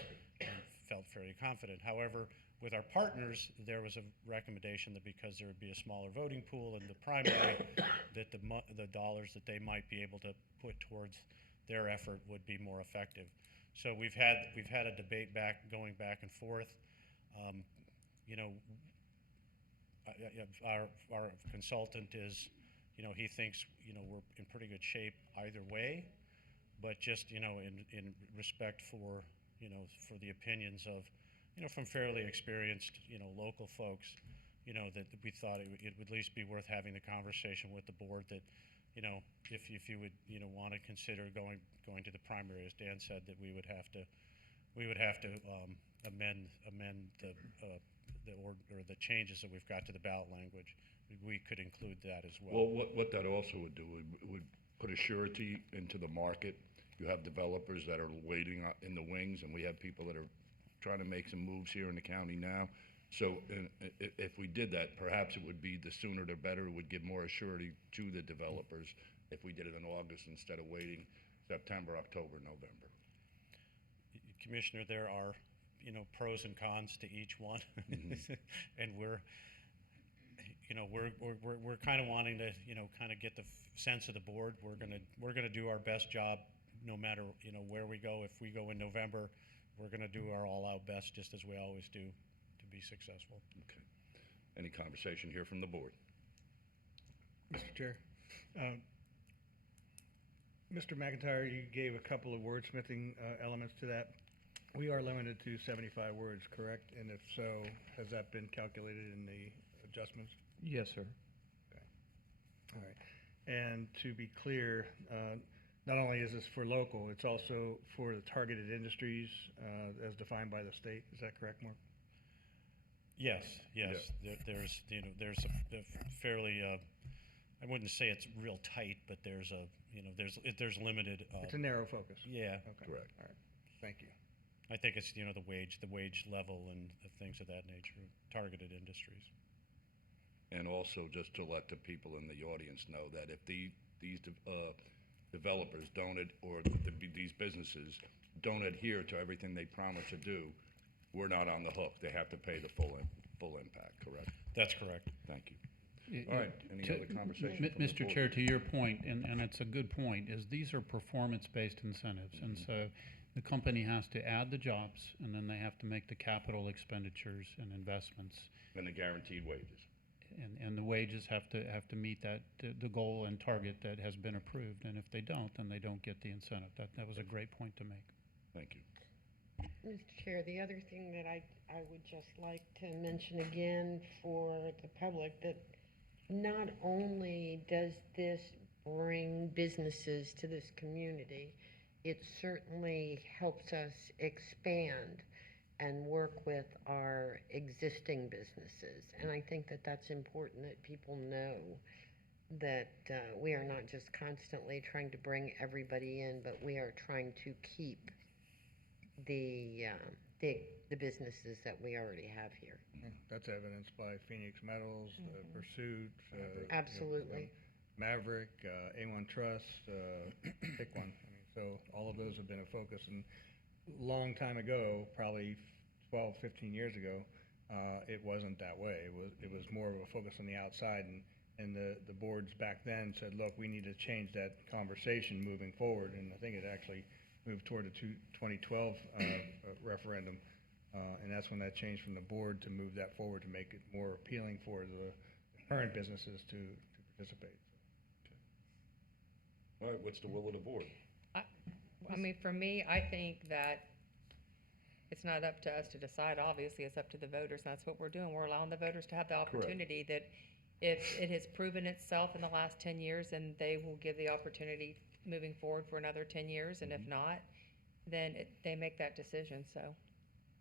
and felt fairly confident. However, with our partners, there was a recommendation that because there would be a smaller voting pool in the primary, that the dollars that they might be able to put towards their effort would be more effective. So we've had a debate going back and forth. Our consultant is, he thinks, we're in pretty good shape either way, but just, in respect for, for the opinions of, from fairly experienced, local folks, that we thought it would at least be worth having the conversation with the board that, if you would, want to consider going to the primary, as Dan said, that we would have to amend the changes that we've got to the ballot language. We could include that as well. Well, what that also would do, it would put a surety into the market. You have developers that are waiting in the wings, and we have people that are trying to make some moves here in the county now. So if we did that, perhaps it would be the sooner the better. It would give more surety to the developers if we did it in August instead of waiting September, October, November. Commissioner, there are, pros and cons to each one, and we're kind of wanting to, kind of get the sense of the board. We're gonna do our best job, no matter where we go. If we go in November, we're gonna do our all-out best, just as we always do, to be successful. Okay. Any conversation here from the board? Mr. Chair. Mr. McIntyre, you gave a couple of wordsmithing elements to that. We are limited to 75 words, correct? And if so, has that been calculated in the adjustments? Yes, sir. Okay. All right. And to be clear, not only is this for local, it's also for the targeted industries as defined by the state. Is that correct, Mark? Yes. Yeah. There's a fairly, I wouldn't say it's real tight, but there's limited. It's a narrow focus. Yeah. Okay. Correct. All right. Thank you. I think it's, the wage level and the things of that nature, targeted industries. And also just to let the people in the audience know that if these developers don't, or these businesses don't adhere to everything they promise to do, we're not on the hook. They have to pay the full impact, correct? That's correct. Thank you. All right, any other conversation? from the Mr. board? Chair, to your point, and it's a good point, is these are performance-based incentives. And so the company has to add the jobs, and then they have to make the capital expenditures and investments. And the guaranteed wages. And the wages have to meet the goal and target that has been approved. And if they don't, then they don't get the incentive. That was a great point to make. Thank you. Mr. Chair, the other thing that I would just like to mention again for the public, that not only does this bring businesses to this community, it certainly helps us expand and work with our existing businesses. And I think that that's important, that people know that we are not just constantly trying to bring everybody in, but we are trying to keep the businesses that we already have here. That's evidenced by Phoenix Metals, Pursuit. Absolutely. Maverick, A1 Trust, pick one. So all of those have been a focus. And a long time ago, probably 12, 15 years ago, it wasn't that way. It was more of a focus on the outside. And the boards back then said, look, we need to change that conversation moving forward. And I think it actually moved toward the 2012 referendum. And that's when that changed from the board to move that forward to make it more appealing for the current businesses to participate. All right, what's the will of the board? I mean, for me, I think that it's not up to us to decide. Obviously, it's up to the voters, and that's what we're doing. We're allowing the voters to have the opportunity that if it has proven itself in the last 10 years, then they will give the opportunity moving forward for another 10 years. And if not, then they make that decision. So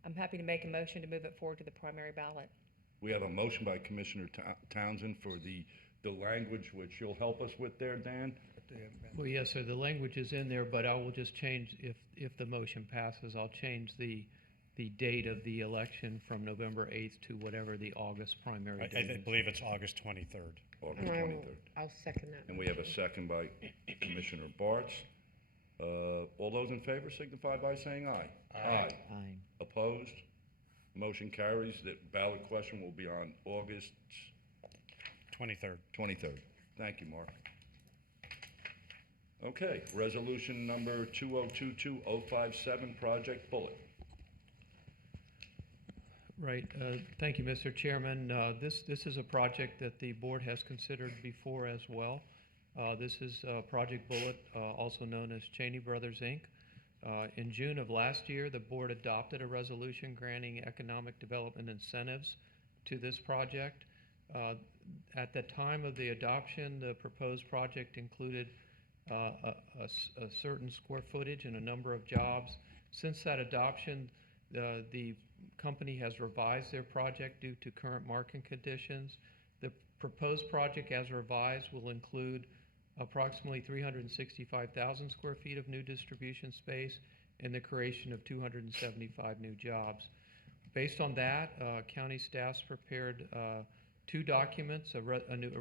I'm happy to make a motion to move it forward to the primary ballot. We have a motion by Commissioner Townsend for the language which you'll help us with there, Dan. Well, yes, sir, the language is in there, but I will just change, if the motion passes, I'll change the date of the election from November 8th to whatever the August primary date is. I believe it's August 23rd. August 23rd. I'll second that. And we have a second by Commissioner Bartz. All those in favor signify by saying aye. Aye. Aye. Opposed? Motion carries. The ballot question will be on August 23rd. 23rd. Thank you, Mark. Okay, resolution number 2022057, Project Bullet. Right. Thank you, Mr. Chairman. This is a project that the board has considered before as well. This is Project Bullet, also known as Cheney Brothers, Inc. In June of last year, the board adopted a resolution granting economic development incentives to this project. At the time of the adoption, the proposed project included a certain square footage and a number of jobs. Since that adoption, the company has revised their project due to current market conditions. The proposed project as revised will include approximately 365,000 square feet of new distribution space and the creation of 275 new jobs. Based on that, county staff's prepared two documents, a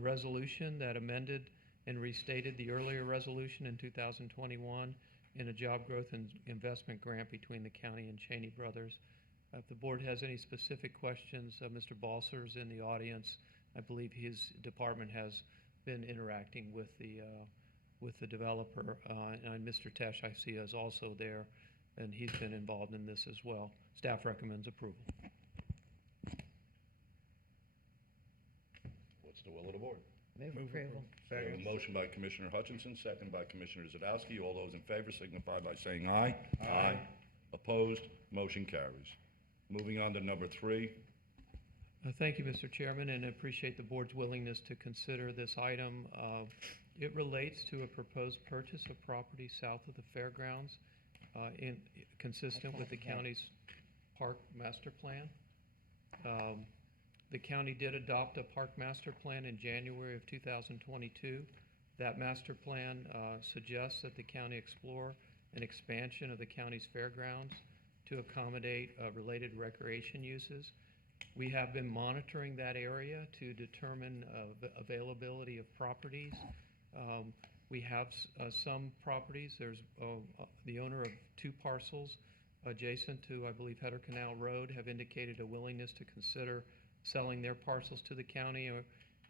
resolution that amended and restated the earlier resolution in 2021, and a job growth and investment grant between the county and Cheney Brothers. If the board has any specific questions, Mr. Balser is in the audience. I believe his department has been interacting with the developer, and Mr. Tesh, I see, is also there, and he's been involved in this as well. Staff recommends approval. What's the will of the board? Move approval. A motion by Commissioner Hutchinson, second by Commissioner Zadowski. All those in favor signify by saying aye. Aye. Opposed? Motion carries. Moving on to number 3. Thank you, Mr. Chairman, and I appreciate the board's willingness to consider this item. It relates to a proposed purchase of property south of the fairgrounds, consistent with the county's park master plan. The county did adopt a park master plan in January of 2022. That master plan suggests that the county explore an expansion of the county's fairgrounds. to accommodate related recreation uses. We have been monitoring that area to determine availability of properties. We have some properties. There's the owner of 2 parcels adjacent to, I believe, Header Canal Road have indicated a willingness to consider selling their parcels to the county,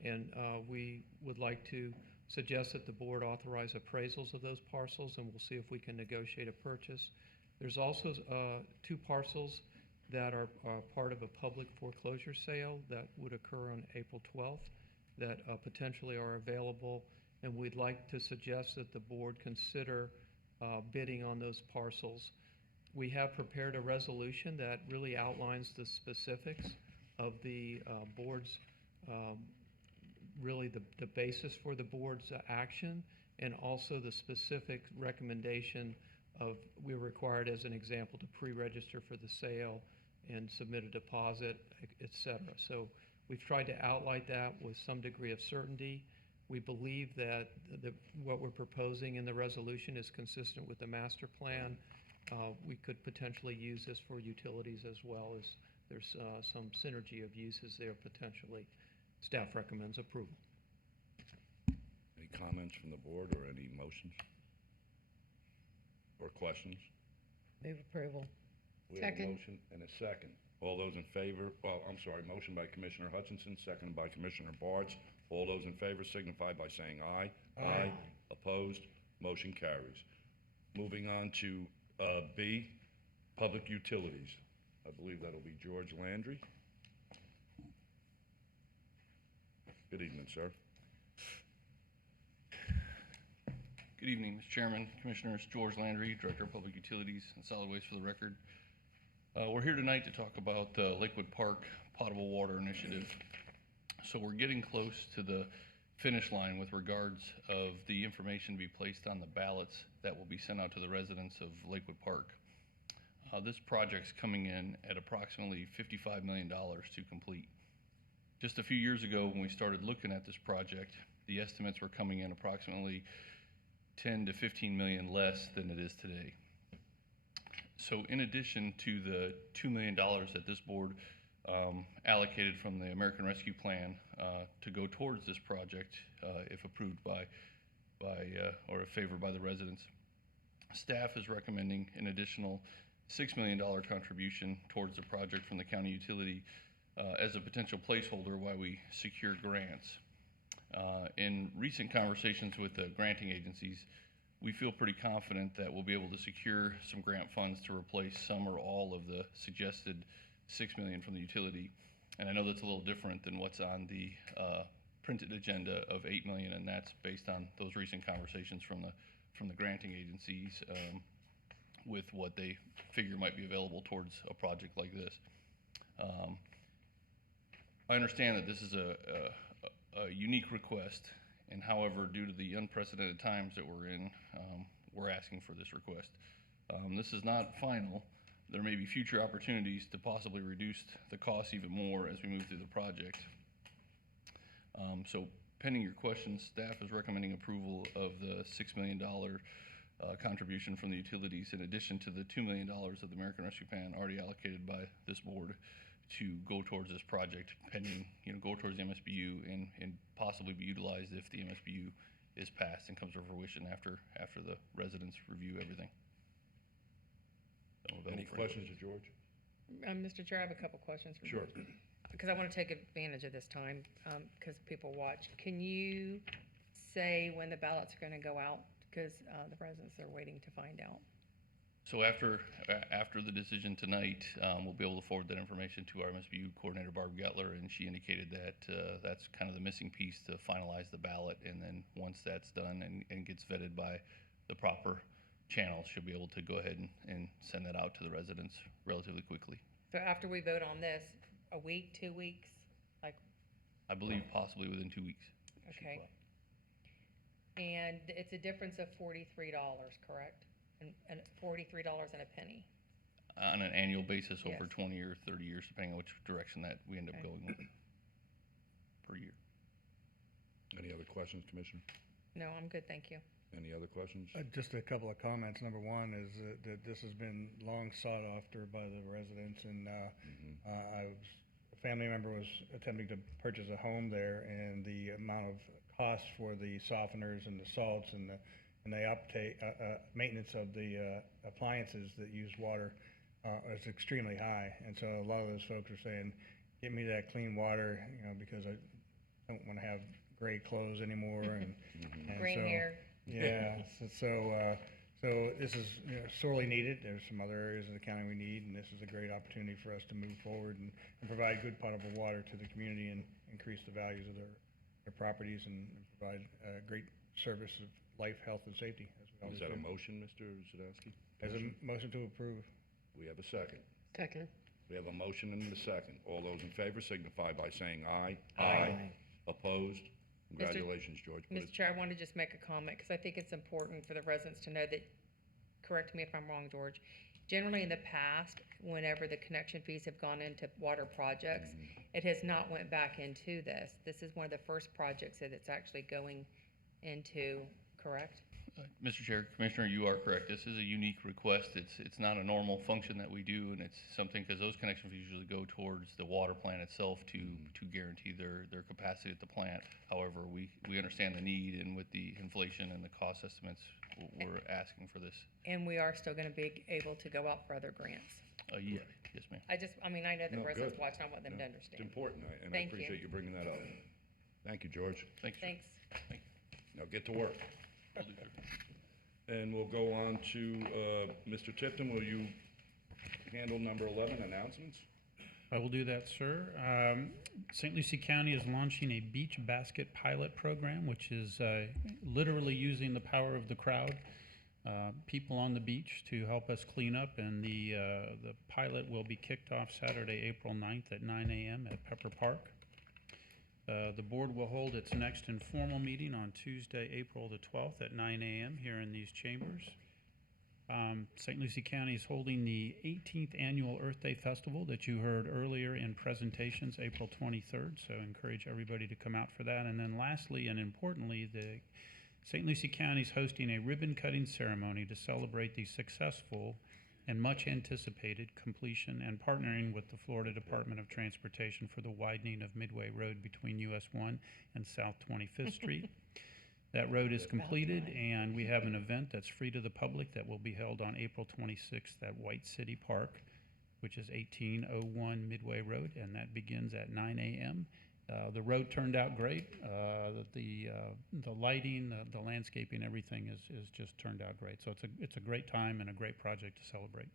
and we would like to suggest that the board authorize appraisals of those parcels, and we'll see if we can negotiate a purchase. There's also 2 parcels that are part of a public foreclosure sale that would occur on April 12th that potentially are available, and we'd like to suggest that the board consider bidding on those parcels. We have prepared a resolution that really outlines the specifics of the board's, really the basis for the board's action, and also the specific recommendation of, we're required as an example to pre-register for the sale and submit a deposit, et cetera. So we've tried to outline that with some degree of certainty. We believe that what we're proposing in the resolution is consistent with the master plan. We could potentially use this for utilities as well, as there's some synergy of uses there potentially. Staff recommends approval. Any comments from the board or any motions or questions? Move approval. We have a Second. motion and a second. All those in favor, well, I'm sorry, motion by Commissioner Hutchinson, seconded by Commissioner Bartz. All those in favor signify by saying aye. Aye. Opposed? Motion carries. Moving on to B, Public Utilities. I believe that'll be George Landry. Good evening, sir. Good evening, Mr. Chairman, Commissioners. George Landry, Director of Public Utilities and Solid Waste for the record. We're here tonight to talk about the Lakewood Park Potable Water Initiative. So we're getting close to the finish line with regards of the information to be placed on the ballots that will be sent out to the residents of Lakewood Park. This project's coming in at approximately $55 million to complete. Just a few years ago, when we started looking at this project, the estimates were coming in approximately 10 to 15 million less than it is today. So in addition to the $2 million that this board allocated from the American Rescue Plan to go towards this project, if approved by or if favored by the residents, staff is recommending an additional $6 million contribution towards the project from the county utility as a potential placeholder while we secure grants. In recent conversations with the granting agencies, we feel pretty confident that we'll be able to secure some grant funds to replace some or all of the suggested $6 million from the utility. And I know that's a little different than what's on the printed agenda of $8 million, and that's based on those recent conversations from the granting agencies with what they figure might be available towards a project like this. I understand that this is a unique request, and however, due to the unprecedented times that we're in, we're asking for this request. This is not final. There may be future opportunities to possibly reduce the cost even more as we move through the project. So pending your questions, staff is recommending approval of the $6 million contribution from the utilities, in addition to the $2 million of the American Rescue Plan already allocated by this board to go towards this project, pending, go towards the MSBU and possibly be utilized if the MSBU is passed and comes to fruition after the residents review everything. Any questions of George? Mr. Chair, I have a couple questions for Sure. George, because I want to take advantage of this time, because people watch. Can you say when the ballots are going to go out? Because the residents are waiting to find out. So after the decision tonight, we'll be able to forward that information to our MSBU coordinator, Barb Getler, and she indicated that that's kind of the missing piece to finalize the ballot. And then once that's done and gets vetted by the proper channels, she'll be able to go ahead and send that out to the residents relatively quickly. So after we vote on this, a week, 2 weeks? I believe possibly within 2 weeks. Okay. And it's a difference of $43, correct? And $43 and a penny. On an annual basis over Yes. 20 or 30 years, depending on which direction that we end up going with per year. Any other questions, Commissioner? No, I'm good, thank you. Any other questions? Just a couple of comments. Number one is that this has been long sought after by the residents, and a family member was attempting to purchase a home there, and the amount of cost for the softeners and the salts and the uptake, maintenance of the appliances that use water is extremely high. And so a lot of those folks are saying, "Give me that clean water," because I don't want to have gray clothes anymore and Gray hair. Yeah, so this is sorely needed. There's some other areas of the county we need, and this is a great opportunity for us to move forward and provide good potable water to the community and increase the values of their properties and provide great service of life, health, and safety. As we always Is that a do. motion, Mr. Zadowski? As a motion to approve. We have a second. Second. We have a motion and a second. All those in favor signify by saying aye. Aye. Opposed? Congratulations, George. What Mr. Chair, I want to just make a comment, because I think it's important for the residents to know that, correct me if I'm wrong, George, generally in the past, whenever the connection fees have gone into water projects, it has not went back into this. This is one of the first projects that it's actually going into, correct? Mr. Chair, Commissioner, you are correct. This is a unique request. It's not a normal function that we do, and it's something, because those connection fees usually go towards the water plant itself to guarantee their capacity at the plant. However, we understand the need, and with the inflation and the cost estimates, we're asking for this. And we are still going to be able to go out for other grants. Yeah, yes, ma'am. I know the No, residents good. watching, I want them to Yeah, understand. It's important, and I Thank you. appreciate you bringing that up. Thank you, George. Thank you. Thanks. Now get to work. And we'll go on to Mr. Tipton. Will you handle number 11, announcements? I will do that, sir. St. Lucie County is launching a beach basket pilot program, which is literally using the power of the crowd, people on the beach to help us clean up. And the pilot will be kicked off Saturday, April 9th at 9 a.m. at Pepper Park. The board will hold its next informal meeting on Tuesday, April the 12th at 9 a.m. here in these chambers. St. Lucie County is holding the 18th Annual Earth Day Festival that you heard earlier in presentations, April 23rd, so encourage everybody to come out for that. And then lastly and importantly, the St. Lucie County is hosting a ribbon-cutting ceremony to celebrate the successful and much anticipated completion and partnering with the Florida Department of Transportation for the widening of Midway Road between US 1 and South 25th Street. That road is completed, and we have an event that's free to the public that will be held on April 26th at White City Park, which is 1801 Midway Road, and that begins at 9 a.m. The road turned out great. The lighting, the landscaping, everything is just turned out great. So it's a great time and a great project to celebrate.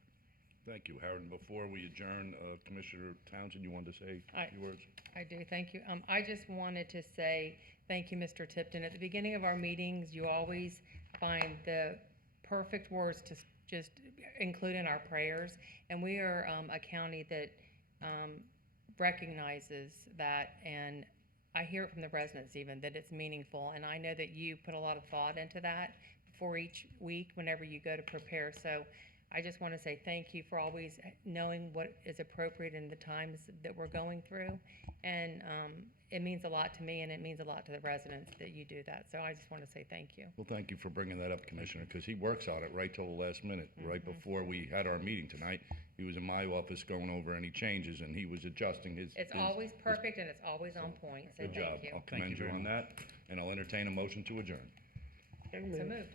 Thank you, Howard. Before we adjourn, Commissioner Townsend, you wanted to say a few words? I do, thank you. I just wanted to say thank you, Mr. Tipton. At the beginning of our meetings, you always find the perfect words to just include in our prayers. And we are a county that recognizes that, and I hear it from the residents even, that it's meaningful. And I know that you put a lot of thought into that before each week whenever you go to prepare. So I just want to say thank you for always knowing what is appropriate in the times that we're going through. And it means a lot to me, and it means a lot to the residents that you do that. So I just want to say thank you. Well, thank you for bringing that up, Commissioner, because he works on it right till the last minute. Right before we had our meeting tonight, he was in my office going over any changes, and he was adjusting his... It's always perfect, and it's always on point. So Good job. thank you. I'll commend you on that, and I'll entertain a motion to adjourn. So moved.